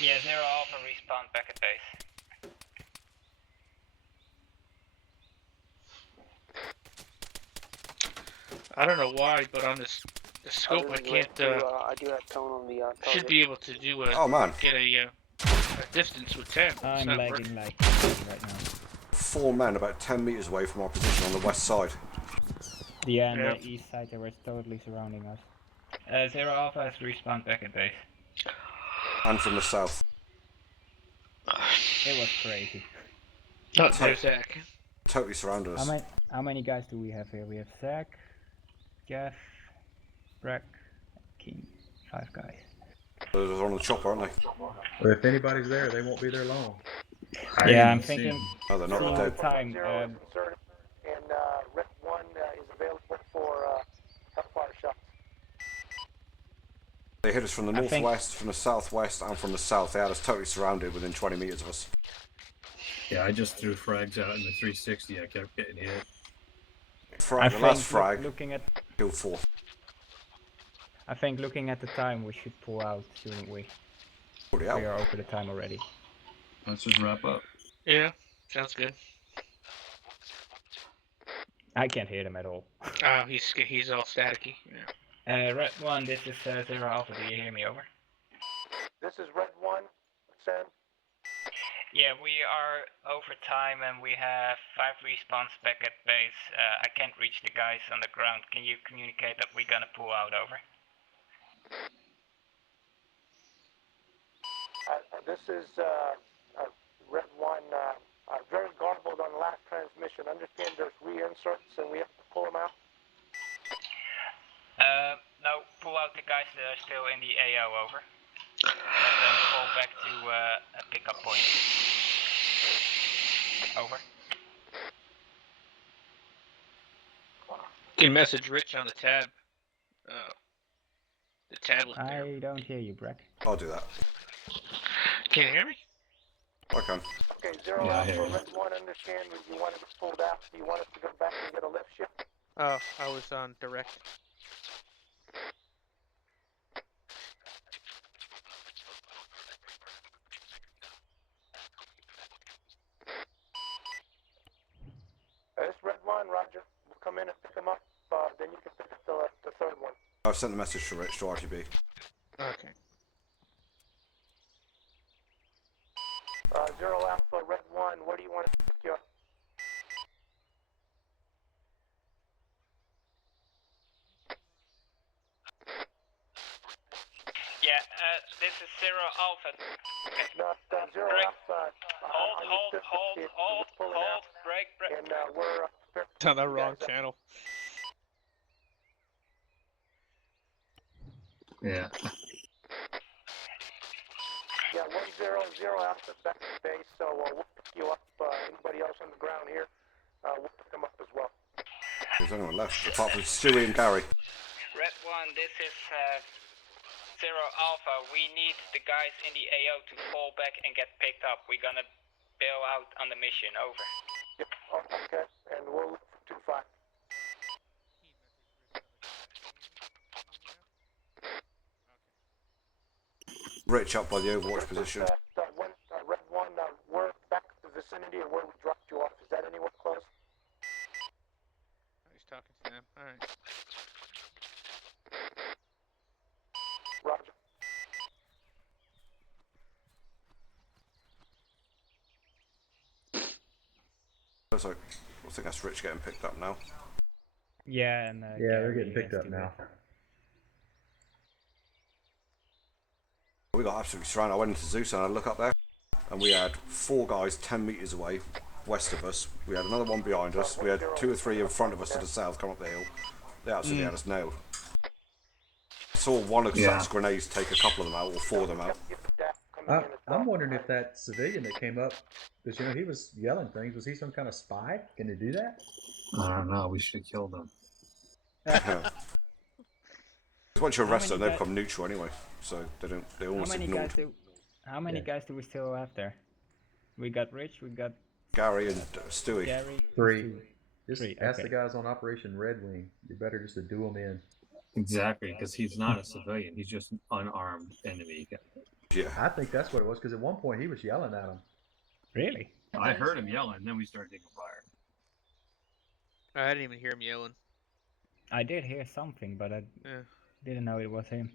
Yeah, 0 Alpha, respawn back at base. I don't know why, but on the scope I can't. I do have tone on the target. Should be able to do Oh, man. get a distance with 10. I'm not lagging working. like right now. 4 men about 10 meters away from our position on the west side. Yeah, on the east side they were totally surrounding us. 0 Alpha has respawned back at base. And from the south. It was crazy. Not there's Zach. Totally surrounded us. How many guys do we have here? We have Zach, Jeff, Breck, King. 5 guys. They're on the chopper, aren't they? Well, if anybody's there, they won't be there long. Yeah, I'm thinking. Oh, they're not seeing dead. the time. And Red 1 is available for Hellfire shots. They hit us from the northwest, from the southwest, and from the south. They had us totally surrounded within 20 meters of us. Yeah, I just threw frags out in the 360. I kept getting hit. The last frag looking at killed 4. I think looking at the time, we should pull out, shouldn't we? We are over the time already. Let's just wrap up. Yeah, sounds good. I can't hear them at all. He's all staticky. Yeah. Red 1, this is Zero Alpha, do you hear me, over? This is Red 1, Sam. Yeah, we are over time and we have 5 respawns back at base. I can't reach the guys on the ground. Can you communicate that we're gonna pull out, over? This is Red 1, very garbled on the last transmission. Understand there's reinserts and we have to pull them out? No, pull out the guys that are still in the AO, over. Let them fall back to a pickup point. Over. Can message Rich on the tab. The tablet there. I don't hear you, Breck. I'll do that. Can you hear me? I can. Okay, Zero Alpha, Red 1, understand you want to get pulled out. Do you want us to go back and get a lift ship? Oh, I was on direct. This Red 1, Roger. We'll come in and pick them up. Then you can pick up the third one. I've sent the message to Rich to RTB. Okay. Zero Alpha, Red 1, where do you want us to pick you up? Yeah, this is Zero Alpha. Not Zero Break. Alpha. Hold, break. And we're It's on the wrong channel. Yeah. Yeah, 100 Alpha back to base, so we'll pick you up. Anybody else on the ground here, we'll pick them up as well. There's anyone left, apart from Stewie and Gary. Red 1, this is Zero Alpha. We need the guys in the AO to fall back and get picked up. We're gonna bail out on the mission, over. Yep, okay, and we'll look for 2-5. Rich up by the Overwatch position. Red 1, we're back to the vicinity of where we dropped you off. Is that anywhere close? He's talking to them. Alright. Roger. Looks like, I think that's Rich getting picked up now. Yeah, and yeah, they're getting picked up now. We got absolutely surrounded. I went into Zeus and I look up there, and we had 4 guys 10 metres away, west of us. We had another one behind us. We had 2 or 3 in front of us to the south, coming up the hill. They absolutely had us nailed. I saw one of Zach's grenades take a couple of them out, or 4 of them out. I'm wondering if that civilian that came up, because you know he was yelling things, was he some kind of spy? Can he do that? I don't know. We should kill them. Once you arrest them, they become neutral anyway, so they don't. They almost ignored. How many guys do we still have there? We got Rich. We got Gary and Stewie. Gary. 3. Just Three, ask okay. the guys on Operation Red Wing. You better just to do them in. Exactly, because he's not a civilian. He's just an unarmed enemy. Yeah. I think that's what it was, because at one point he was yelling at them. Really? I heard him yelling, and then we started taking fire. I didn't even hear him yelling. I did hear something, but I didn't know it was him.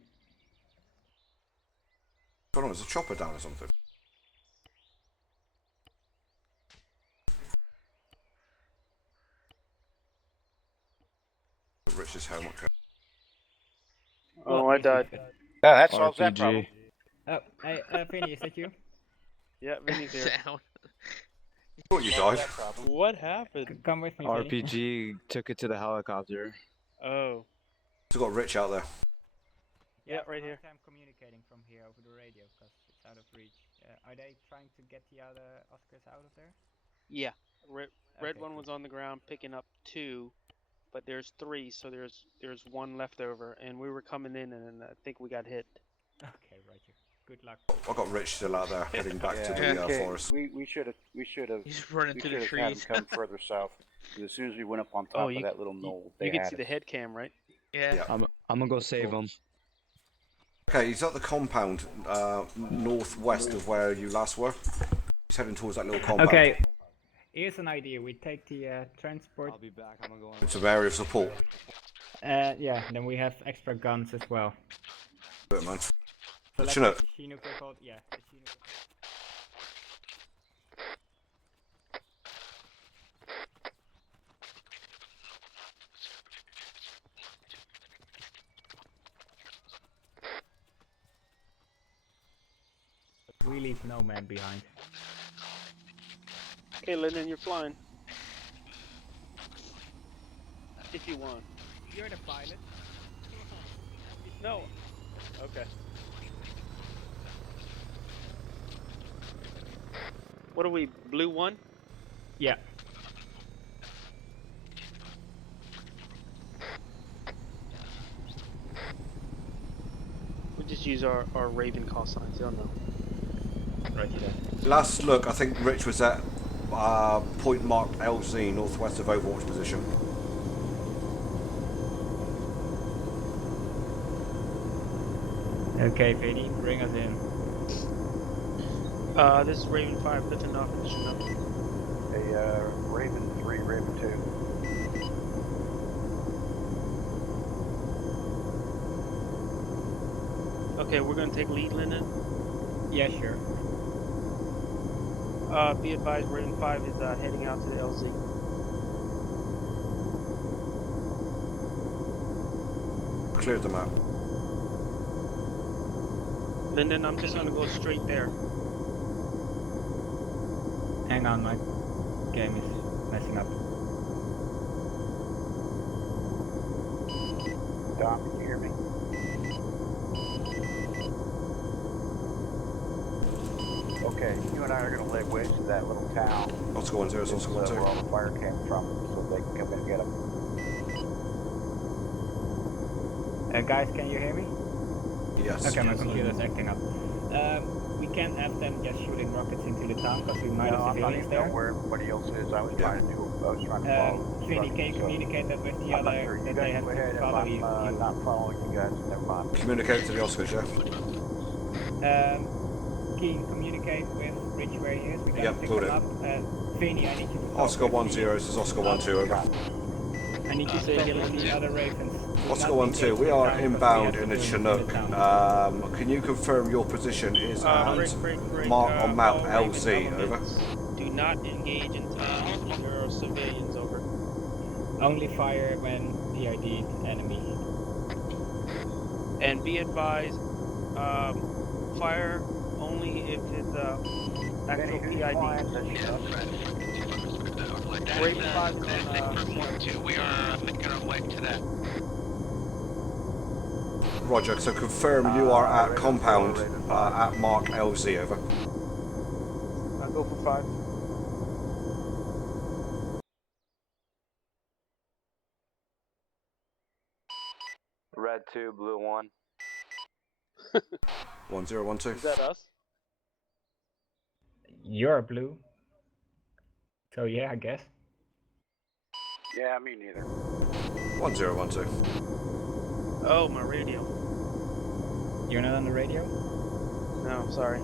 I don't know, there's a chopper down or something. Rich's helmet. Oh, I died. That solves that problem. Oh, hey, Vinny, is that you? Yeah, Vinny's here. I thought you died. What happened? Come with me, RPG took it to the helicopter. Oh. Still got Rich out there. Yeah, right here. I'm communicating from here over the radio because it's out of reach. Are they trying to get the other Oscars out of there? Yeah. Red Okay, one was on the ground picking up 2, but there's 3, so there's 1 left over, and we were coming in, and I think we got hit. Okay, Roger. Good luck. I got Rich still out there heading back to the forest. We should have. He's running to the Had trees. him come further south. Because as soon as we went up on top of that little knoll, you can see the head cam, right? Yeah. I'm gonna go save him. Okay, he's at the compound northwest of where you last were. He's heading towards that little compound. Okay. Here's an idea. We take the transport. I'll be back. I'm gonna go on. It's an area of support. Yeah, then we have extra guns as well. Good man. So The let's Chinook. take the Chinook called, yeah, the Chinook. We leave no man behind. Okay, Lyndon, you're flying. If you want. You're the pilot. No. Okay. What are we, blue 1? Yeah. We'll just use our Raven call signs, they'll know. Right here. Last look, I think Rich was at point marked LZ, northwest of Overwatch position. Okay, Vinny, bring us in. This is Raven 5, lifting off from Chinook. Hey, Raven 3, Raven 2. Okay, we're gonna take lead, Lyndon. Yeah, sure. Be advised, Raven 5 is heading out to the LZ. Cleared the map. Lyndon, I'm just gonna go straight there. Hang on, my game is messing up. Dom, can you hear me? Okay, you and I are going to lay waste to that little town. Let's go on 0, let's go on 2. Where all the fire came from, so they can come in and get them. Guys, can you hear me? Yes. Okay, my computer's acting up. We can't have them just shooting rockets into the town because we might have civilians there. I don't know where everybody else is. I was trying to follow. Vinny, can you communicate that with the other that they have to follow you? I'm not following you guys. Never mind. Communicate to the Oscars, yeah? Keen, communicate with Rich where he is. We gotta pick him up. Vinny, I need you to Oscar 1-0, this is Oscar 1-2, over. I need you to talk with the other Ravens. Oscar 1-2, we are inbound in a Chinook. Can you confirm your position is at mark on map LZ, over? Do not engage in town. There are civilians, over. Only fire when PID enemy. And be advised, fire only if it's actual PID. Raven 5 is on 1-2, we are making our way to that. Roger, so confirm you are at compound at mark LZ, over. I'll go for 5. Red 2, blue 1. 1-0-1-2. Is that us? You're blue. So yeah, I guess. Yeah, me neither. 1-0-1-2. Oh, my radio. You're not on the radio? No, sorry.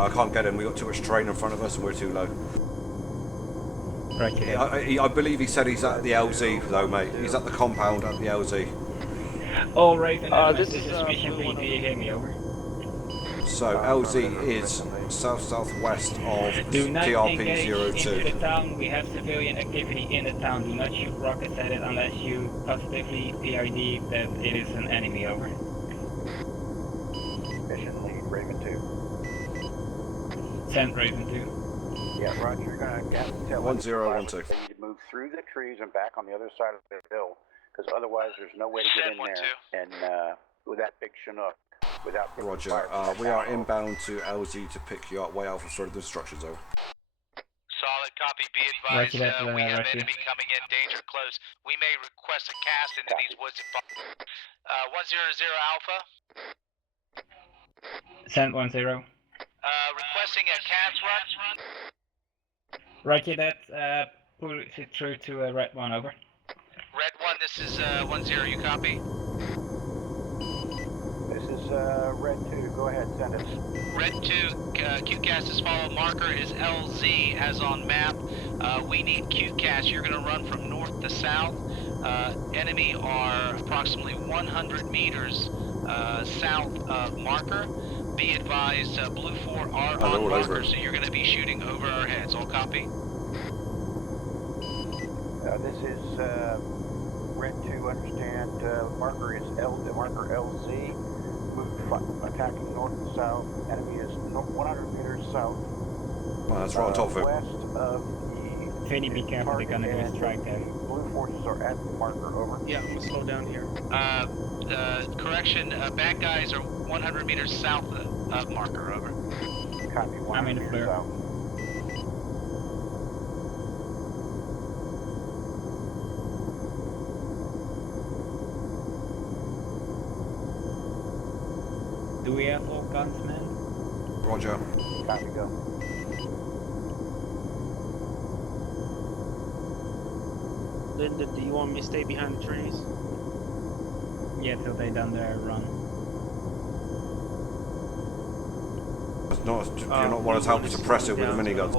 I can't get him, we got too much terrain in front of us and we're too low. Right, I believe he said he's at the LZ though, mate. He's at the compound at the LZ. All Raven, this is suspicion bleed. Do you hear me, over? So LZ is south-southwest of Do not engage TRP-02. into the town. We have civilian activity in the town. Do not shoot rockets at it unless you positively PID that it is an enemy, over. Mission lead, Raven 2. Send Raven 2. Yeah, Roger, you're going to have to tell 1-0-1-2. They need to move through the trees and back on the other side of the hill, because otherwise there's no way to get in there and with that big Chinook. Roger, we are inbound to LZ to pick you up way out for further instructions, over. Solid copy, be advised, we have enemy coming in, danger close. We may request a cast into these woods. 100 Alpha. Send 1-0. Requesting a cast run. Roger that, pull it through to red 1, over. Red 1, this is 1-0, you copy? This is Red 2. Go ahead, send it. Red 2, QCast is followed. Marker is LZ as on map. We need QCast. You're going to run from north to south. Enemy are approximately 100 meters south of Marker. Be advised, Blue 4 are they're on all over Marker, it. so you're going to be shooting over our heads. All copy? This is Red 2, understand. Marker is Marker LZ. Attacking north and south. Enemy is 100 meters south. Well, that's right on top of it. West of the Vinny, be careful, they're gonna do a strike there. Blue forces are at Marker, over. Yeah, I'm gonna slow down here. Correction, bad guys are 100 meters south of Marker, over. Copy, 100 I'm in the meters flare. south. Do we have all guns, man? Roger. Copy, go. Linda, do you want me to stay behind the trees? Yeah, till they done their run. You're not want us to help suppress it with a minigun.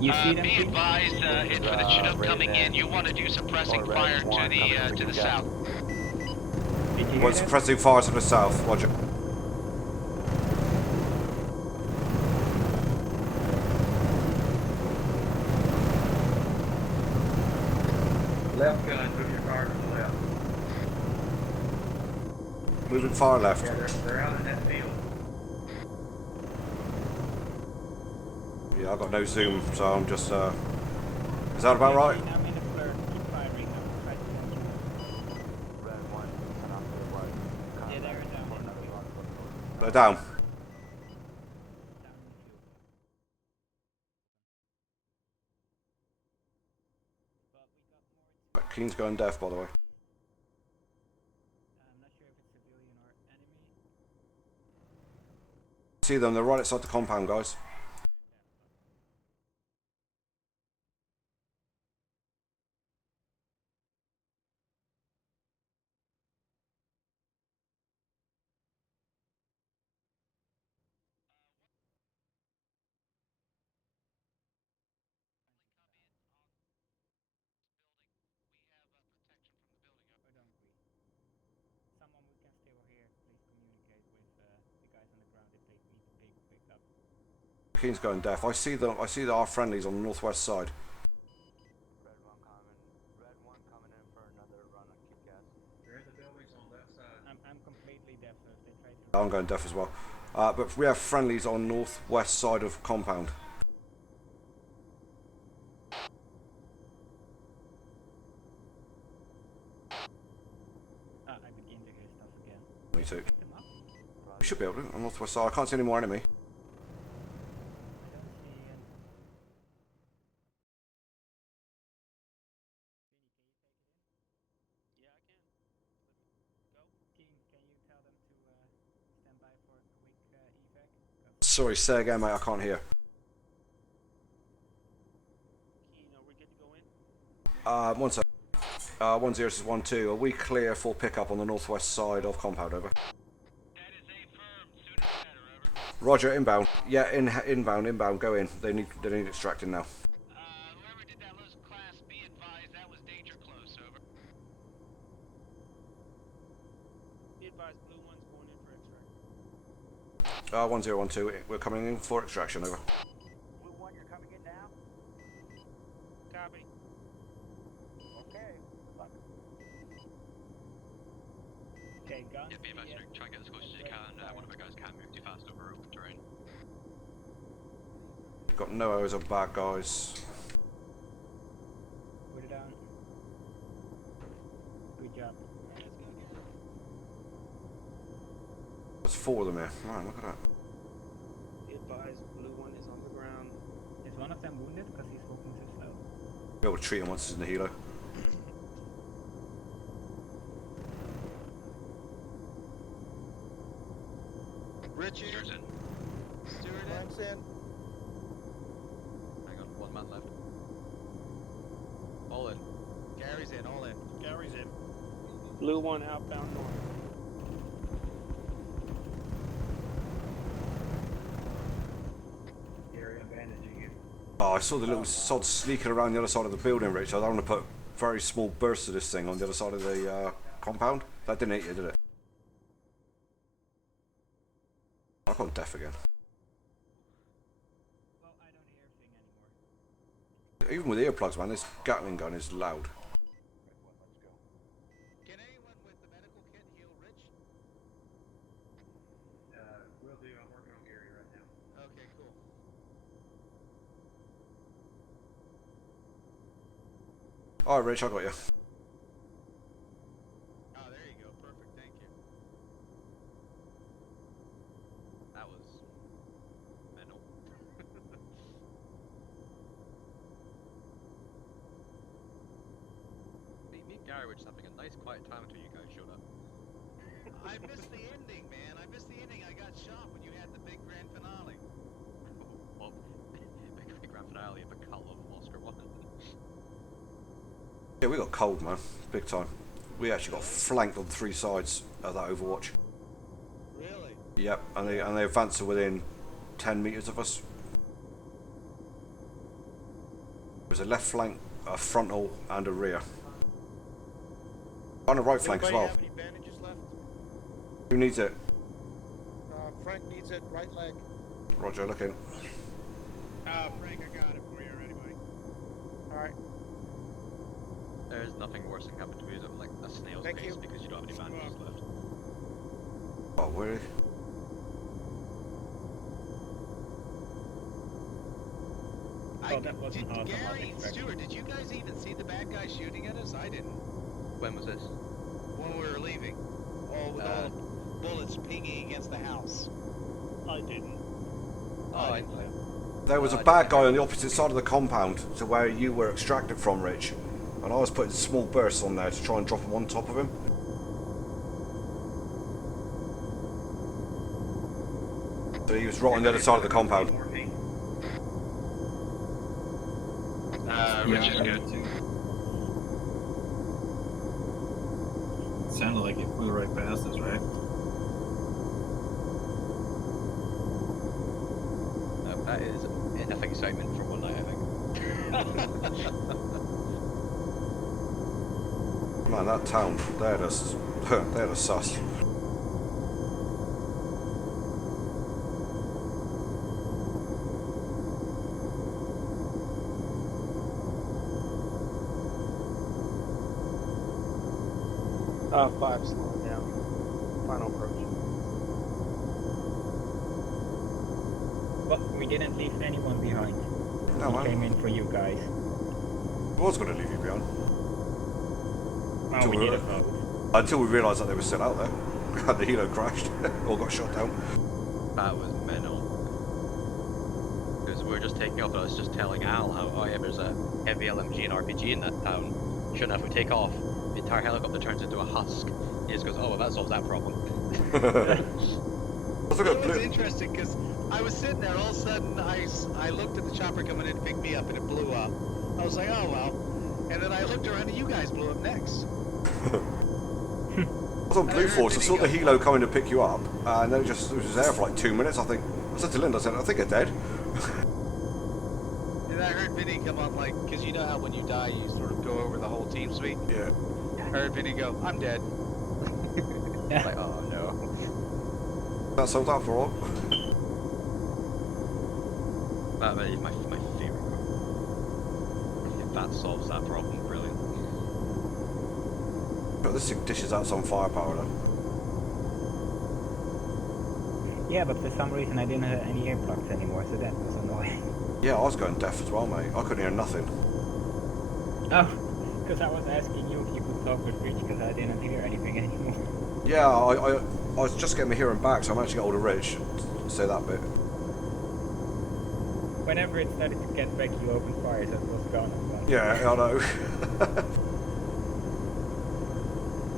You see them? Be advised, it's for the Chinook coming in. You want to do suppressing fire to the south. Did you Want suppressing fire to the south, Roger. Left gun, move your car to the left. Moving far left. Yeah, they're out in that field. Yeah, I've got no zoom, so I'm just, is that about right? I'm in the flare. Keep firing. I'm trying to send you. Yeah, they're down. They're down. Keen's going deaf, by the way. I'm not sure if it's civilian or enemy. See them, they're right outside the compound, guys. Someone we can stay over here. Please communicate with the guys on the ground if they need to pick up. Keen's going deaf. I see our friendlies on the northwest side. Red 1 coming. Red 1 coming in for another run on QCast. They're in the buildings on left side. I'm completely deaf, so if they try to... I'm going deaf as well. But we have friendlies on northwest side of compound. I begin to hear stuff again. Me too. Pick them up? We should be able to, on northwest side. I can't see any more enemy. I don't see any. Yeah, I can. Go. King, can you tell them to stand by for a quick evac? Sorry, say again, mate. I can't hear. Keen, are we good to go in? 1 sec. 1012. Are we clear for pickup on the northwest side of compound? Over. Roger, inbound. Yeah, inbound. Go in. They need extracting now. Whoever did that lose class, be advised that was danger close, over. Be advised, Blue 1's going in for extract. 1012. We're coming in for extraction. Over. Blue 1, you're coming in now? Copy. Okay. Okay, guns. Yeah, be advised, try and get as close as you can. One of our guys can't move too fast over open terrain. Got no arrows of bad guys. Put it down. Good job. There's 4 of them here. Man, look at that. Be advised, Blue 1 is on the ground. Is one of them wounded because he's walking so slow? Be able to treat him once he's in the helo. Richie. Stewards in. Stewart Lynx in. Hang on, 1 man left. All in. Gary's in, all in. Gary's in. Blue 1 outbound north. Oh, I saw the little sod sneaking around the other side of the building, Rich. I don't want to put very small bursts of this thing on the other side of the compound. That didn't hit you, did it? I got deaf again. Well, I don't hear a thing anymore. Even with earplugs, man, this Gatling gun is loud. Can anyone with the medical kit heal Rich? Will do. I'm working on Gary right now. Okay, cool. Alright, Rich, I got you. Oh, there you go. Perfect. Thank you. That was mental. me and Gary were just having a nice quiet time until you guys showed up. I missed the ending, man. I missed the ending. I got shot when you had the big grand finale. Well, big grand finale of a cult of Oscar 1. Yeah, we got cold, man. Big time. We actually got flanked on 3 sides of that Overwatch. Really? Yep, and they advanced to within 10 metres of us. There was a left flank, a frontal, and a rear. On the right flank as well. Have any bandages left? Who needs it? Frank needs it. Right leg. Roger, looking. Frank, I got it for you right away. All right. There's nothing worse than having to use it like a snail's pace because you don't have any bandages left. Oh, really? That wasn't hard. Gary and Stuart, did you guys even see the bad guy shooting at us? I didn't. When was this? When we were leaving. All with all bullets pinging against the house. I didn't. There was a bad guy on the opposite side of the compound to where you were extracted from, Rich. And I was putting small bursts on there to try and drop them on top of him. So he was right on the other side of the compound. Rich is good. Sounded like it flew right past us, right? That is enough excitement for one night, I think. Man, that town, they're just sus. Five slowing down. Final approach. But we didn't leave anyone behind. No, We man. came in for you guys. I was going to leave you behind. Oh, we need a vote. Until we realised that they were still out there. And the helo crashed. All got shot down. That was mental. Because we were just taking off and I was just telling Al how, oh yeah, there's a heavy LMG and RPG in that town. Sure enough, we take off, the entire helicopter turns into a husk. He just goes, oh well, that solves that problem. It was interesting because I was sitting there, all of a sudden I looked at the chopper coming in to pick me up and it blew up. I was like, oh well. And then I looked around and you guys blew up next. I was on Blue Force, I saw the helo coming to pick you up, and then it was just there for like 2 minutes. I said to Linda, I think they're dead. And I heard Vinny come on like, because you know how when you die you sort of go over the whole team suite? Yeah. I heard Vinny go, I'm dead. Like, oh no. That solved that for all. That is my favourite quote. If that solves that problem, brilliant. But this thing dishes out some firepower though. Yeah, but for some reason I didn't have any earplugs anymore, so that was annoying. Yeah, I was going deaf as well, mate. I couldn't hear nothing. Oh, because I was asking you if you could talk with Rich, because I didn't hear anything anymore. Yeah, I was just getting my hearing back, so I managed to get hold of Rich to say that bit. Whenever it started to get back, you opened fire, so it was gone. Yeah, I know.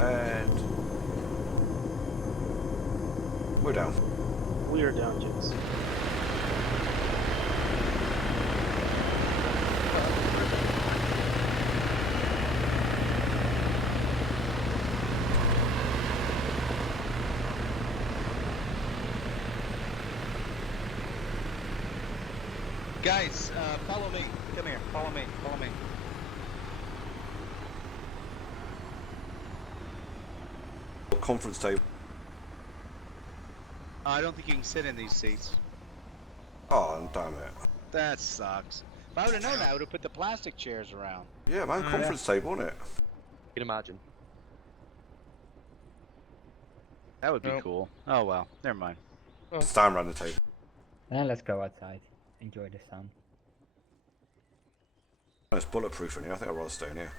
And we're down. We are down, James. Guys, follow me. Come here. Follow me. Follow me. Conference table. I don't think you can sit in these seats. Oh, damn it. That sucks. If I would have known that, I would have put the plastic chairs around. Yeah, man, conference table, wasn't it? You can imagine. That would be cool. Oh well, never mind. Stand around the table. Let's go outside. Enjoy the sun. It's bulletproof in here. I think I'd rather stay in here.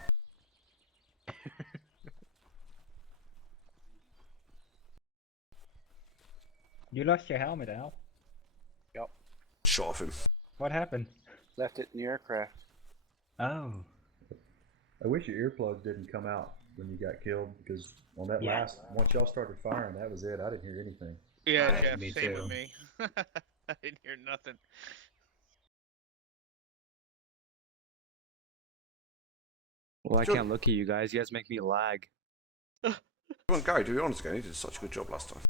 You lost your helmet, Al. Yep. Shot off him. What happened? Left it in the aircraft. Oh. I wish your earplug didn't come out when you got killed, because on that last, once y'all started firing, that was it. I didn't hear anything. Yeah, Jeff, me same too. with me. I didn't hear nothing. Well, I can't look at you guys. You guys make me lag. Come on, Gary, do be honest again. He did such a good job last time.